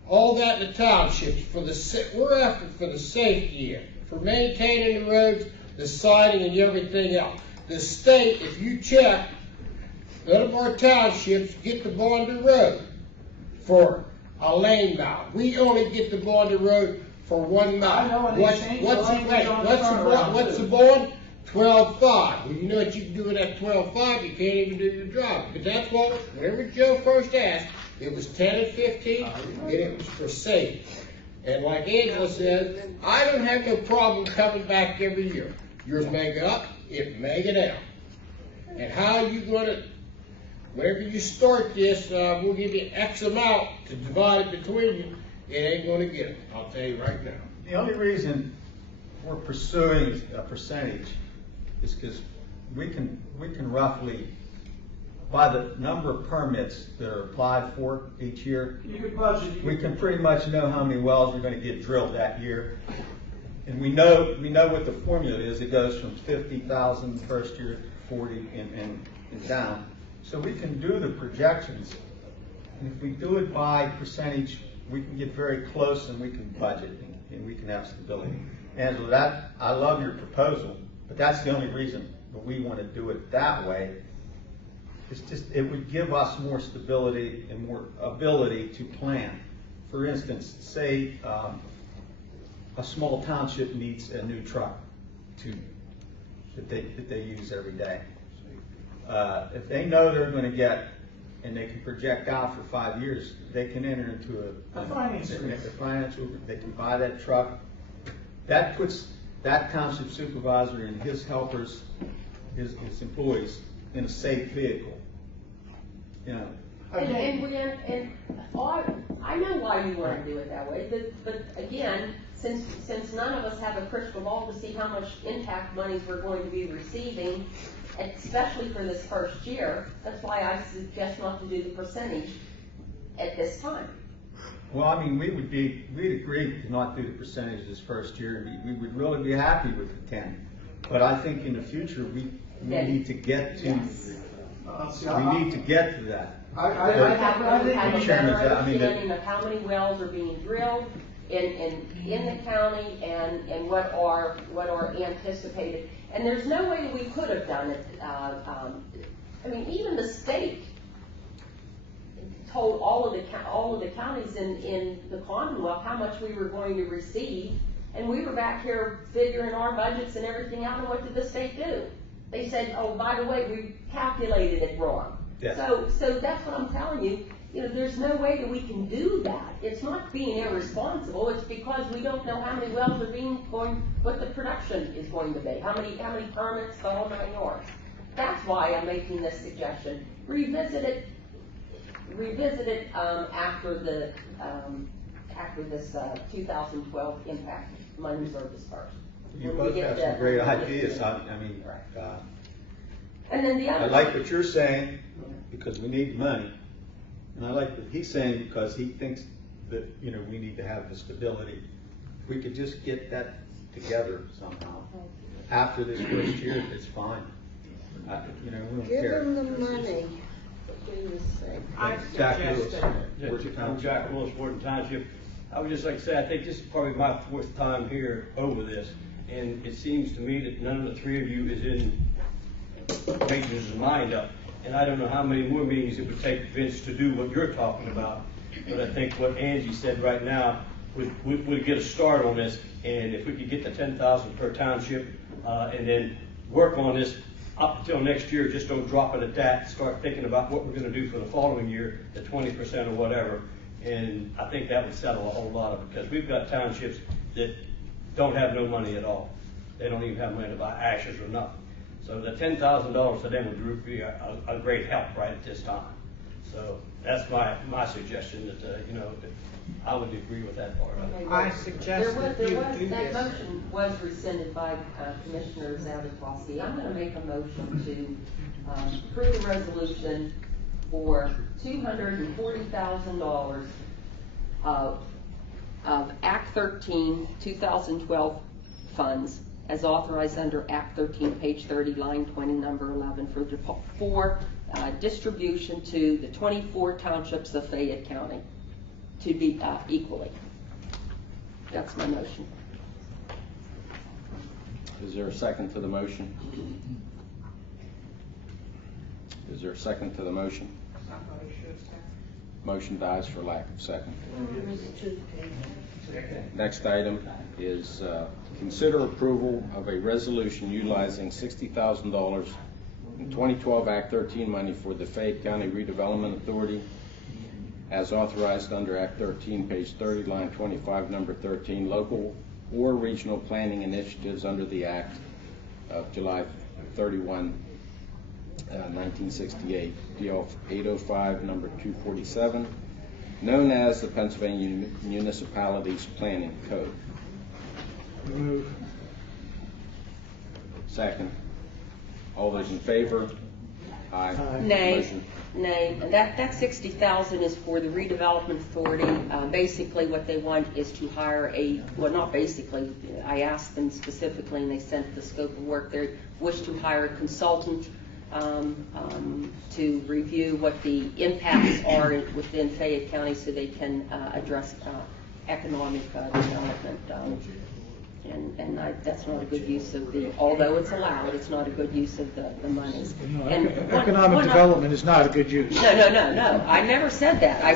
all that in the townships. We're after for the safety end, for maintaining the roads, the siding, and everything else. The state, if you check, none of our townships get the bonded road for a lane mile. We only get the bonded road for 1 mile. What's the bond? 12.5. Well, you know what you can do with that 12.5? You can't even do your job. But that's what, whenever Joe first asked, it was 10 and 15, and it was for safety. And like Angela said, I don't have no problem coming back every year. Yours may go up, it may go down. And how you going to, whenever you start this, we'll give you X amount to divide it between you. It ain't going to get it. I'll tell you right now. The only reason we're pursuing a percentage is because we can roughly, by the number of permits that are applied for each year, we can pretty much know how many wells are going to get drilled that year. And we know what the formula is. It goes from 50,000 the first year, 40 and down. So we can do the projections. And if we do it by percentage, we can get very close and we can budget and we can have stability. Angela, I love your proposal, but that's the only reason that we want to do it that way. It's just, it would give us more stability and more ability to plan. For instance, say a small township needs a new truck that they use every day. If they know they're going to get, and they can project out for 5 years, they can enter into a finance agreement. They can buy that truck. That puts that township supervisor and his helpers, his employees, in a safe vehicle. You know. I know why you want to do it that way, but again, since none of us have a crystal ball to see how much impact monies we're going to be receiving, especially for this first year, that's why I suggest not to do the percentage at this time. Well, I mean, we'd agree to not do the percentage this first year. We would really be happy with the 10. But I think in the future we need to get to. We need to get to that. I have a better understanding of how many wells are being drilled in the county and what are anticipated. And there's no way that we could have done it. I mean, even the state told all of the counties in the Commonwealth how much we were going to receive, and we were back here figuring our budgets and everything out. And what did the state do? They said, "Oh, by the way, we calculated it wrong." Yes. So that's what I'm telling you. there's no way that we can do that. It's not being irresponsible. It's because we don't know how many wells are what the production is going to be, how many permits, the whole 9 yards. That's why I'm making this suggestion. Revisit it after this 2012 impact monies are dispersed. You both have some great ideas. And then the other I like what you're saying because we need money. And I like what he's saying because he thinks that, we need to have the stability. If we could just get that together somehow. After this first year, it's fine. We don't Give care. them the money, for goodness sake. Jack Lewis. I'm Jack Lewis, Wharton Township. I would just like to say, I think this is probably my 4th time here over this, and it seems to me that none of the 3 of you is in making his mind up. And I don't know how many more meetings it would take Vince to do what you're talking about, but I think what Angie said right now would get a start on this. And if we could get the 10,000 per township, and then work on this up until next year, just don't drop it at that. Start thinking about what we're going to do for the following year, the 20% or whatever. And I think that would settle a whole lot of it, because we've got townships that don't have no money at all. They don't even have money to buy ashes or nothing. So the $10,000 to them would be a great help right at this time. So that's my suggestion, that that I would agree with that part of it. I suggest that you do that this. motion was rescinded by Commissioner Zavitosky. I'm going to make a motion to approve a resolution for $240,000 of Act 13 2012 funds as authorized under Act 13, page 30, line 20, number 11, for distribution to the 24 townships of Fayette County to be equally. That's my motion. Is there a second to the motion? Is there a second to the motion? Motion dies for lack of second. Next item is consider approval of a resolution utilizing $60,000 in 2012 Act 13 money for the Fayette County Redevelopment Authority as authorized under Act 13, page 30, line 25, number 13, local or regional planning initiatives under the Act of July 31, 1968, PL 805, number 247, known as the Pennsylvania Municipalities Planning Code. Move. Second. All those in favor? Aye. Nay. Motion. Nay. And that $60,000 is for the redevelopment authority. Basically, what they want is to hire not basically. I asked them specifically, and they sent the scope of work. They wish to hire a consultant to review what the impacts are within Fayette County, so they can address economic development. That's not a good use of although it's allowed, it's not a good use of the money. Economic development is not a good use. No. I never said that. I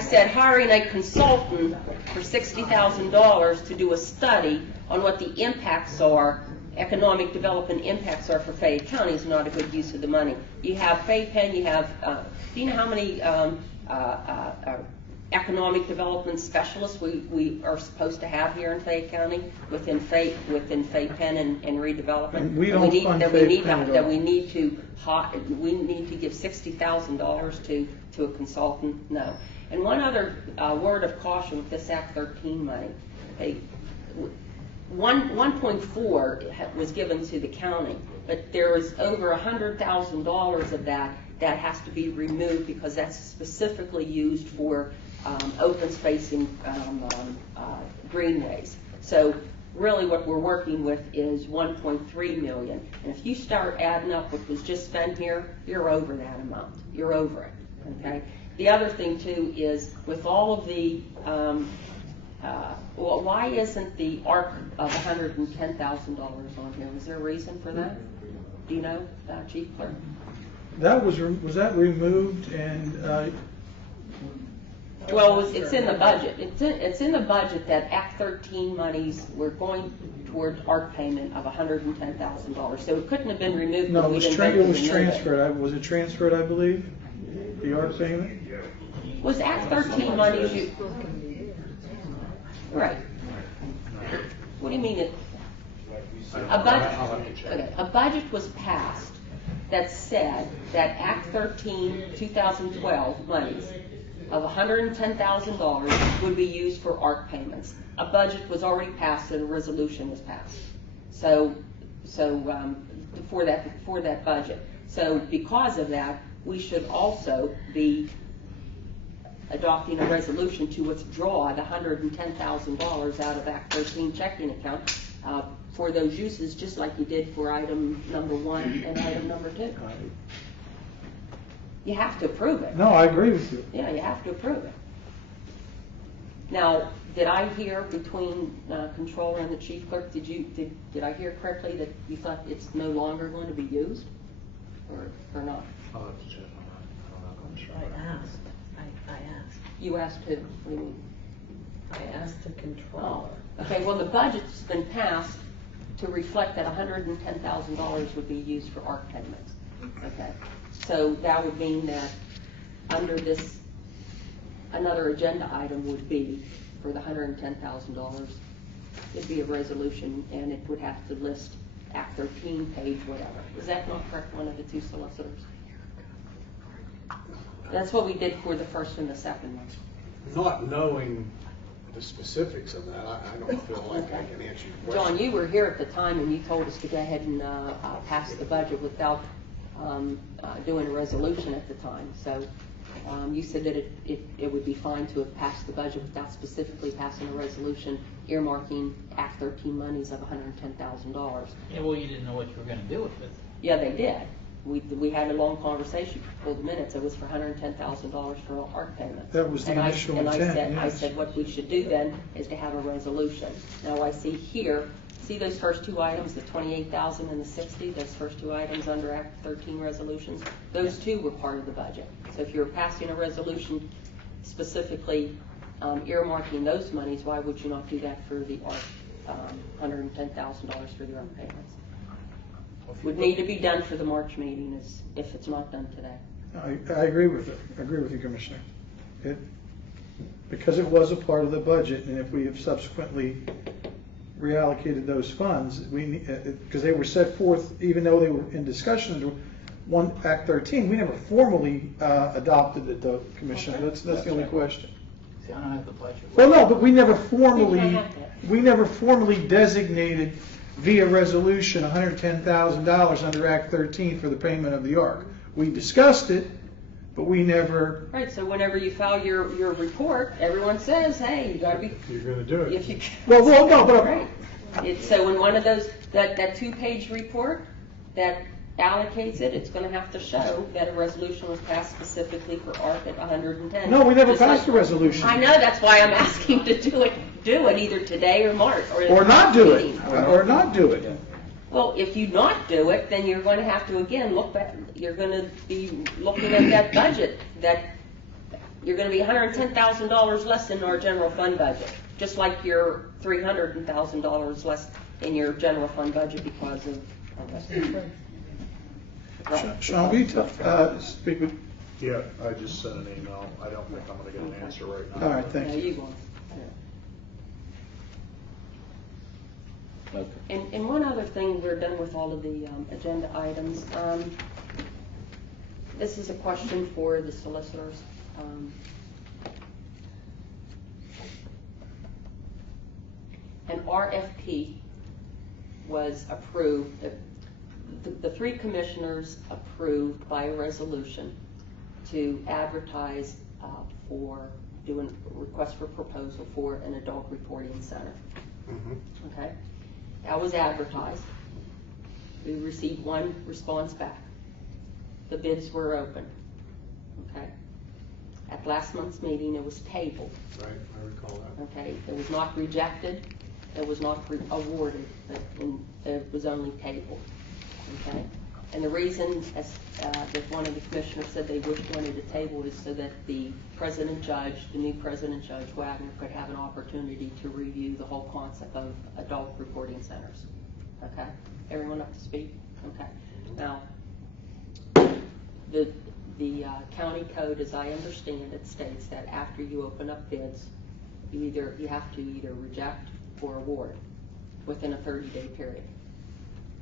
said hiring a consultant for $60,000 to do a study on what the impacts are, economic development impacts are for Fayette County is not a good use of the money. You have Fayette Penn, you have, do you know how many economic development specialists we are supposed to have here in Fayette County within Fayette Penn and redevelopment? And we don't fund Fayette Penn at all. We need to give $60,000 to a consultant? No. And one other word of caution with this Act 13 money. 1.4 was given to the county, but there is over $100,000 of that has to be removed because that's specifically used for open spacing greenways. So really what we're working with is 1.3 million. And if you start adding up what was just spent here, you're over that amount. You're over it, okay? The other thing too is with all of the, why isn't the ARC of $110,000 on here? Was there a reason for that? Do you know, Chief Clerk? That was that removed and well, it's in the budget. It's in the budget that Act 13 monies were going toward ARC payment of $110,000. So it couldn't have been removed. No, it was transferred. Was it transferred? I believe the ARC payment. Was Act 13 money right? What do you mean a budget was passed that said that Act 13 2012 monies of $110,000 would be used for ARC payments. A budget was already passed and a resolution was passed. So for that budget. So because of that, we should also be adopting a resolution to withdraw the $110,000 out of Act 13 checking account for those uses, just like you did for item number 1 and item number 2. You have to approve it. No, I agree with you. Yeah, you have to approve it. Now, did I hear between controller and the chief clerk? Did I hear correctly that you thought it's no longer going to be used, or not? I asked. I asked. You asked who? What do you mean? I asked the controller. Oh, okay. Well, the budget's been passed to reflect that $110,000 would be used for ARC payments. Okay. So that would mean that under this, another agenda item would be for the $110,000. It'd be a resolution, and it would have to list Act 13, page whatever. Is that not correct? One of the two solicitors. That's what we did for the first and the second one. Not knowing the specifics of that, I don't feel like I can answer your question. John, you were here at the time, and you told us to go ahead and pass the budget without doing a resolution at the time. So you said that it would be fine to have passed the budget without specifically passing a resolution earmarking Act 13 monies of $110,000. Yeah, well, you didn't know what you were going to do with it. Yeah, they did. We had a long conversation for the minutes. It was for $110,000 for ARC payments. That was the initial intent. I said what we should do then is to have a resolution. Now I see here, see those first two items, the $28,000 and the $60,000, those first two items under Act 13 resolutions, those two were part of the budget. So if you're passing a resolution specifically earmarking those monies, why would you not do that for the ARC, $110,000 for the ARC payments? Would need to be done for the March meeting if it's not done today. I agree with it. I agree with you, Commissioner. Because it was a part of the budget, and if we have subsequently reallocated those funds, because they were set forth, even though they were in discussion under Act 13, we never formally adopted it, though, Commissioner. That's the only question. See, I don't have the budget. Well, no, but we never formally designated via resolution $110,000 under Act 13 for the payment of the ARC. We discussed it, but we never. Right. So whenever you file your report, everyone says, "Hey, you got to be." You're going to do it. If you. Well, no, but. Right. So in one of those that 2-page report that allocates it, it's going to have to show that a resolution was passed specifically for ARC at 110. No, we never passed a resolution. I know. That's why I'm asking to do it either today or March or not do it. Or not do it. Well, if you not do it, then you're going to have to again look back. You're going to be looking at that budget. That you're going to be $110,000 less in our general fund budget, just like you're $300,000 less in your general fund budget because of. Sean, will you speak with? Yeah, I just sent an email. I don't think I'm going to get an answer right now. All right, thank you. You won't. Yeah. And one other thing, we're done with all of the agenda items. This is a question for the solicitors. An RFP was approved. The 3 commissioners approved by a resolution to advertise for doing a request for proposal for an adult reporting center. Okay, that was advertised. We received 1 response back. The bids were open. Okay, at last month's meeting it was tabled. Right, I recall that. Okay, it was not rejected. It was not awarded. It was only tabled. Okay, and the reason that one of the commissioners said they wanted to table is so that the new president judge Wagner could have an opportunity to review the whole concept of adult reporting centers. Okay, everyone up to speed? Okay, now The county code, as I understand it, states that after you open up bids, you have to either reject or award within a 30-day period.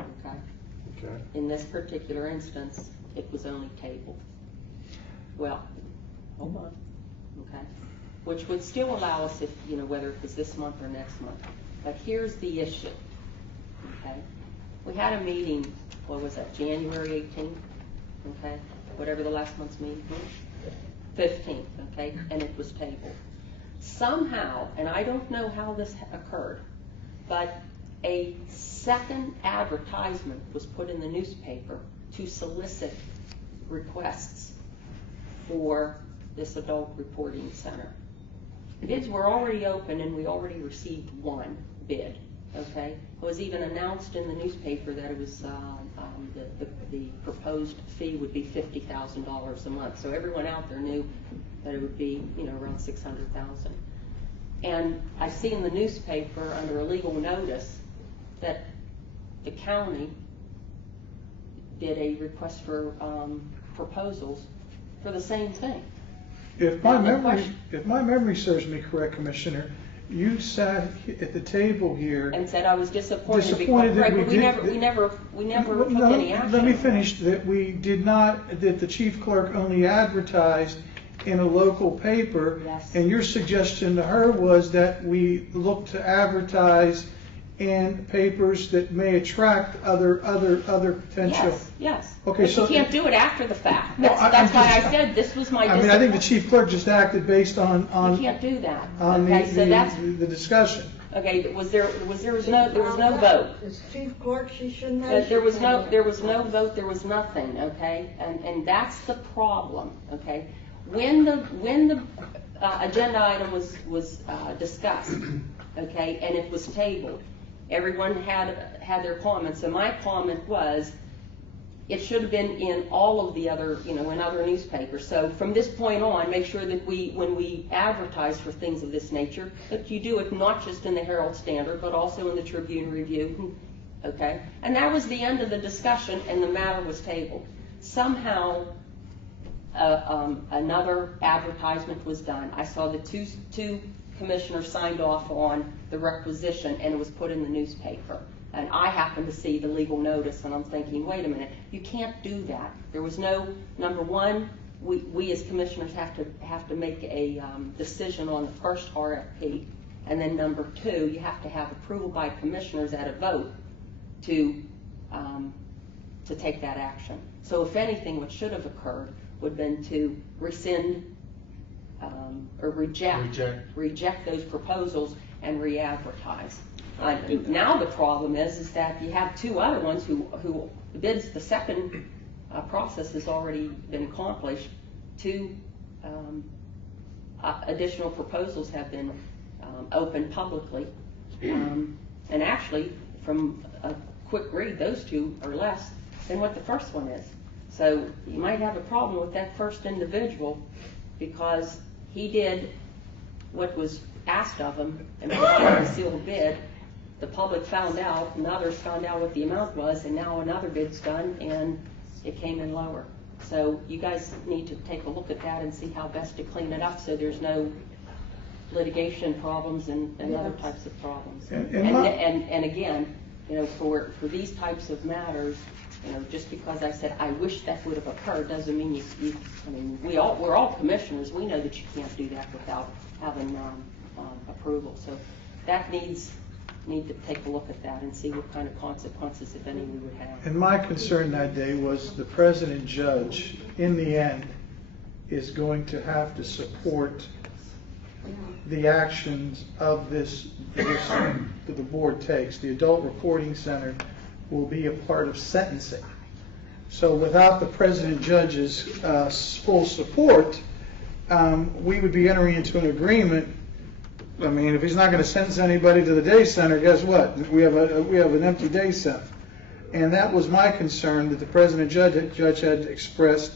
Okay? Okay. In this particular instance, it was only tabled. Well, hold on. Okay? Which would still allow us, if whether it was this month or next month. But here's the issue. Okay? We had a meeting. What was that? January 18th. Okay? Whatever the last month's meeting was. 15th. Okay? And it was tabled. Somehow, and I don't know how this occurred, but a second advertisement was put in the newspaper to solicit requests for this adult reporting center. Bids were already open and we already received one bid. Okay, it was even announced in the newspaper that it was the proposed fee would be $50,000 a month. So everyone out there knew that it would be around $600,000. And I see in the newspaper under a legal notice that the county did a request for proposals for the same thing. If my memory serves me correct, Commissioner, you sat at the table here and said I was disappointed because that we never took any action. Let me finish. That we did not. That the chief clerk only advertised in a local paper. Yes. And your suggestion to her was that we look to advertise in papers that may attract other potential. Yes. Okay, but so you can't do it after the fact. No, That's why I said this was my. I mean, I think the chief clerk just acted based on. You can't do that. On the discussion. Okay. There was no vote. As chief clerk, she shouldn't have. There was no vote. There was nothing. Okay. And that's the problem. Okay. When the agenda item was discussed, okay, and it was tabled, everyone had their comments. And my comment was, it should have been in all of the other, in other newspapers. So from this point on, make sure that when we advertise for things of this nature, that you do it not just in the Herald-Standard, but also in the Tribune-Review, okay? And that was the end of the discussion, and the matter was tabled. Somehow, another advertisement was done. I saw the two commissioners signed off on the requisition, and it was put in the newspaper. And I happened to see the legal notice, and I'm thinking, wait a minute, you can't do that. There was no, number one, we as commissioners have to make a decision on the first RFP, and then number two, you have to have approval by commissioners at a vote to take that action. So if anything, what should have occurred would have been to rescind or reject those proposals and re-advertise. Now the problem is that you have two other ones who bids. The second process has already been accomplished. Two additional proposals have been opened publicly, and actually, from a quick read, those two are less than what the first one is. So you might have a problem with that first individual because he did what was asked of him and provided a sealed bid. The public found out, and others found out what the amount was, and now another bid's done, and it came in lower. So you guys need to take a look at that and see how best to clean it up so there's no litigation problems and other types of problems. And again, for these types of matters, just because I said I wish that would have occurred doesn't mean we're all commissioners. We know that you can't do that without having approval. So that need to take a look at that and see what kind of consequences, if any, we would have. And my concern that day was the president judge, in the end, is going to have to support the actions of this that the board takes. The Adult Reporting Center will be a part of sentencing. So without the president judge's full support, we would be entering into an agreement. I mean, if he's not going to sentence anybody to the day center, guess what? We have an empty day center. And that was my concern that the president judge had expressed,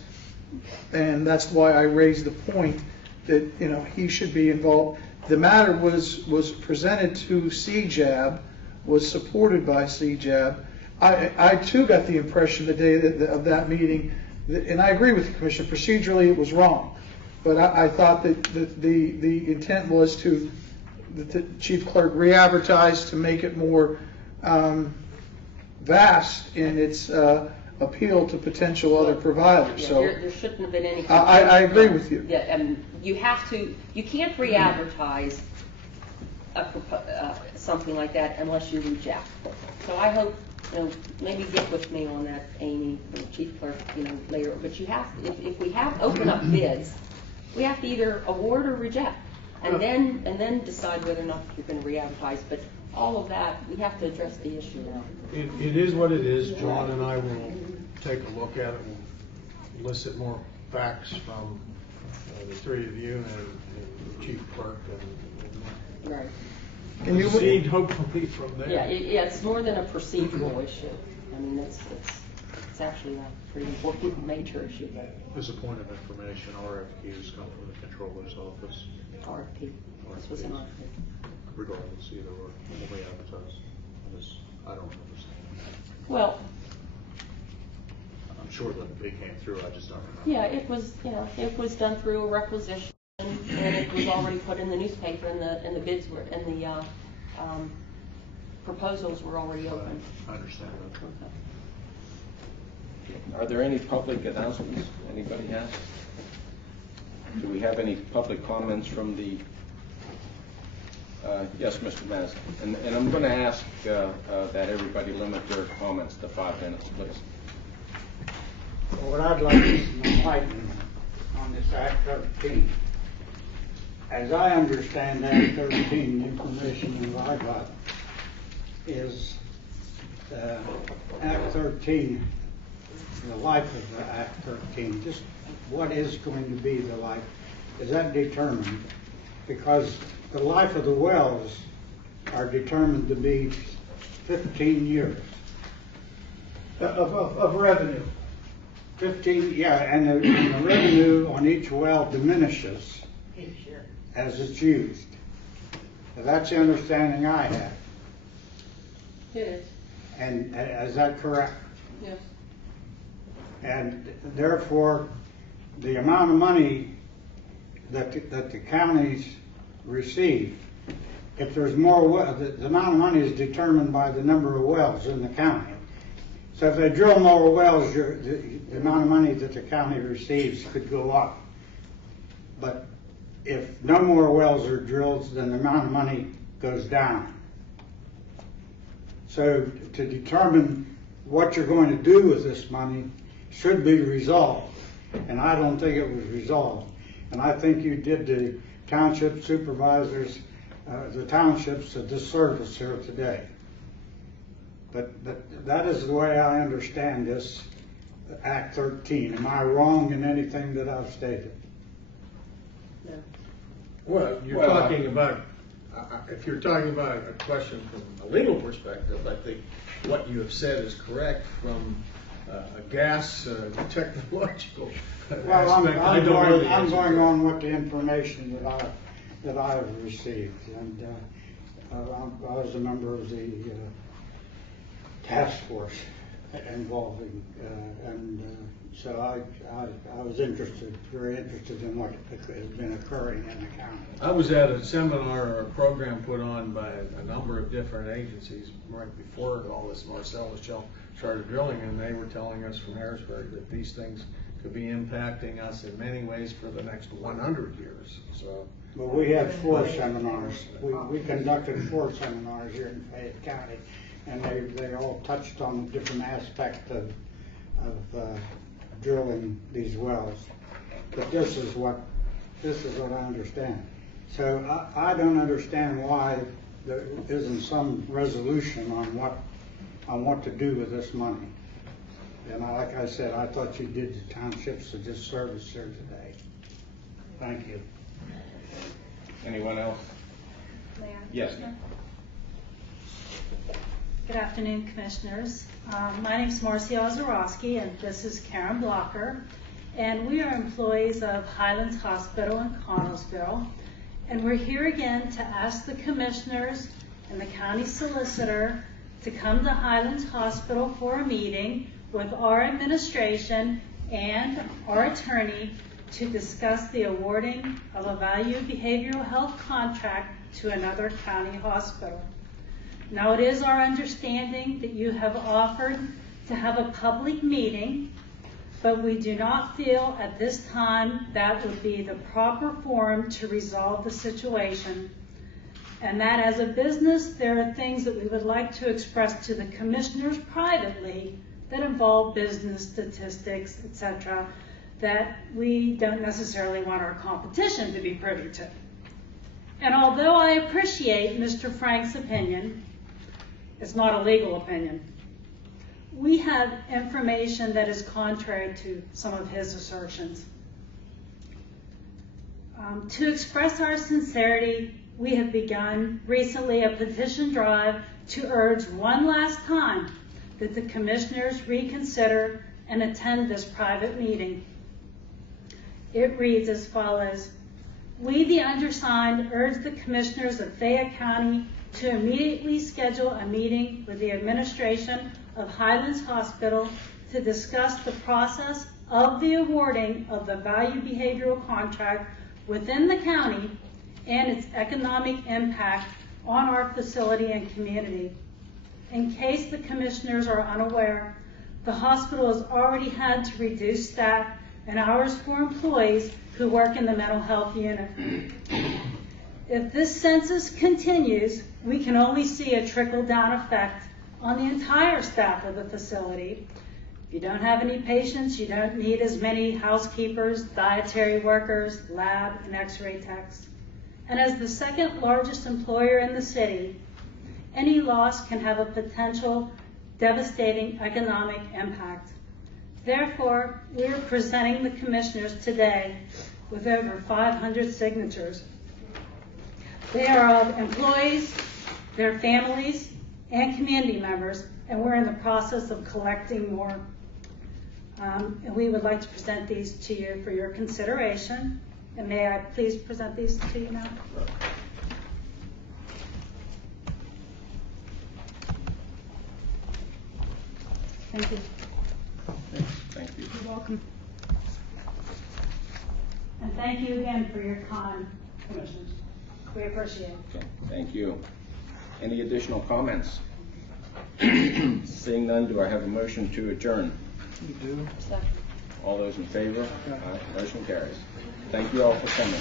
and that's why I raised the point that he should be involved. The matter was presented to CJAB, was supported by CJAB. I too got the impression the day of that meeting and I agree with the Commissioner, procedurally it was wrong. But I thought that the intent was that the chief clerk re-advertise to make it more vast in its appeal to potential other providers. Yeah, So there shouldn't have been any. I agree with you. Yeah, and you can't re-advertise something like that unless you reject. So I hope, maybe get with me on that, Amy, the chief clerk, later. But you have, if we have open up bids, we have to either award or reject, and then decide whether or not you're going to re-advertise. But all of that, we have to address the issue now. It is what it is. John and I will take a look at it and elicit more facts from the three of you and the chief clerk, and Right. proceed hopefully from there. Yeah, it's more than a procedural issue. I mean, it's actually a pretty important major issue. As a point of information, RFQs come from the controller's office. RFP. This was an RFP. Regardless, either or, when we advertise. I don't understand. Well, I'm sure that the bid came through, I just don't remember. yeah, it was done through a requisition, and it was already put in the newspaper, and the bids were, and the proposals were already open. I understand that. Are there any public announcements anybody has? Do we have any public comments from the, yes, Mr. Mazza. And I'm going to ask that everybody limit their comments to 5 minutes, please. Well, what I'd like is some enlightenment on this Act 13. As I understand Act 13, the information that I got is Act 13, the life of the Act 13, just what is going to be the life, is that determined? Because the life of the wells are determined to be 15 years. Of revenue. 15, yeah, and the revenue on each well diminishes as it's used. Now, that's the understanding I have. It is. And is that correct? Yes. And therefore, the amount of money that the counties receive, if there's more, the amount of money is determined by the number of wells in the county. So if they drill more wells, the amount of money that the county receives could go up. But if no more wells are drilled, then the amount of money goes down. So to determine what you're going to do with this money should be resolved. And I don't think it was resolved. And I think you did the township supervisors, the townships, a disservice here today. But that is the way I understand this Act 13. Am I wrong in anything that I've stated? No. Well, you're talking about, if you're talking about a question from a legal perspective, I think what you have said is correct from a gas technological well, aspect. I'm going on with the information that I've received, and I was a member of the task force involving, and so I was very interested in what has been occurring in the county. I was at a seminar or a program put on by a number of different agencies right before all this Marcellus Shale started drilling, and they were telling us from Harrisburg that these things could be impacting us in many ways for the next 100 years. So, well, we had 4 seminars. We conducted 4 seminars here in Fayette County, and they all touched on different aspects of drilling these wells. But this is what I understand. So I don't understand why there isn't some resolution on what to do with this money. And like I said, I thought you did the townships a disservice here today. Thank you. Anyone else? Yes. Good afternoon, Commissioners. My name is Marcia Ozorowski, and this is Karen Blocker. And we are employees of Highlands Hospital in Connellsville. And we're here again to ask the Commissioners and the County Solicitor to come to Highlands Hospital for a meeting with our administration and our attorney to discuss the awarding of a value behavioral health contract to another county hospital. Now, it is our understanding that you have offered to have a public meeting, but we do not feel at this time that would be the proper forum to resolve the situation, and that as a business, there are things that we would like to express to the commissioners privately that involve business statistics, etc., that we don't necessarily want our competition to be privy to. And although I appreciate Mr. Frank's opinion, it's not a legal opinion. We have information that is contrary to some of his assertions. To express our sincerity, we have begun recently a petition drive to urge one last time that the commissioners reconsider and attend this private meeting. It reads as follows: we, the undersigned, urge the commissioners of Fayette County to immediately schedule a meeting with the administration of Highlands Hospital to discuss the process of the awarding of the value behavioral contract within the county and its economic impact on our facility and community. In case the commissioners are unaware, the hospital has already had to reduce staff and hours for employees who work in the mental health unit. If this census continues, we can only see a trickle-down effect on the entire staff of the facility. If you don't have any patients, you don't need as many housekeepers, dietary workers, lab and x-ray techs. And as the second largest employer in the city, any loss can have a potential devastating economic impact. Therefore, we are presenting the commissioners today with over 500 signatures. They are of employees, their families, and community members, and we're in the process of collecting more. And we would like to present these to you for your consideration. And may I please present these to you now? Thank you. Thank you. You're welcome. And thank you again for your time, commissioners. We appreciate it. Okay, thank you. Any additional comments? Seeing none, do I have a motion to adjourn? You do. Second. All those in favor? Aye. Motion carries. Thank you all for coming.